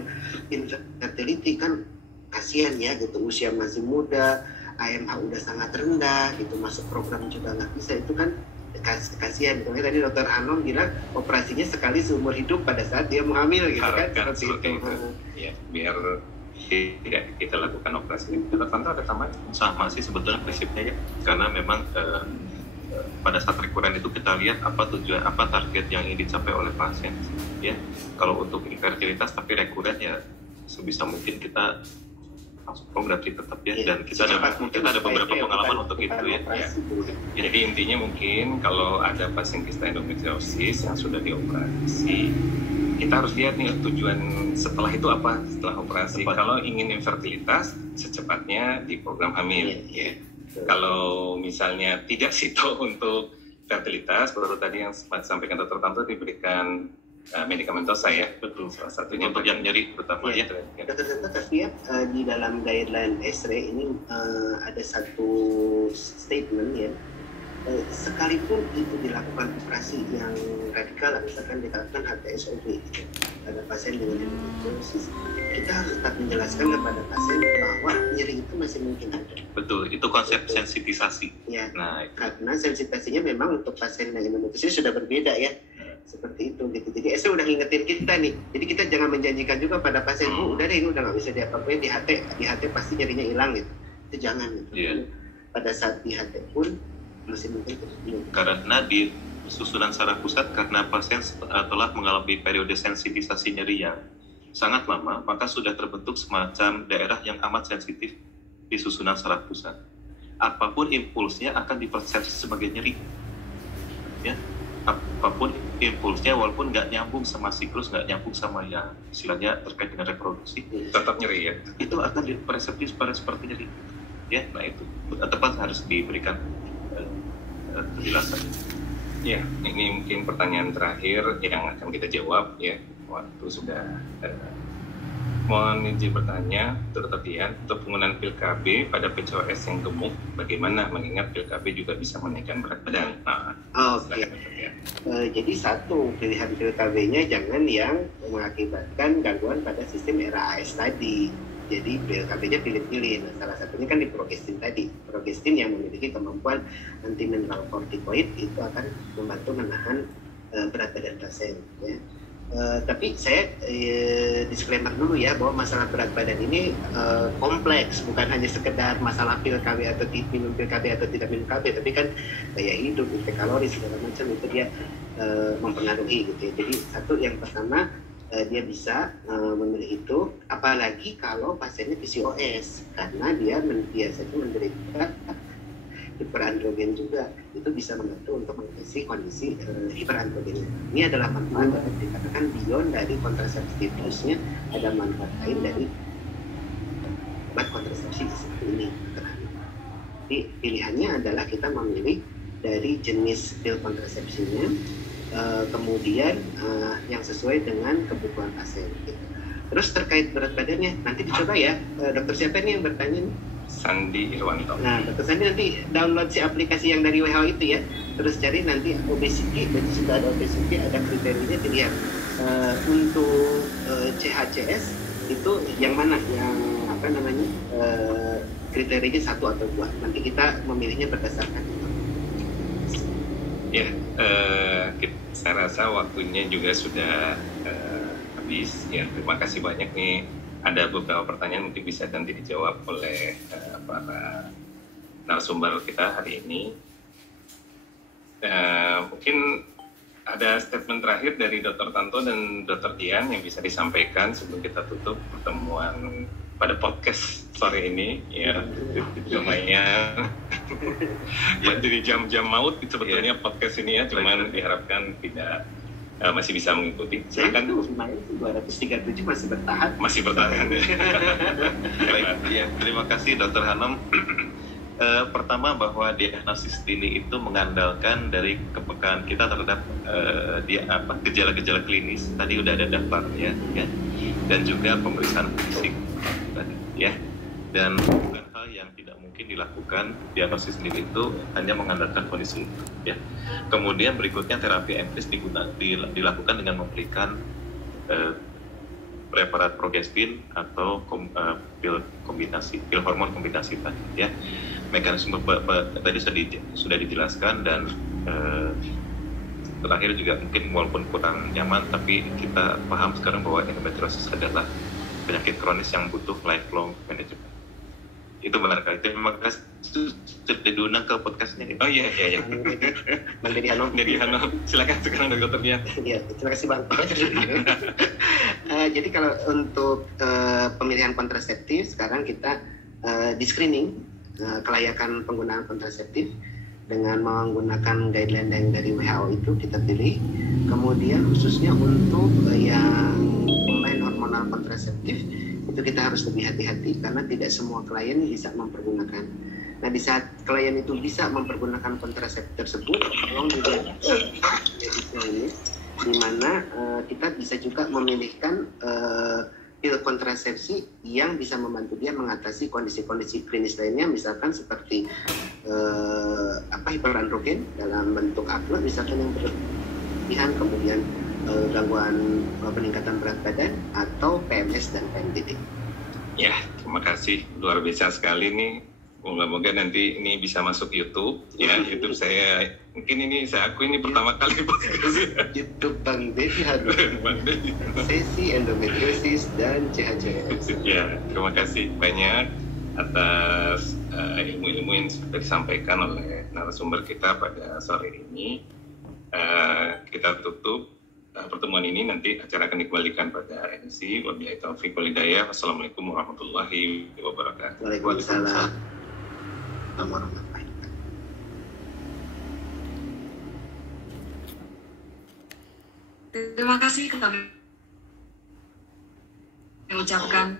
infertility kan kasihan ya gitu, usia masih muda, AMH udah sangat rendah gitu, masuk program juga nggak bisa, itu kan kasihan. Tadi Dr. Hanom bilang operasinya sekali seumur hidup pada saat dia hamil gitu kan, seperti itu. Ya, biar tidak kita lakukan operasi. Dr. Tanto ada tambahan? Sama sih sebetulnya prinsipnya ya, karena memang pada saat rekuren itu kita lihat apa tujuan, apa target yang ingin dicapai oleh pasien ya. Kalau untuk infertilitas tapi rekuren ya sebisa mungkin kita masuk program tetap ya, dan kita ada beberapa pengalaman untuk itu ya. Jadi intinya mungkin kalau ada pasien kista endometriosis yang sudah dioperasi, kita harus lihat nih tujuan setelah itu apa, setelah operasi. Kalau ingin infertilitas, secepatnya di program hamil ya. Kalau misalnya tidak situ untuk fertilitas, baru tadi yang sempat sampaikan Dr. Tanto diberikan medikamentosa ya, betul, salah satunya untuk yang nyeri terutama ya. Dr. tapi ya di dalam guideline ESRE ini ada satu statement ya, sekalipun itu dilakukan operasi yang radikal, misalkan dilakukan HTSOV gitu, pada pasien dengan endometriosis, kita harus tetap menjelaskan kepada pasien bahwa nyeri itu masih mungkin ada. Betul, itu konsep sensitisasi ya. Nah, karena sensitisasinya memang untuk pasien dengan endometriosis sudah berbeda ya, seperti itu gitu. Jadi ESRE udah ngingetin kita nih, jadi kita jangan menjanjikan juga pada pasien, udah deh ini udah nggak bisa diapa-apain, di HT pasti nyerinya hilang gitu, itu jangan gitu. Pada saat di HT pun masih mungkin terjadi. Karena di susunan saraf pusat, karena pasien telah mengalami periode sensitisasi nyeri yang sangat lama, maka sudah terbentuk semacam daerah yang amat sensitif di susunan saraf pusat. Apapun impulsnya akan dipersepsi sebagai nyeri. Ya, apapun impulsnya, walaupun nggak nyambung sama siklus, nggak nyambung sama yang istilahnya terkait dengan reproduksi, tetap nyeri ya. Itu akan dipersepsi seperti nyeri. Ya, nah itu tepat harus diberikan penjelasan. Ya, ini mungkin pertanyaan terakhir yang akan kita jawab ya. Waktu sudah mohon izin bertanya, Dr. Dian, untuk penggunaan pil KB pada PCOS yang gemuk, bagaimana mengingat pil KB juga bisa menaikkan berat badan? Oke. Jadi satu, pilihan pil KB-nya jangan yang mengakibatkan gangguan pada sistem RAS tadi. Jadi pil KB-nya pilih-pilih. Nah, salah satunya kan di progestin tadi. Progestin yang memiliki kemampuan anti mineral kortikoid itu akan membantu menahan berat badan pasien. Ya. Tapi saya disclaimer dulu ya, bahwa masalah berat badan ini kompleks, bukan hanya sekedar masalah pil KB atau minum pil KB atau tidak minum KB, tapi kan gaya hidup, intake kalori segala macam itu dia mempengaruhi gitu ya. Jadi satu, yang pertama dia bisa memilih itu, apalagi kalau pasiennya PCOS, karena dia biasanya menderita hiperandrogen juga, itu bisa membantu untuk mengatasi kondisi hiperandrogen. Ini adalah manfaat dapat dikatakan beyond dari kontraseptifusnya, ada manfaat lain dari obat kontrasepsi seperti ini. Jadi pilihannya adalah kita memilih dari jenis pil kontrasepsinya, kemudian yang sesuai dengan kebutuhan pasien. Gitu. Terus terkait berat badannya, nanti dicoba ya, dokter siapa nih yang bertanya nih? Sandi Irwanto. Nah, dokter Sandi nanti download si aplikasi yang dari WHO itu ya, terus cari nanti obesity, jadi sudah ada obesity, ada kriterianya dilihat. Untuk CHCS itu yang mana, yang apa namanya, kriterianya 1 atau 2, nanti kita memilihnya berdasarkan itu. Ya, saya rasa waktunya juga sudah habis ya. Terima kasih banyak nih. Ada beberapa pertanyaan mungkin bisa nanti dijawab oleh para narasumber kita hari ini. Mungkin ada statement terakhir dari Dr. Tanto dan Dr. Dian yang bisa disampaikan sebelum kita tutup pertemuan pada podcast sore ini ya. Lumayan jadi jam-jam maut sebetulnya podcast ini ya, cuman diharapkan tidak masih bisa mengikuti. Silakan. 237 masih bertahan. Baik, ya, terima kasih Dr. Hanom. Pertama, bahwa diagnosis dini itu mengandalkan dari kepekaan kita terhadap gejala-gejala klinis. Tadi udah ada daftarnya ya. Dan juga pemeriksaan fisik ya. Dan bukan hal yang tidak mungkin mungkin dilakukan diagnosis sendiri itu hanya mengandalkan kondisi itu, ya. Kemudian berikutnya terapi empiris dilakukan dengan memberikan preparat progestin atau pil hormon kombinasi tadi, ya. Mekanisme tadi sudah dijelaskan, dan terakhir juga mungkin walaupun kurang nyaman, tapi kita paham sekarang bahwa endometriosis adalah penyakit kronis yang butuh lifelong management. Itu benar kali. Terima kasih sudah diundang ke podcastnya. Oh iya. Bang Dedi Hanum. Silakan sekarang dari dokternya. Iya, terima kasih Bang. Jadi kalau untuk pemilihan kontraseptif sekarang kita di screening kelayakan penggunaan kontraseptif dengan menggunakan guideline yang dari WHO itu kita pilih. Kemudian khususnya untuk yang pemain hormonal kontraseptif itu kita harus lebih hati-hati karena tidak semua klien bisa mempergunakan. Nah, di saat klien itu bisa mempergunakan kontraseptif tersebut, tolong juga ini, di mana kita bisa juga memilihkan pil kontrasepsi yang bisa membantu dia mengatasi kondisi-kondisi klinis lainnya, misalkan seperti hiperandrogen dalam bentuk akne, misalkan yang berlebihan, kemudian gangguan peningkatan berat badan, atau PMS dan PMDD. Ya, terima kasih, luar biasa sekali nih. Moga-moga nanti ini bisa masuk YouTube, ya. YouTube saya akui ini pertama kali podcast YouTube Bang Dedi Hanum, sesi endometriosis dan CHCS. Ya, terima kasih banyak atas ilmu-ilmu yang sudah disampaikan oleh narasumber kita pada sore ini. Kita tutup pertemuan ini, nanti acara akan dikembalikan pada MC. Wabillahi taufiq wal hidayah. Wassalamualaikum warahmatullahi wabarakatuh. Waalaikumsalam. Terima kasih kami ucapkan